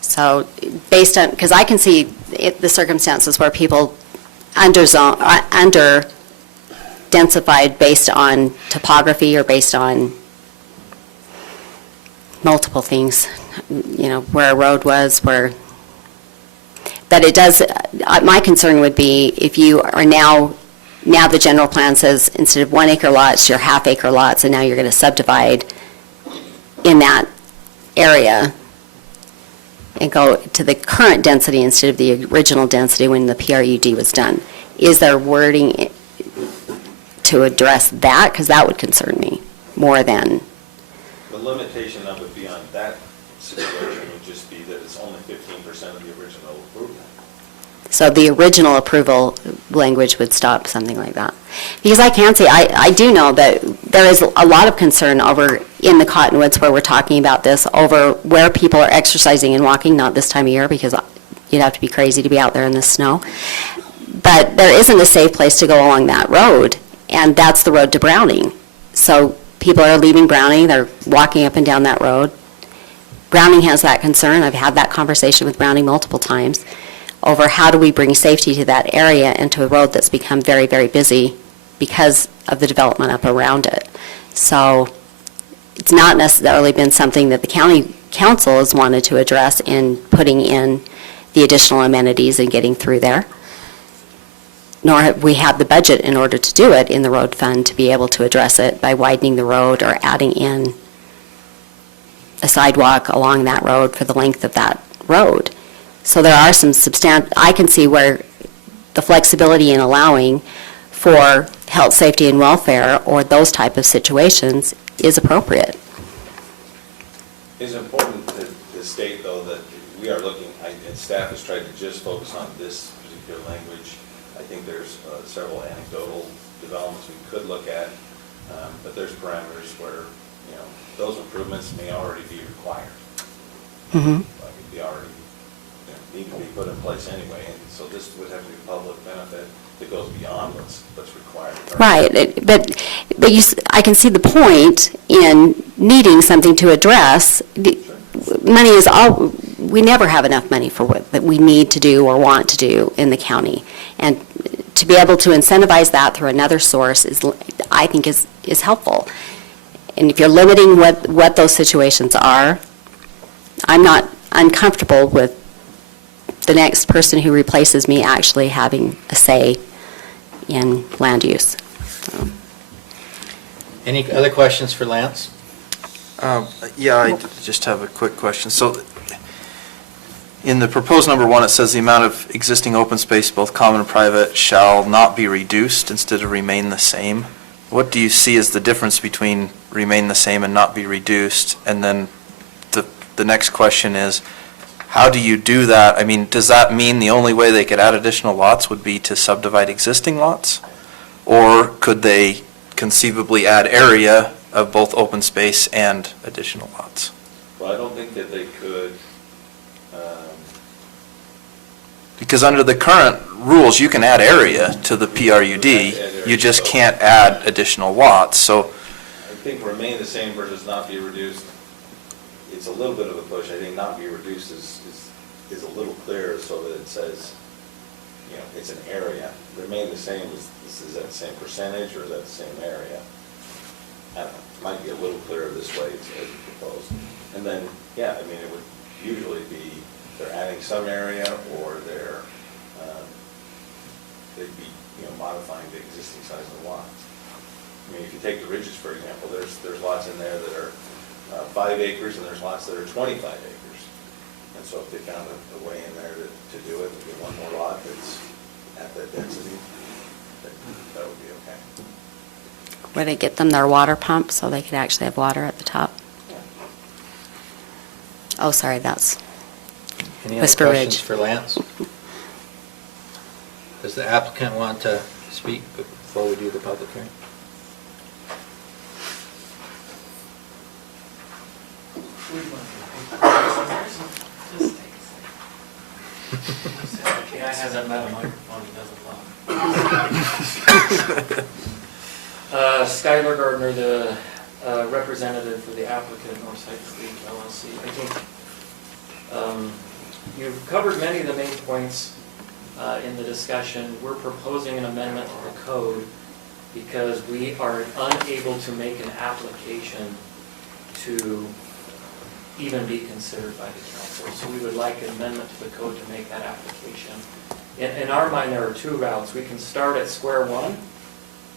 So based on, because I can see the circumstances where people under densified based on topography or based on multiple things, where a road was, but it does, my concern would be if you are now the general plan says instead of 1 acre lots, you're half-acre lots, and now you're going to subdivide in that area and go to the current density instead of the original density when the PRUD was done. Is there wording to address that? Because that would concern me more than. The limitation of it beyond that situation would just be that it's only 15% of the original approval. So the original approval language would stop something like that. Because I can say, I do know that there is a lot of concern over in the Cottonwoods where we're talking about this, over where people are exercising and walking, not this time of year because you'd have to be crazy to be out there in the snow. But there isn't a safe place to go along that road, and that's the road to Browning. So people are leaving Browning, they're walking up and down that road. Browning has that concern. I've had that conversation with Browning multiple times over how do we bring safety to that area and to a road that's become very, very busy because of the development up around it. So it's not necessarily been something that the county council has wanted to address in putting in the additional amenities and getting through there, nor have we had the budget in order to do it in the road fund to be able to address it by widening the road or adding in a sidewalk along that road for the length of that road. So there are some I can see where the flexibility in allowing for health, safety, and welfare or those type of situations is appropriate. It's important to state, though, that we are looking, and staff has tried to just focus on this particular language. I think there's several anecdotal developments we could look at, but there's parameters where, those improvements may already be required. Mm-hmm. Like be already need to be put in place anyway, and so this would have to be public benefit that goes beyond what's required. Right, but I can see the point in needing something to address. Money is all, we never have enough money for what that we need to do or want to do in the county, and to be able to incentivize that through another source is, I think, is helpful. And if you're limiting what those situations are, I'm not uncomfortable with the next person who replaces me actually having a say in land use. So. Any other questions for Lance? Yeah, I just have a quick question. So in the proposed number 1, it says the amount of existing open space, both common and private, shall not be reduced instead of remain the same. What do you see as the difference between remain the same and not be reduced? And then the next question is, how do you do that? I mean, does that mean the only way they could add additional lots would be to subdivide existing lots? Or could they conceivably add area of both open space and additional lots? Well, I don't think that they could. Because under the current rules, you can add area to the PRUD, you just can't add additional lots, so. I think remain the same versus not be reduced, it's a little bit of a push. I think not be reduced is a little clearer so that it says, it's an area. Remain the same, is that the same percentage or is that the same area? I don't know, it might be a little clearer this way as proposed. And then, it would usually be they're adding some area or they'd be, modifying the existing size of the lots. I mean, if you take the ridges, for example, there's lots in there that are 5 acres and there's lots that are 25 acres. And so if they found a way in there to do it, to get one more lot that's at that density, that would be okay. Would it get them their water pump so they could actually have water at the top? Yeah. Oh, sorry, that's Any other Whisper questions Ridge. for Lance? Does the applicant want to speak before we do the public hearing? Guy hasn't met a microphone, he doesn't talk. Skylar Gardner, the representative for the applicant, Northside Creek LLC. I think you've covered many of the main points in the discussion. We're proposing an amendment to the code because we are unable to make an application to even be considered by the council. So we would like an amendment to the code to make that application. In our mind, there are two routes. We can start at square one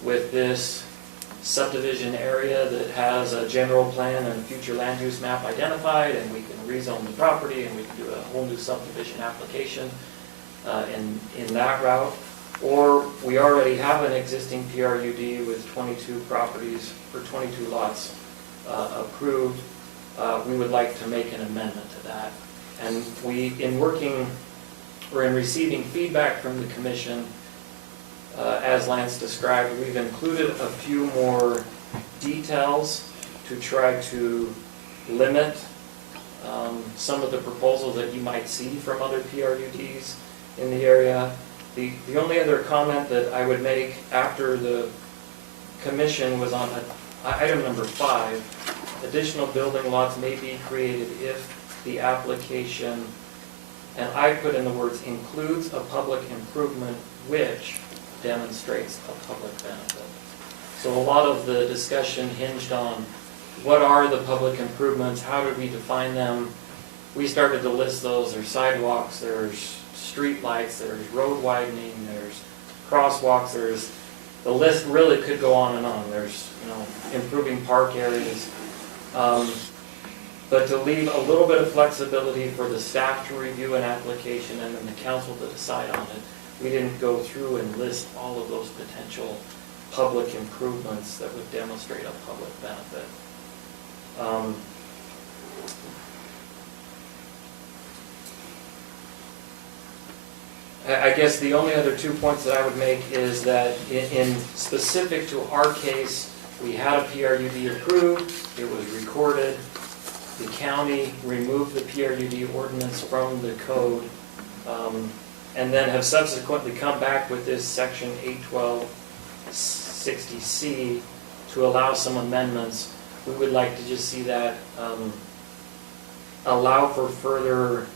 with this subdivision area that has a general plan and future land use map identified, and we can rezone the property, and we can do a whole new subdivision application in that route. Or we already have an existing PRUD with 22 properties, or 22 lots approved. We would like to make an amendment to that. And in receiving feedback from the commission, as Lance described, we've included a few more details to try to limit some of the proposals that you might see from other PRUDs in the area. The only other comment that I would make after the commission was on item number 5. Additional building lots may be created if the application, and I put in the words, includes a public improvement which demonstrates a public benefit. So a lot of the discussion hinged on what are the public improvements, how do we define them. We started to list those. There's sidewalks, there's street lights, there's road widening, there's crosswalks, the list really could go on and on. There's, improving park areas. But to leave a little bit of flexibility for the staff to review an application and then the council to decide on it, we didn't go through and list all of those potential public improvements that would demonstrate a public benefit. I guess the only other 2 points that I would make is that in specific to our case, we had a PRUD approved, it was recorded, the county removed the PRUD ordinance from the code, and then have subsequently come back with this section 81260C to allow some amendments. We would like to just see that allow for further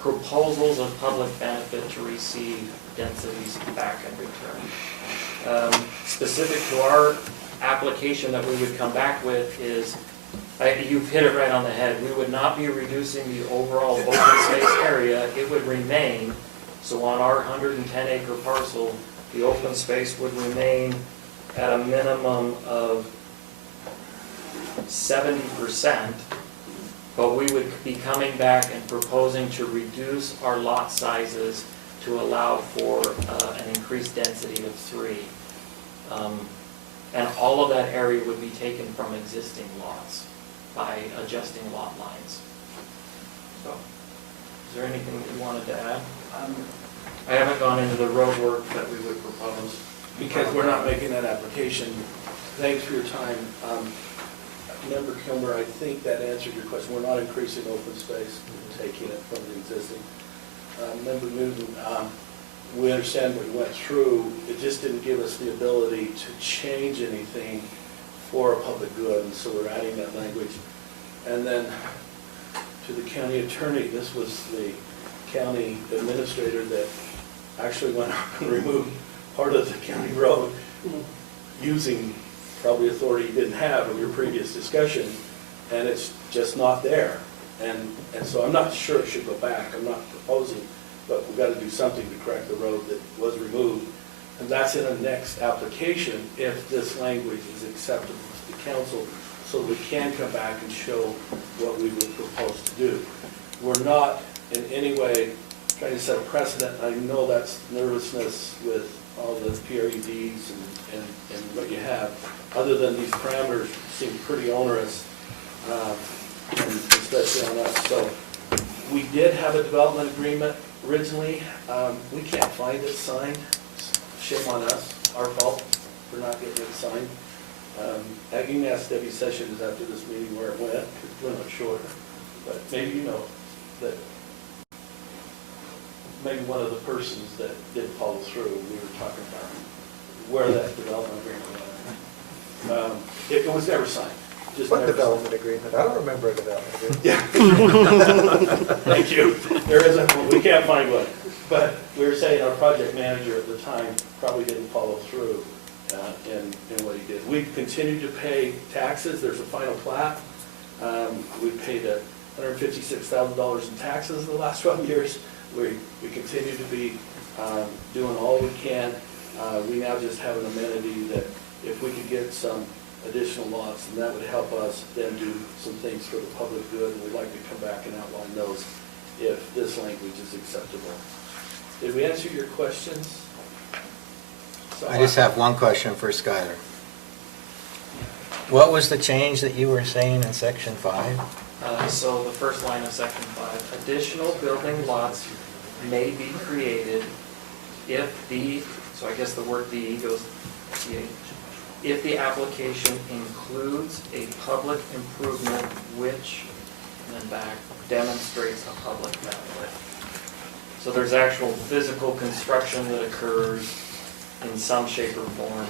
proposals of public benefit to receive densities back in return. Specific to our application that we would come back with is, you've hit it right on the head, we would not be reducing the overall open space area, it would remain. So on our 110-acre parcel, the open space would remain at a minimum of 70%, but we would be coming back and proposing to reduce our lot sizes to allow for an increased density of 3. And all of that area would be taken from existing lots by adjusting lot lines. So, is there anything that you wanted to add? I haven't gone into the road work that we would propose. Because we're not making that application, thanks for your time. Member Kilmer, I think that answered your question. We're not increasing open space, we're taking it from the existing. Member Newton, we understand what you went through. It just didn't give us the ability to change anything for a public good, and so we're adding that language. And then to the county attorney, this was the county administrator that actually went up and removed part of the county road using probably authority you didn't have in your previous discussion, and it's just not there. And so I'm not sure it should go back. I'm not proposing, but we've got to do something to correct the road that was removed. And that's in a next application if this language is acceptable to the council, so we can come back and show what we would propose to do. We're not in any way trying to set a precedent. I know that's nervousness with all the PRUDs and what you have. Other than these parameters seem pretty onerous, and especially on us. So we did have a development agreement originally. We can't find it signed. Shame on us, our fault for not getting it signed. You can ask Debbie Sessions after this meeting where it went, because we're not sure. But maybe you know that maybe one of the persons that didn't follow through, we were talking about where that development agreement went. It was never signed. Just What never development agreement? I don't remember a development agreement. Yeah. Thank you. There isn't, we can't find one. But we were saying our project manager at the time probably didn't follow through in what he did. We've continued to pay taxes. There's a final plat. We've paid $156,000 in taxes in the last 12 years. We continue to be doing all we can. We now just have an amenity that if we could get some additional lots, and that would help us then do some things for the public good, and we'd like to come back and outline those if this language is acceptable. Did we answer your questions? So I just have one question for Skylar. What was the change that you were saying in section 5? So the first line of section 5, additional building lots may be created if the, so I guess the word "the" goes, if the application includes a public improvement which, and then back, demonstrates a public benefit. So there's actual physical construction that occurs in some shape or form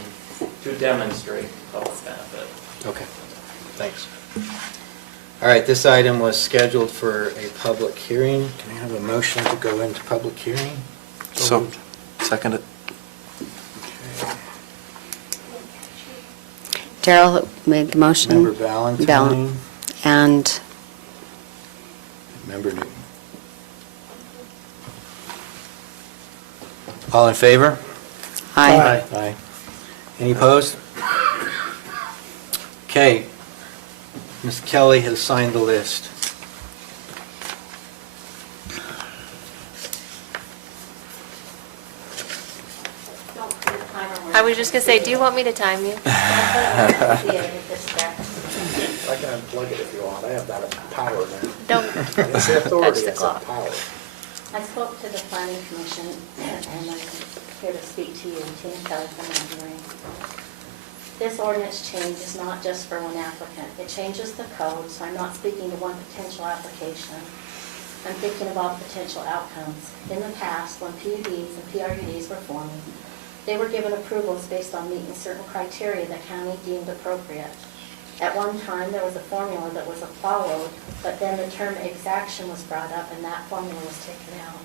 to demonstrate public benefit. Okay, thanks. All right, this item was scheduled for a public hearing. Can I have a motion to go into public hearing? So, second it. Daryl made the motion. Member Valentine. And Member Newton. All in favor? Aye. Aye. Any opposed? Okay. Ms. Kelly has signed the list. I was just gonna say, do you want me to time you? I can unplug it if you want. I have that power now. Don't It's the authority, touch the it's clock. power. I spoke to the planning commission, and I'm here to speak to you, Tina Kelly from Mountain Green. This ordinance change is not just for one applicant. It changes the code, so I'm not speaking to one potential application. I'm thinking about potential outcomes. In the past, when PUDs and PRUDs were forming, they were given approvals based on meeting certain criteria the county deemed appropriate. At one time, there was a formula that was followed, but then the term exaction was brought up and that formula was taken out.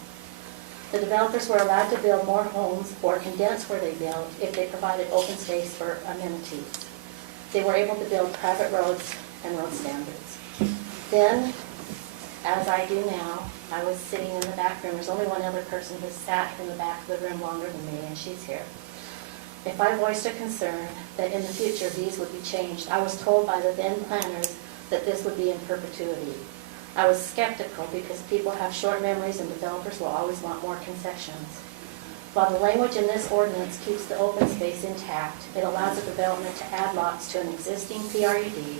The developers were allowed to build more homes or condense where they built if they provided open space for amenities. They were able to build private roads and road standards. Then, as I do now, I was sitting in the back room. There's only one other person who's sat in the back of the room longer than me, and she's here. If I voiced a concern that in the future these would be changed, I was told by the then planners that this would be in perpetuity. I was skeptical because people have short memories and developers will always want more concessions. While the language in this ordinance keeps the open space intact, it allows a development to add lots to an existing PRUD,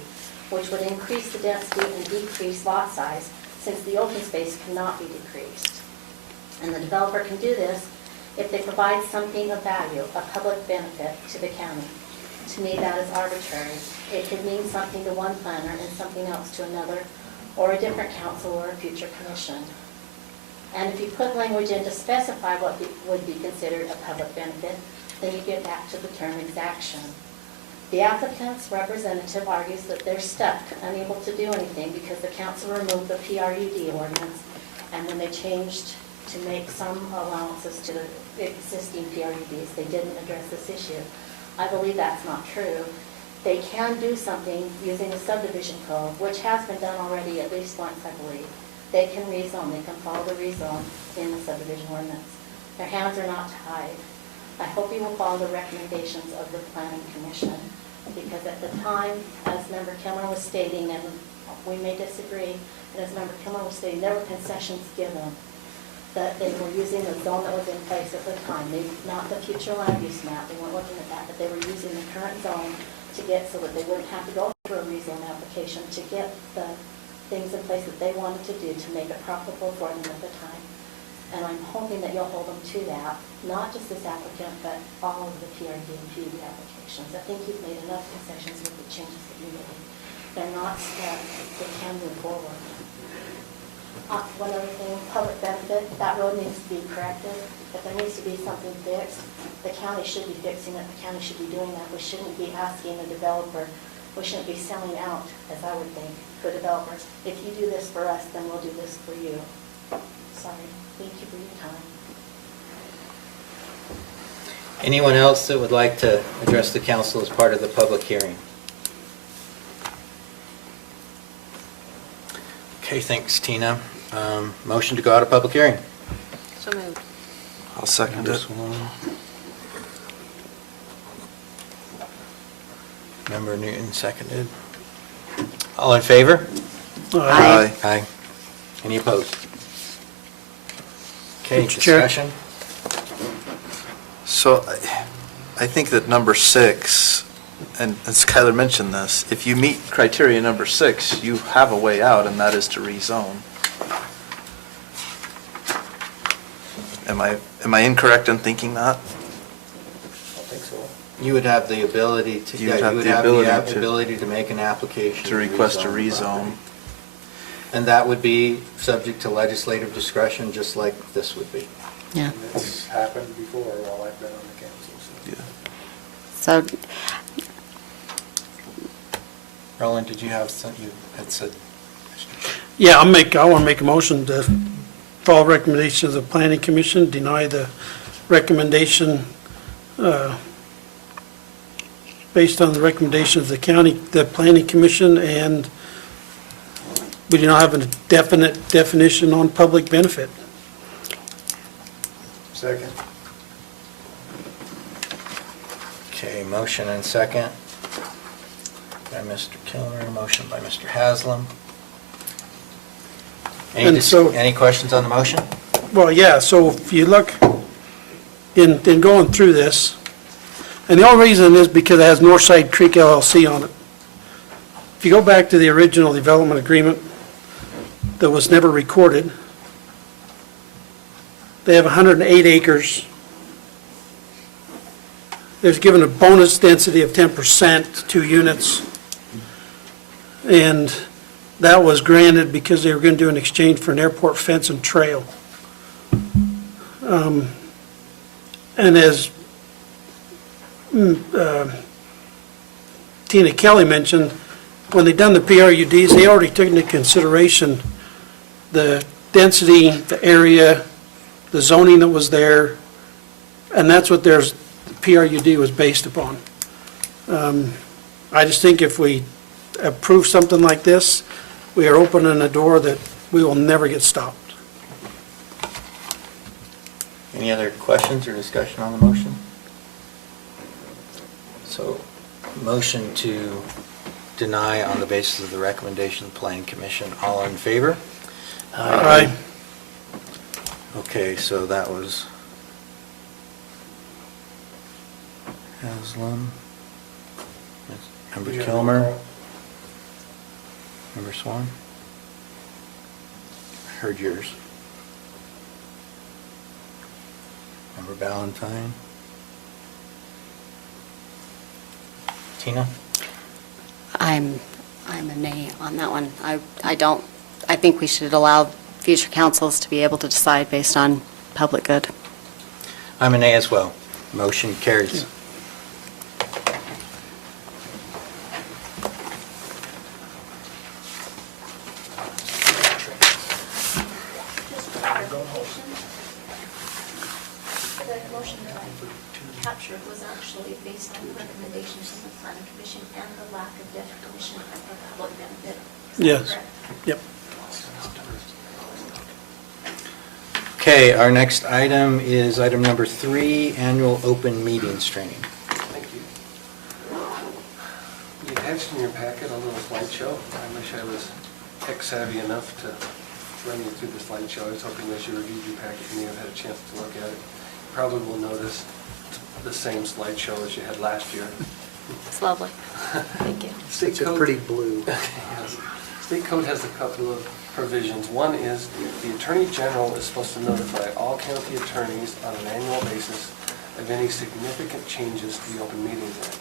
which would increase the density and decrease lot size since the open space cannot be decreased. And the developer can do this if they provide something of value, a public benefit to the county. To me, that is arbitrary. It could mean something to one planner and something else to another, or a different council or a future commission. And if you put language in to specify what would be considered a public benefit, then you get back to the term exaction. The applicant's representative argues that they're stuck, unable to do anything because the council removed the PRUD ordinance, and when they changed to make some allowances to the existing PRUDs, they didn't address this issue. I believe that's not true. They can do something using the subdivision code, which has been done already at least once, I believe. They can rezone, they can follow the rezone in the subdivision ordinance. Their hands are not tied. I hope you will follow the recommendations of the Planning Commission, because at the time, as Member Kilmer was stating, and we may disagree, but as Member Kilmer was stating, there were concessions given that they were using the zone that was in place at the time. Not the future land use map, they weren't looking at that, but they were using the current zone to get so that they wouldn't have to go through a rezone application to get the things in place that they wanted to do to make it profitable for them at the time. And I'm hoping that you'll hold them to that, not just this applicant, but all of the PRD and PUD applications. I think you've made enough concessions with the changes that you made. They're not stuck, they can move forward. One other thing, public benefit, that road needs to be corrected. If there needs to be something fixed, the county should be fixing it, the county should be doing that. We shouldn't be asking a developer, we shouldn't be selling out, as I would think, to a developer. If you do this for us, then we'll do this for you. Sorry, thank you for your time. Anyone else that would like to address the council as part of the public hearing? Okay, thanks, Tina. Motion to go out of public hearing. So moved. I'll second it. Member Newton seconded. All in favor? Aye. Aye. Any opposed? Okay, Mr. Chair. discussion? So I think that number 6, and Skylar mentioned this, if you meet criteria number 6, you have a way out, and that is to rezone. Am I incorrect in thinking that? You would have the ability to, You yeah, would you have would the have ability the to- ability to make an application. To request a the rezone. property. And that would be subject to legislative discretion, just like this would be. Yeah. It's happened before while I've been on the council, so. Yeah. So, Roland, did you have something you had said? Yeah, I want to make a motion to follow recommendations of the planning commission, deny the recommendation, based on the recommendations of the county, the planning commission, and we do not have a definite definition on public benefit. Second. Okay, motion and second by Mr. Kilmer, motion by Mr. Haslam. And so- Any questions on the motion? Well, yeah, so if you look in going through this, and the only reason is because it has Northside Creek LLC on it. If you go back to the original development agreement that was never recorded, they have 108 acres. There's given a bonus density of 10%, 2 units. And that was granted because they were going to do an exchange for an airport fence and trail. And as Tina Kelly mentioned, when they done the PRUDs, they already took into consideration the density, the area, the zoning that was there, and that's what the PRUD was based upon. I just think if we approve something like this, we are opening a door that we will never get stopped. Any other questions or discussion on the motion? So, motion to deny on the basis of the recommendation of the planning commission. All in favor? Aye. Okay, so that was Haslam, Member Kilmer, Member Swan. I heard yours. Member Ballantyne. Tina? I'm a nay on that one. I think we should allow future councils to be able to decide based on public good. I'm a nay as well. Motion carries. Just for clarification, the motion that I captured was actually based on recommendations from the planning commission and the lack of definition of the public benefit. Is that Yes. correct? Yep. Okay, our next item is item number 3, annual open meetings training. Thank you. You attached in your packet a little slideshow. I wish I was tech savvy enough to run you through the slideshow. I was hoping as you reviewed your packet, you may have had a chance to look at it. You probably will notice the same slideshow as you had last year. It's lovely. Thank you. It's a pretty blue. Yes. State code has a couple of provisions. One is the Attorney General is supposed to notify all county attorneys on an annual basis of any significant changes to the Open Meetings Act.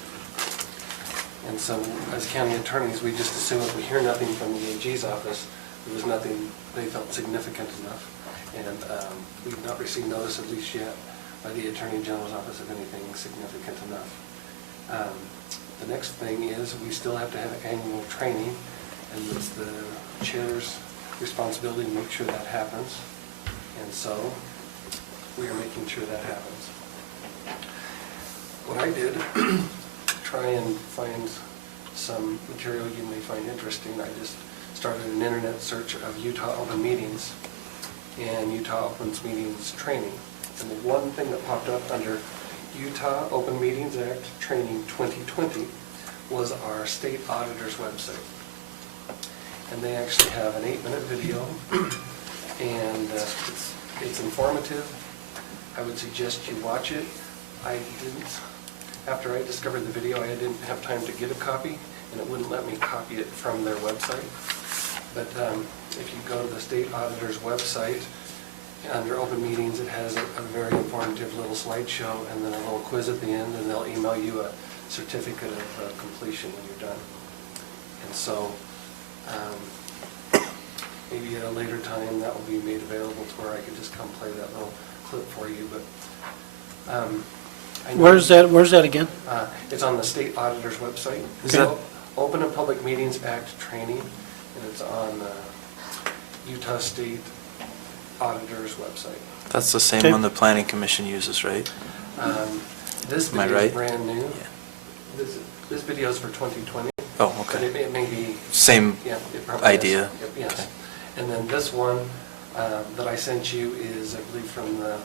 And so, as county attorneys, we just assume if we hear nothing from the AG's office, There was nothing they felt significant enough, and we've not received notice, at least yet, by the Attorney General's office of anything significant enough. The next thing is, we still have to have annual training, and it's the chair's responsibility to make sure that happens. And so, we are making sure that happens. What I did, try and find some material you may find interesting, I just started an internet search of Utah Open Meetings and Utah Open Meetings Training. And the one thing that popped up under Utah Open Meetings Act Training 2020 was our state auditor's website. And they actually have an 8-minute video, and it's informative. I would suggest you watch it. After I discovered the video, I didn't have time to get a copy, and it wouldn't let me copy it from their website. But if you go to the state auditor's website, under open meetings, it has a very informative little slideshow and then a little quiz at the end, and they'll email you a certificate of completion when you're done. And so maybe at a later time that will be made available to where I can just come play that little clip for you. But I know Where's that again? It's on the state auditor's website. Is that- Open and Public Meetings Act Training, and it's on Utah State Auditor's website. That's the same Okay. one the Planning Commission uses, right? This Am I video is right? brand new. Yeah. This video is for 2020. Oh, But okay. it may be. Same Yeah, it probably is. idea. Yep, yes. Okay. And then this one that I sent you is, I believe, from the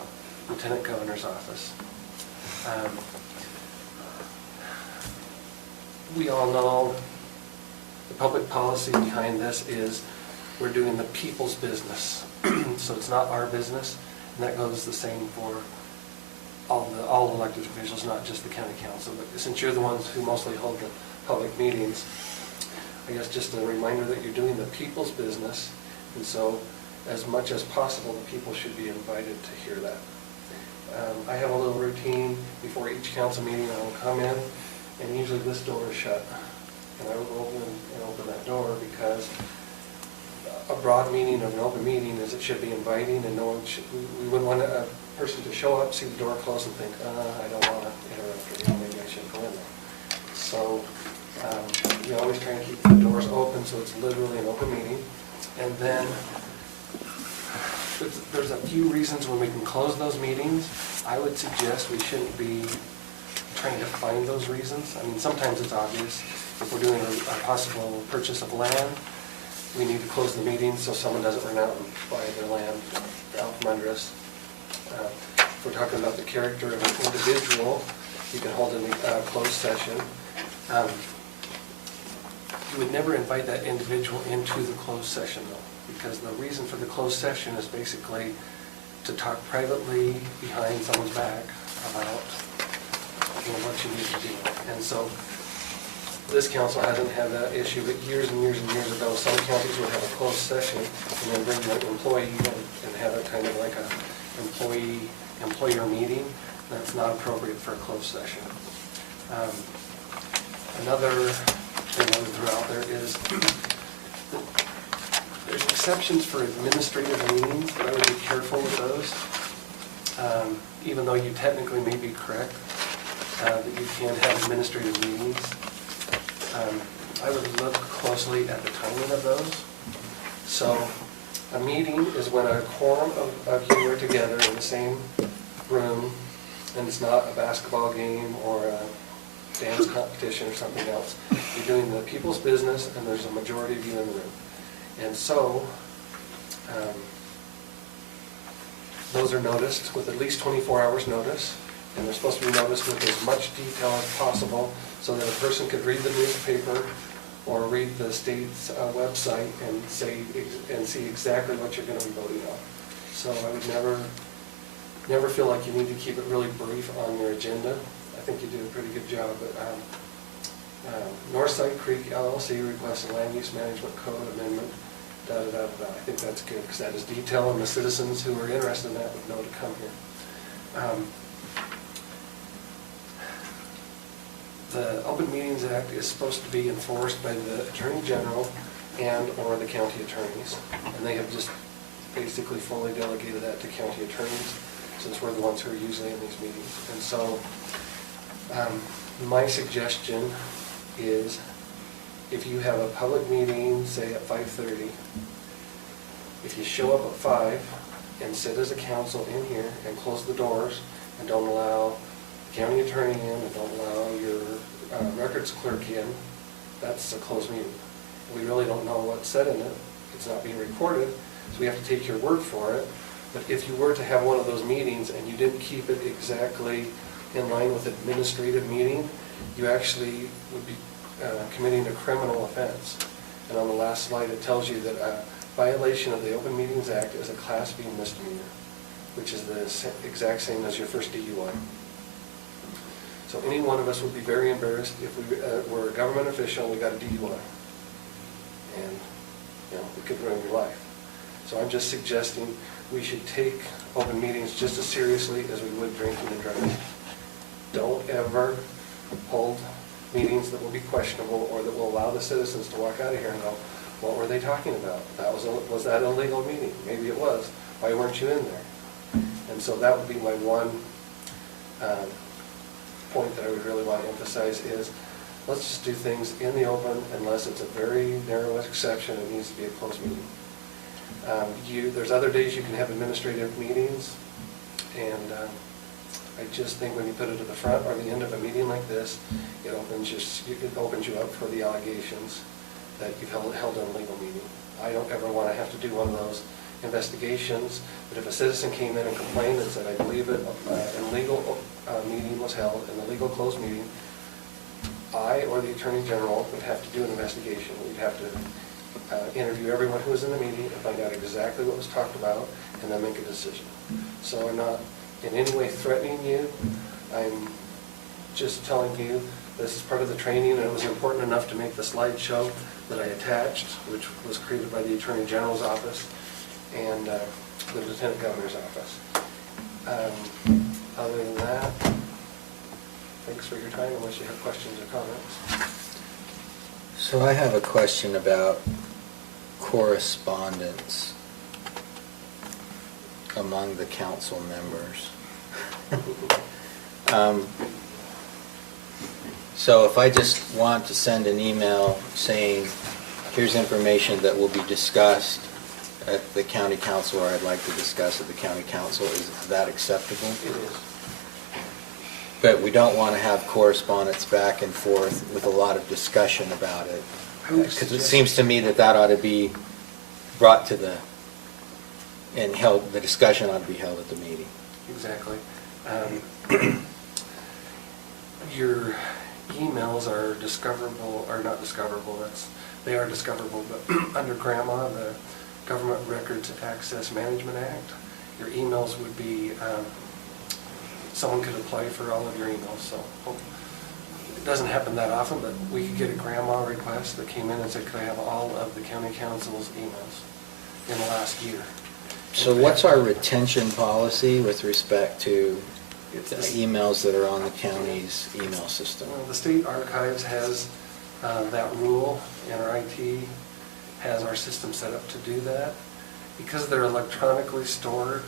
Lieutenant Governor's office. We all know the public policy behind this is we're doing the people's business. So it's not our business, and that goes the same for all elected officials, not just the county council. But since you're the ones who mostly hold the public meetings, I guess just a reminder that you're doing the people's business, and so as much as possible, the people should be invited to hear that. I have a little routine before each council meeting. I will come in, and usually this door is shut, and I will go over and open that door, because a broad meaning of an open meeting is it should be inviting, and no one should, we wouldn't want a person to show up, see the door closed, and think, I don't want to interrupt, or maybe I shouldn't go in there. So we always try and keep the doors open, so it's literally an open meeting. And then there's a few reasons when we can close those meetings. I would suggest we shouldn't be trying to find those reasons. I mean, sometimes it's obvious. If we're doing a possible purchase of land, we need to close the meeting so someone doesn't run out and buy their land out from under us. If we're talking about the character of an individual, you can hold a closed session. You would never invite that individual into the closed session, though, because the reason for the closed session is basically to talk privately behind someone's back about what you need to do. And so this council hasn't had that issue, but years and years and years ago, some counties would have a closed session and then bring the employee in and have it kind of like a employer meeting. That's not appropriate for a closed session. Another thing I would throw out there is there's exceptions for administrative meetings, but I would be careful with those. Even though you technically may be correct that you can have administrative meetings, I would look closely at the timing of those. So a meeting is when a quorum of you are together in the same room, and it's not a basketball game or a dance competition or something else. You're doing the people's business, and there's a majority of you in the room. And so those are noticed with at least 24 hours notice, and they're supposed to be noticed with as much detail as possible so that a person could read the newspaper or read the state's website and see exactly what you're going to be voting on. So I would never feel like you need to keep it really brief on your agenda. I think you did a pretty good job. But Northside Creek LLC requests a land use management code amendment. I think that's good, because that is detail, and the citizens who are interested in that would know to come here. The Open Meetings Act is supposed to be enforced by the Attorney General and/or the county attorneys. And they have just basically fully delegated that to county attorneys, since we're the ones who are usually in these meetings. And so my suggestion is, if you have a public meeting, say at 5:30, if you show up at 5 and sit as a council in here and close the doors and don't allow the county attorney in and don't allow your records clerk in, that's a closed meeting. We really don't know what's said in it. It's not being recorded, so we have to take your word for it. But if you were to have one of those meetings and you didn't keep it exactly in line with administrative meeting, you actually would be committing a criminal offense. And on the last slide, it tells you that a violation of the Open Meetings Act is a Class B misdemeanor, which is the exact same as your first DUI. So any one of us would be very embarrassed if we were a government official and we got a DUI. And, it could ruin your life. So I'm just suggesting we should take open meetings just as seriously as we would drinking and driving. Don't ever hold meetings that will be questionable or that will allow the citizens to walk out of here and go, what were they talking about? Was that a legal meeting? Maybe it was. Why weren't you in there? And so that would be my one point that I would really want to emphasize is, let's just do things in the open unless it's a very narrow exception. It needs to be a closed meeting. There's other days you can have administrative meetings, and I just think when you put it at the front or the end of a meeting like this, it opens you up for the allegations that you've held an illegal meeting. I don't ever want to have to do one of those investigations, but if a citizen came in and complained and said, I believe an illegal meeting was held, an illegal closed meeting, I or the Attorney General would have to do an investigation. We'd have to interview everyone who was in the meeting and find out exactly what was talked about and then make a decision. So I'm not in any way threatening you. I'm just telling you this is part of the training, and it was important enough to make the slideshow that I attached, which was created by the Attorney General's office and the Lieutenant Governor's office. Other than that, thanks for your time, unless you have questions or comments. So I have a question about correspondence among the council members. So if I just want to send an email saying, here's information that will be discussed at the county council, or I'd like to discuss at the county council, is that acceptable? It is. But we don't want to have correspondence back and forth with a lot of discussion about it. Because it seems to me that ought to be brought to the discussion ought to be held at the meeting. Exactly. Your emails are discoverable, or not discoverable, they are discoverable, but under GRAMA, the Government Records Access Management Act, your emails would be, someone could apply for all of your emails. So it doesn't happen that often, but we could get a GRAMA request that came in and said, could I have all of the county council's emails in the last year? So what's our retention policy with respect to the emails that are on the county's email system? Well, the state archives has that rule, and our IT has our system set up to do that. Because they're electronically stored,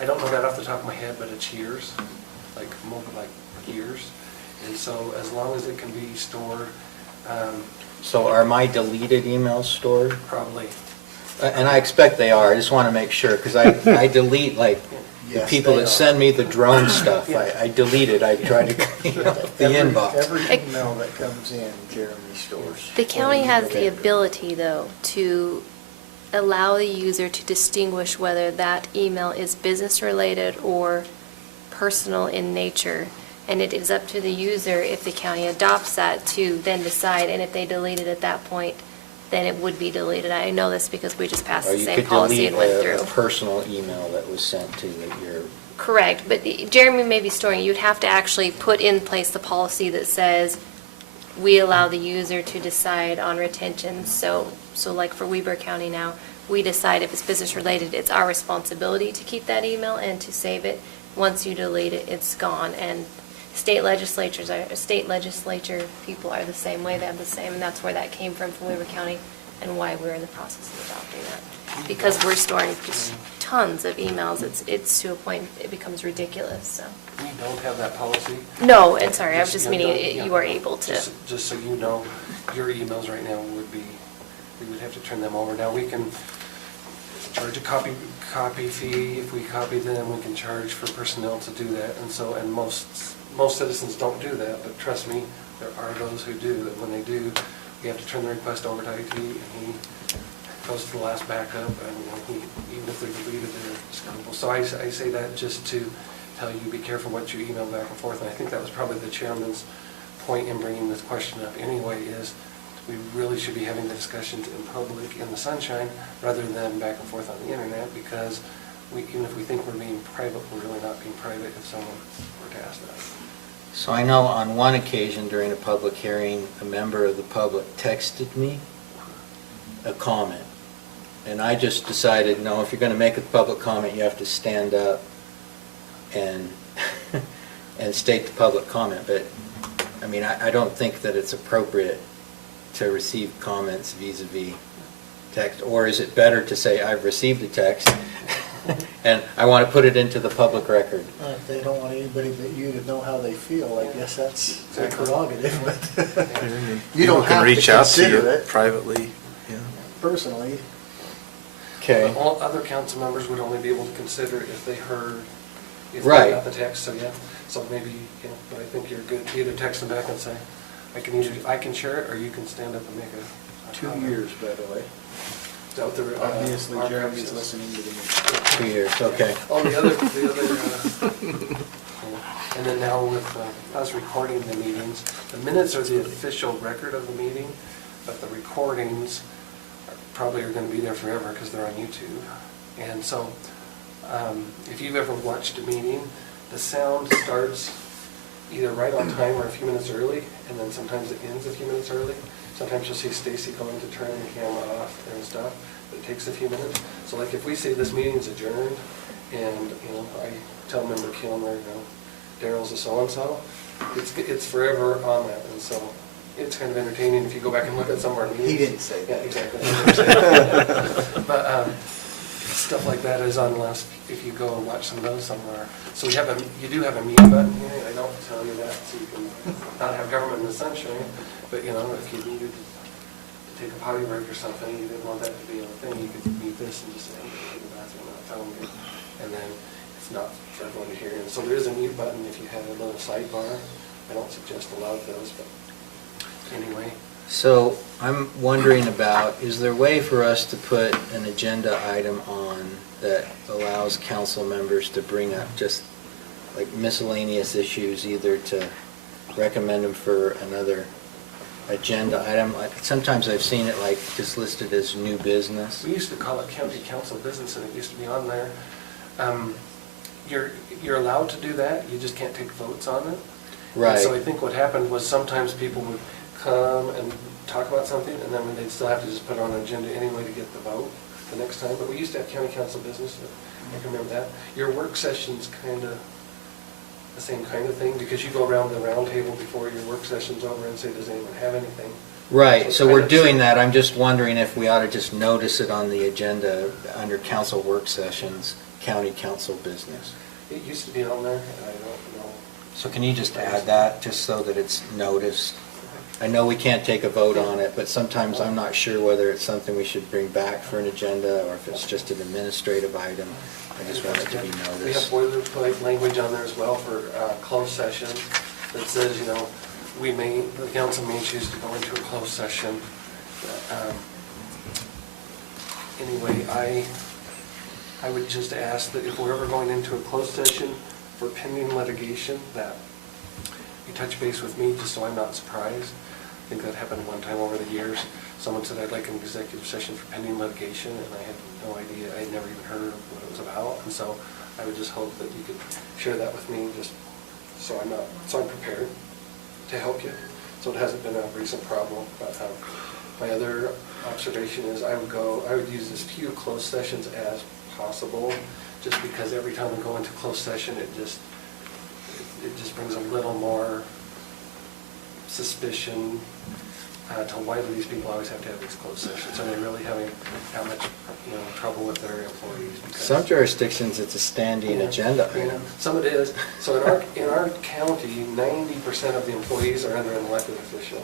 I don't know that off the top of my head, but it's years, like years. And so as long as it can be stored. So are my deleted emails stored? Probably. And I expect they are. I just want to make sure, because I delete, like, the Yes, people they that are. send me the drone stuff. I delete it. I try to clean up the inbox. Every email that comes in, Jeremy stores. The county has the ability, though, to allow the user to distinguish whether that email is business-related or personal in nature. And it is up to the user, if the county adopts that, to then decide, and if they delete it at that point, then it would be deleted. I know this because we just passed Or the you same could policy delete and went a through. personal email that was sent to your. Correct, but Jeremy may be storing, you'd have to actually put in place the policy that says, we allow the user to decide on retention. So like for Weber County now, we decide if it's business related, it's our responsibility to keep that email and to save it. Once you delete it, it's gone. And state legislature people are the same way, they have the same, and that's where that came from Weaver County, and why we're in the process of adopting that. Because we're storing just tons of emails, it's to a point, it becomes ridiculous, so. We don't have that policy. No, and sorry, I was just Yeah, meaning, yeah. you are able to. Just so you know, your emails right now would be, we would have to turn them over. Now, we can charge a copy fee. If we copy them, we can charge for personnel to do that. And so, and most citizens don't do that, but trust me, there are those who do, that when they do, we have to turn the request over to IT, and he goes to the last backup, and even if they're deleted, they're discoverable. So I say that just to tell you, be careful what you email back and forth. And I think that was probably the chairman's point in bringing this question up anyway, is we really should be having the discussions in public, in the sunshine, rather than back and forth on the internet, because even if we think we're being private, we're really not being private if someone were to ask that. So I know on one occasion during a public hearing, a member of the public texted me a comment. And I just decided, no, if you're going to make a public comment, you have to stand up and and state the public comment. But, I mean, I don't think that it's appropriate to receive comments vis-a-vis text. Or is it better to say, I've received a text, and I want to put it into the public record? If they don't want anybody but you to know how they feel, I guess that's their prerogative, but you don't have to reach out to consider you it privately. Yeah. personally. Okay. All other council members would only be able to consider if they heard, if Right. they got the text, so yeah. So maybe, but I think you're good, either text them back and say, I can share it, or you can stand up and make a 2 comment. years, by the way. Is that what the, Obviously, our Jeremy's practice is? listening to the meeting. 2 years, okay. Oh, and then now with us recording the meetings, the minutes are the official record of the meeting, but the recordings probably are going to be there forever because they're on YouTube. And so, if you've ever watched a meeting, the sound starts either right on time or a few minutes early, and then sometimes it ends a few minutes early. Sometimes you'll see Stacy going to turn the camera off and stuff, but it takes a few minutes. So like if we say this meeting's adjourned, and, I tell member Kilmer, Daryl's a so-and-so, it's forever on that, and so it's kind of entertaining if you go back and look at some of our meetings. He didn't say that. Yeah, exactly. But stuff like that is on last, if you go and watch some of those somewhere. So you do have a mute button here, I don't tell you that, so you can not have government in the sunshine, but, if you needed to take a potty break or something, you didn't want that to be a thing, you could mute this and just say, I'm going to the bathroom, not telling you, and then it's not for everyone to hear. And so there is a mute button if you have a little sidebar. I don't suggest a lot of those, but anyway. So I'm wondering about, is there a way for us to put an agenda item on that allows council members to bring up just like miscellaneous issues, either to recommend them for another agenda item? Sometimes I've seen it like just listed as new business. We used to call it county council business, and it used to be on there. You're allowed to do that, you just can't take votes on it. Right. And so I think what happened was sometimes people would come and talk about something, and then they'd still have to just put it on an agenda anyway to get the vote the next time. But we used to have county council business, I can remember that. Your work session's kind of the same kind of thing, because you go around the round table before your work session's over and say, does anyone have anything? Right, so kind we're of doing similar. that. I'm just wondering if we ought to just notice it on the agenda under council work sessions, county council business. It used to be on there, and I don't know. So can you just add that, just so that it's noticed? I know we can't take a vote on it, but sometimes I'm not sure whether it's something we should bring back for an agenda, or if it's just an administrative item. I just want it to be We have noticed. boilerplate language on there as well for closed session that says, the council may choose to go into a closed session. Anyway, I would just ask that if we're ever going into a closed session for pending litigation, that you touch base with me, just so I'm not surprised. I think that happened one time over the years. Someone said, I'd like an executive session for pending litigation, and I had no idea, I had never even heard of what it was about. And so I would just hope that you could share that with me, just so I'm prepared to help you. So it hasn't been a recent problem. But my other observation is I would use as few closed sessions as possible, just because every time we go into closed session, it just brings a little more suspicion to why do these people always have to have these closed sessions? Are they really having that much, trouble with their employees? Because- Some jurisdictions, it's a standing agenda Yeah, item. some it is. So in our county, 90% of the employees are under an elected official.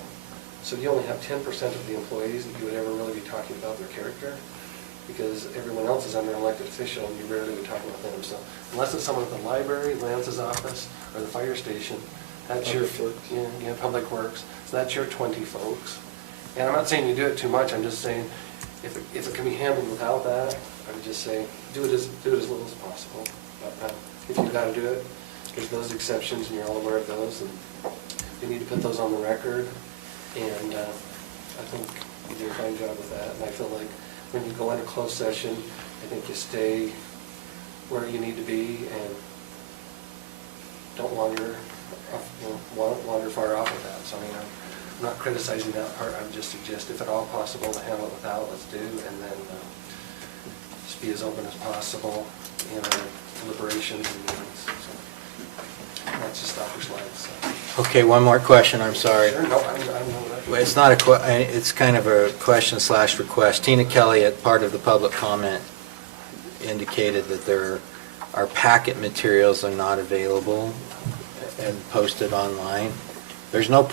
So you only have 10% of the employees that you would ever really be talking about their character, because everyone else is under an elected official, and you rarely would talk about them. So unless it's someone at the library, Lance's office, or the fire station, that's your, Public Works, so that's your 20 folks. And I'm not saying you do it too much, I'm just saying, if it can be handled without that, I would just say, do it as little as possible. If you've got to do it, there's those exceptions, and you're all aware of those, and we need to put those on the record. And I think you do a fine job with that. And I feel like when you go into closed session, I think you stay where you need to be and don't wander far off of that. So I'm not criticizing that part. I would just suggest, if at all possible, to handle it without, let's do, and then just be as open as possible in our deliberations and meetings. So let's just stop your slides. So. Okay, one more question, I'm sorry. Sure, no, I know that. Well, it's not it's kind of a question/request. Tina Kelly, at part of the public comment, indicated that our packet materials are not available and posted online. There's no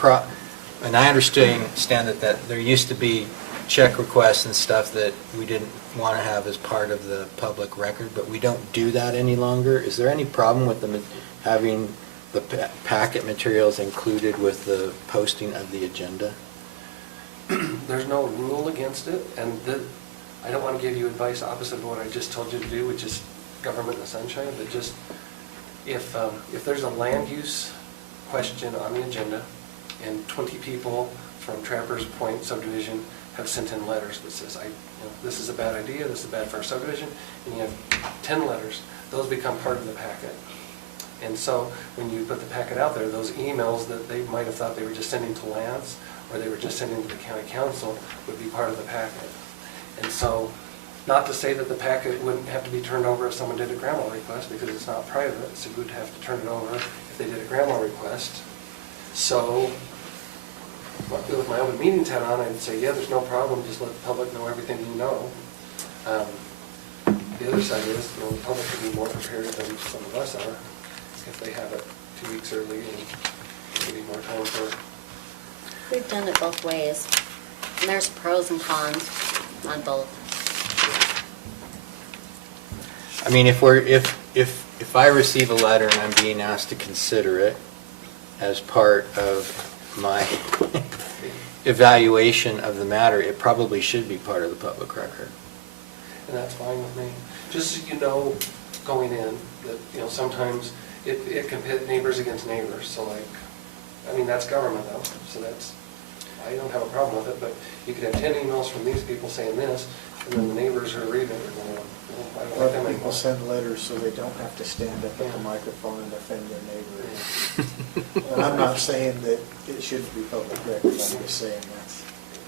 and I understand that there used to be check requests and stuff that we didn't want to have as part of the public record, but we don't do that any longer. Is there any problem with having the packet materials included with the posting of the agenda? There's no rule against it, and I don't want to give you advice opposite of what I just told you to do, which is government in the sunshine, but just if there's a land use question on the agenda and 20 people from Trappers Point subdivision have sent in letters that says, this is a bad idea, this is bad for our subdivision, and you have 10 letters, those become part of the packet. And so when you put the packet out there, those emails that they might have thought they were just sending to Lance or they were just sending to the county council would be part of the packet. And so, not to say that the packet wouldn't have to be turned over if someone did a grandma request, because it's not private, so you would have to turn it over if they did a grandma request. So, with my open meetings hat on, I'd say, yeah, there's no problem, just let the public know everything you know. The other side is, the public can be more prepared than some of us are if they have it 2 weeks early and give you more time for. We've done it both ways, and there's pros and cons on both. I mean, if I receive a letter and I'm being asked to consider it as part of my evaluation of the matter, it probably should be part of the public record. And that's fine with me. Just so you know, going in, that, sometimes it can pit neighbors against neighbors, so that's government though, so I don't have a problem with it, but you could have 10 emails from these people saying this, and then the neighbors who are reading it are going, I don't like them People anymore. send letters so they don't have to stand up at the microphone and defend their neighbor. And I'm not saying that it shouldn't be public record, I'm just saying that's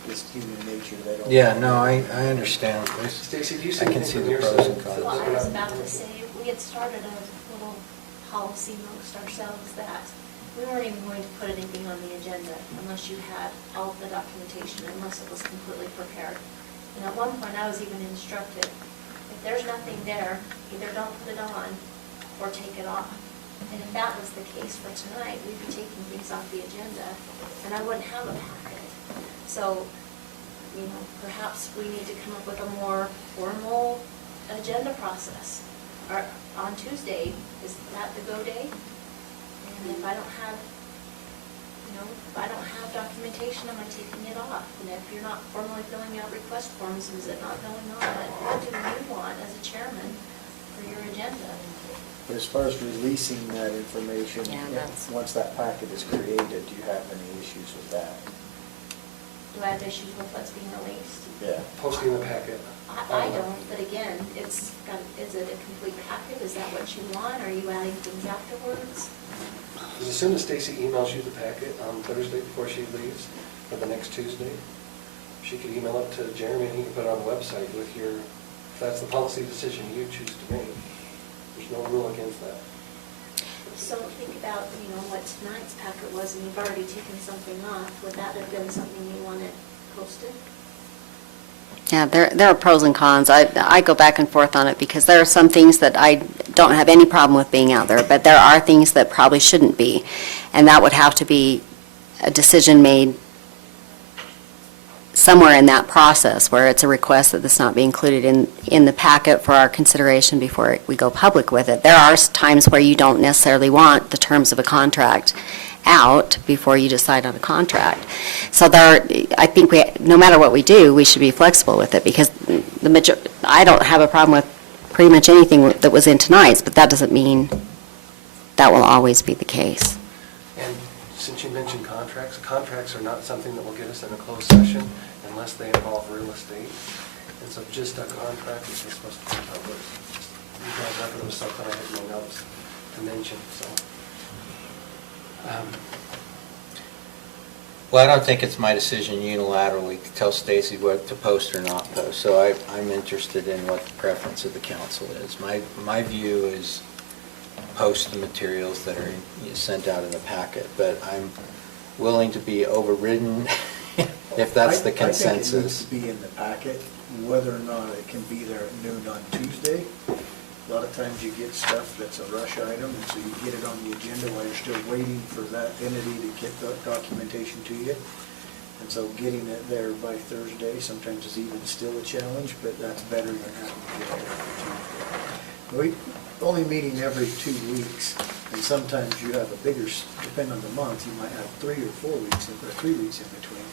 just human nature. They don't. Yeah, no, I understand. Stacy, do you see I can anything see from the your pros side? and cons. Well, I was about to say, we had started a little policy amongst ourselves that we weren't even going to put anything on the agenda unless you had all of the documentation, unless it was completely prepared. And at one point, I was even instructed, if there's nothing there, either don't put it on or take it off. And if that was the case for tonight, we'd be taking things off the agenda, and I wouldn't have a packet. So, perhaps we need to come up with a more formal agenda process. On Tuesday, is that the go day? And if I don't have, documentation, am I taking it off? And if you're not formally filling out request forms, is it not going on? What do you want as a chairman for your agenda? But as far as releasing that information, once that packet is created, do you have any issues with that? Do I have issues with what's being released? Yeah. Posting the packet. I don't, but again, is it a complete packet? Is that what you want? Are you adding things afterwards? Because as soon as Stacy emails you the packet on Thursday before she leaves, or the next Tuesday, she could email it to Jeremy and he can put it on the website with if that's the policy decision you choose to make. There's no rule against that. So think about, what tonight's packet was, and you've already taken something off. Would that have been something you wanted posted? Yeah, there are pros and cons. I go back and forth on it because there are some things that I don't have any problem with being out there, but there are things that probably shouldn't be. And that would have to be a decision made somewhere in that process where it's a request that this not be included in the packet for our consideration before we go public with it. There are times where you don't necessarily want the terms of a contract out before you decide on a contract. So I think no matter what we do, we should be flexible with it because I don't have a problem with pretty much anything that was in tonight's, but that doesn't mean that will always be the case. And since you mentioned contracts, contracts are not something that will get us in a closed session unless they involve real estate. And so just a contract is just supposed to be public. That was something I had no notes to mention, so. Well, I don't think it's my decision unilaterally to tell Stacy what to post or not post, so I'm interested in what the preference of the council is. My view is post the materials that are sent out in the packet, but I'm willing to be overridden if that's the consensus. I think it needs to be in the packet, whether or not it can be there at noon on Tuesday. A lot of times you get stuff that's a rush item, and so you get it on the agenda while you're still waiting for that entity to get the documentation to you. And so getting it there by Thursday sometimes is even still a challenge, but that's better than having to get it there for Tuesday. We're only meeting every 2 weeks, and sometimes you have a bigger, depending on the month, you might have 3 or 4 weeks, or 3 weeks in between.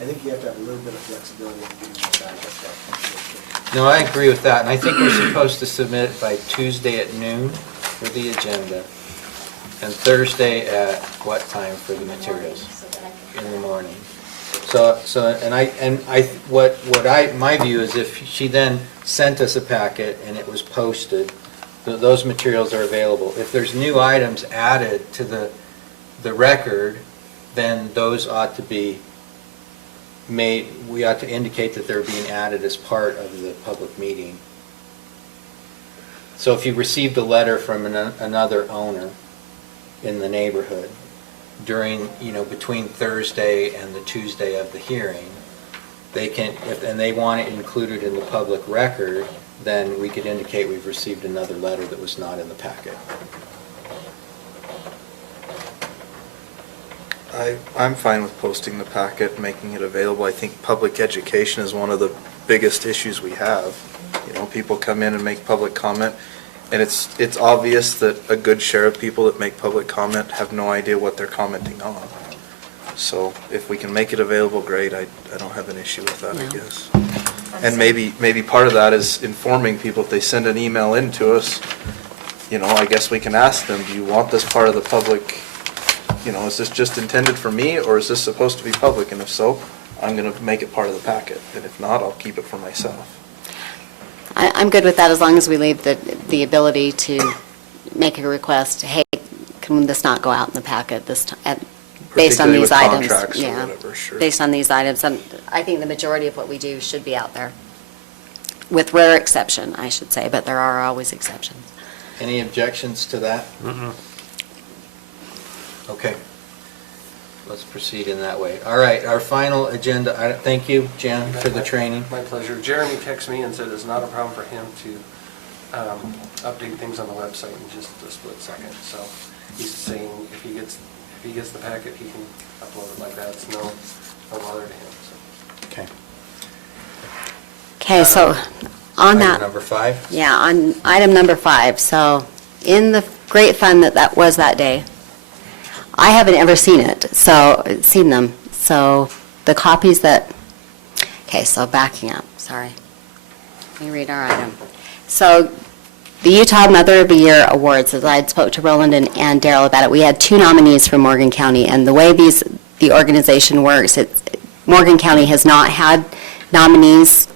I think you have to have a little bit of flexibility in getting the backup stuff. No, I agree with that, and I think we're supposed to submit it by Tuesday at noon for the agenda, and Thursday at what time for the materials? In the morning. My view is if she then sent us a packet and it was posted, those materials are available. If there's new items added to the record, then those ought to be made, we ought to indicate that they're being added as part of the public meeting. So if you received a letter from another owner in the neighborhood during, between Thursday and the Tuesday of the hearing, they can, and they want it included in the public record, then we could indicate we've received another letter that was not in the packet. I'm fine with posting the packet, making it available. I think public education is one of the biggest issues we have. People come in and make public comment, and it's obvious that a good share of people that make public comment have no idea what they're commenting on. So if we can make it available, great. I don't have an issue with that, I guess. And maybe part of that is informing people if they send an email in to us, I guess we can ask them, do you want this part of the public? Is this just intended for me, or is this supposed to be public? And if so, I'm going to make it part of the packet. And if not, I'll keep it for myself. I'm good with that as long as we leave the ability to make a request, hey, can this not go out in the packet this time, based on these items? Contracts or whatever, sure. Based on these items. And I think the majority of what we do should be out there, with rare exception, I should say, but there are always exceptions. Any objections to that? Okay. Let's proceed in that way. All right, our final agenda, thank you, Jen, for the training. My pleasure. Jeremy texted me and said it's not a problem for him to update things on the website in just a split second. So he's saying if he gets the packet, he can upload it like that. It's no bother to him. So. Okay. Okay, so on that. Item number 5? Yeah, on item number 5. So in the great fun that was that day, I haven't ever seen them. So the copies so backing up, sorry. Let me read our item. So the Utah Mother of the Year Awards, as I had spoke to Roland and Daryl about it, we had 2 nominees from Morgan County, and the way the organization works, Morgan County has not had nominees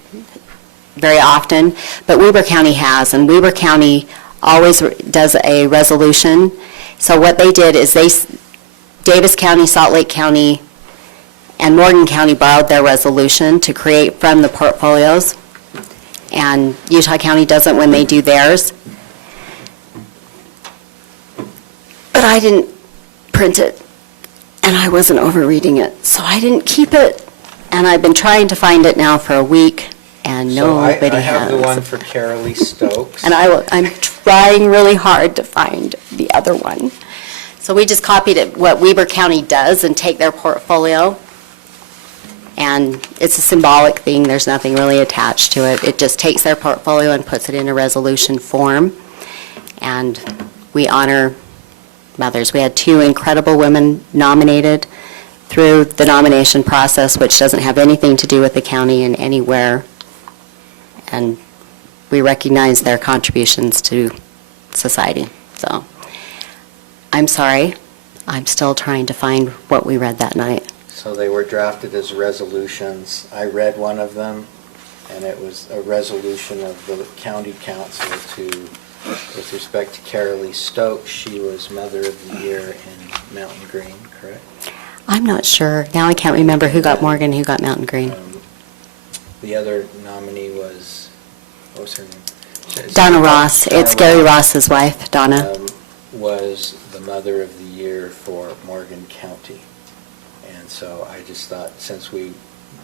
very often, but Weber County has, and Weber County always does a resolution. So what they did is Davis County, Salt Lake County, and Morgan County borrowed their resolution to create from the portfolios, and Utah County doesn't when they do theirs. but I didn't print it, and I wasn't overreading it, so I didn't keep it. And I've been trying to find it now for a week, and nobody has. So I have the one for Carolee Stokes. And I'm trying really hard to find the other one. So we just copied it, what Weber County does, and take their portfolio. And it's a symbolic thing, there's nothing really attached to it. It just takes their portfolio and puts it in a resolution form. And we honor mothers. We had 2 incredible women nominated through the nomination process, which doesn't have anything to do with the county in anywhere. And we recognize their contributions to society. So I'm sorry, I'm still trying to find what we read that night. So they were drafted as resolutions. I read one of them, and it was a resolution of the county council with respect to Carolee Stokes. She was Mother of the Year in Mountain Green, correct? I'm not sure. Now I can't remember who got Morgan, who got Mountain Green. The other nominee was, what was her name? Donna Ross. It's Gary Ross's wife, Donna. Was the Mother of the Year for Morgan County. And so I just thought, since we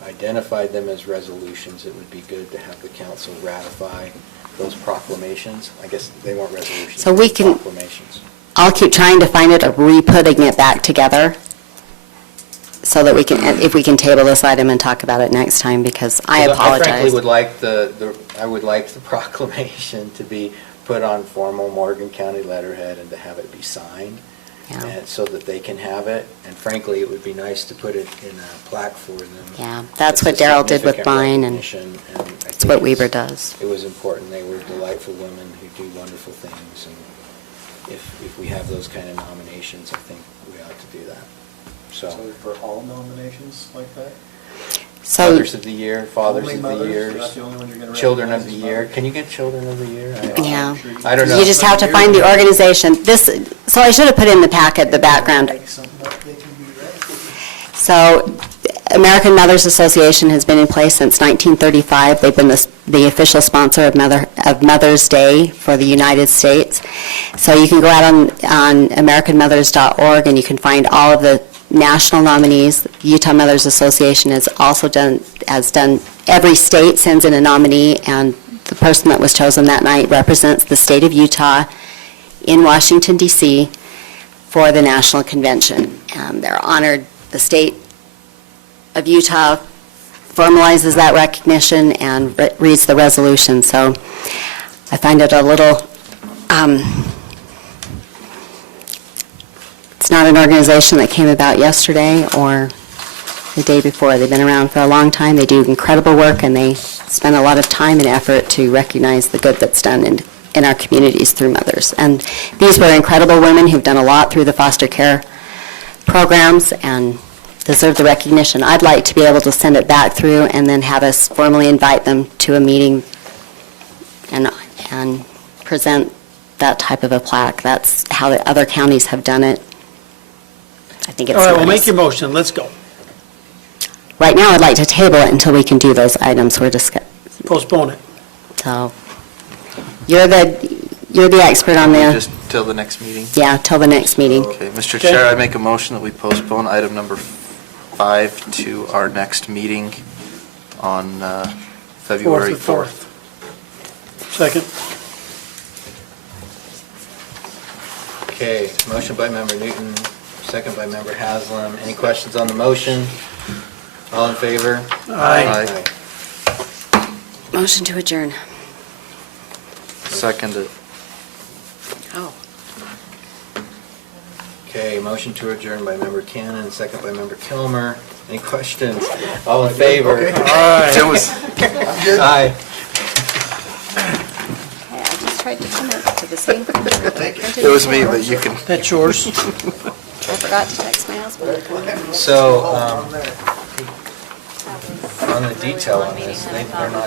identified them as resolutions, it would be good to have the council ratify those proclamations. I guess they weren't resolutions, So we can, proclamations. I'll keep trying to find it, or re-putting it back together, so that we can, if we can table this item and talk about it next time, because I apologize. I frankly would like I would like the proclamation to be put on formal Morgan County letterhead and to have it be signed. Yeah. And so that they can have it, and frankly, it would be nice to put it in a plaque for them. Yeah, that's what It's a Darrell did with significant mine, and recognition, I it's think what Weber does. It was important. They were delightful women who do wonderful things, and if we have those kind of nominations, I think we ought to do that. So for all nominations like that? So- Mothers of the Year, Fathers Only of the mothers? Years, That's the only one you're gonna Children of recognize the as Year. mothers? Can you get Children of the Year? Yeah. I don't know. You just have to find the organization. So I should have put in the packet the background. So American Mothers Association has been in place since 1935. They've been the official sponsor of Mother's Day for the United States. So you can go out on AmericanMothers.org, and you can find all of the national nominees. Utah Mothers Association has done, every state sends in a nominee, and the person that was chosen that night represents the state of Utah in Washington, D.C. for the national convention. They're honored. The state of Utah formalizes that recognition and reads the resolution. So I find it a little, it's not an organization that came about yesterday or the day before. They've been around for a long time. They do incredible work, and they spend a lot of time and effort to recognize the good that's done in our communities through mothers. And these were incredible women who've done a lot through the foster care programs and deserve the recognition. I'd like to be able to send it back through and then have us formally invite them to a meeting and present that type of a plaque. That's how the other counties have done it. I think it's All right, well, nice. make your motion, let's go. Right now, I'd like to table it until we can do those items we're discussing. Postpone it. So, you're the expert on Just till the next meeting? yeah, till the next meeting. Okay, Mr. Okay. Chair, I make a motion that we postpone item number 5 to our next meeting on February 4th. Second. Okay, motion by Member Newton, second by Member Haslam. Any questions on the motion? All in favor? Aye. Motion to adjourn. Seconded. Oh. Okay, motion to adjourn by Member Cannon, second by Member Kilmer. Any questions? All in favor? Aye. It was, Aye. I just tried to come up to the same. it was me, but you can. That's yours. I forgot to text my husband. So, on the detail on this, they're not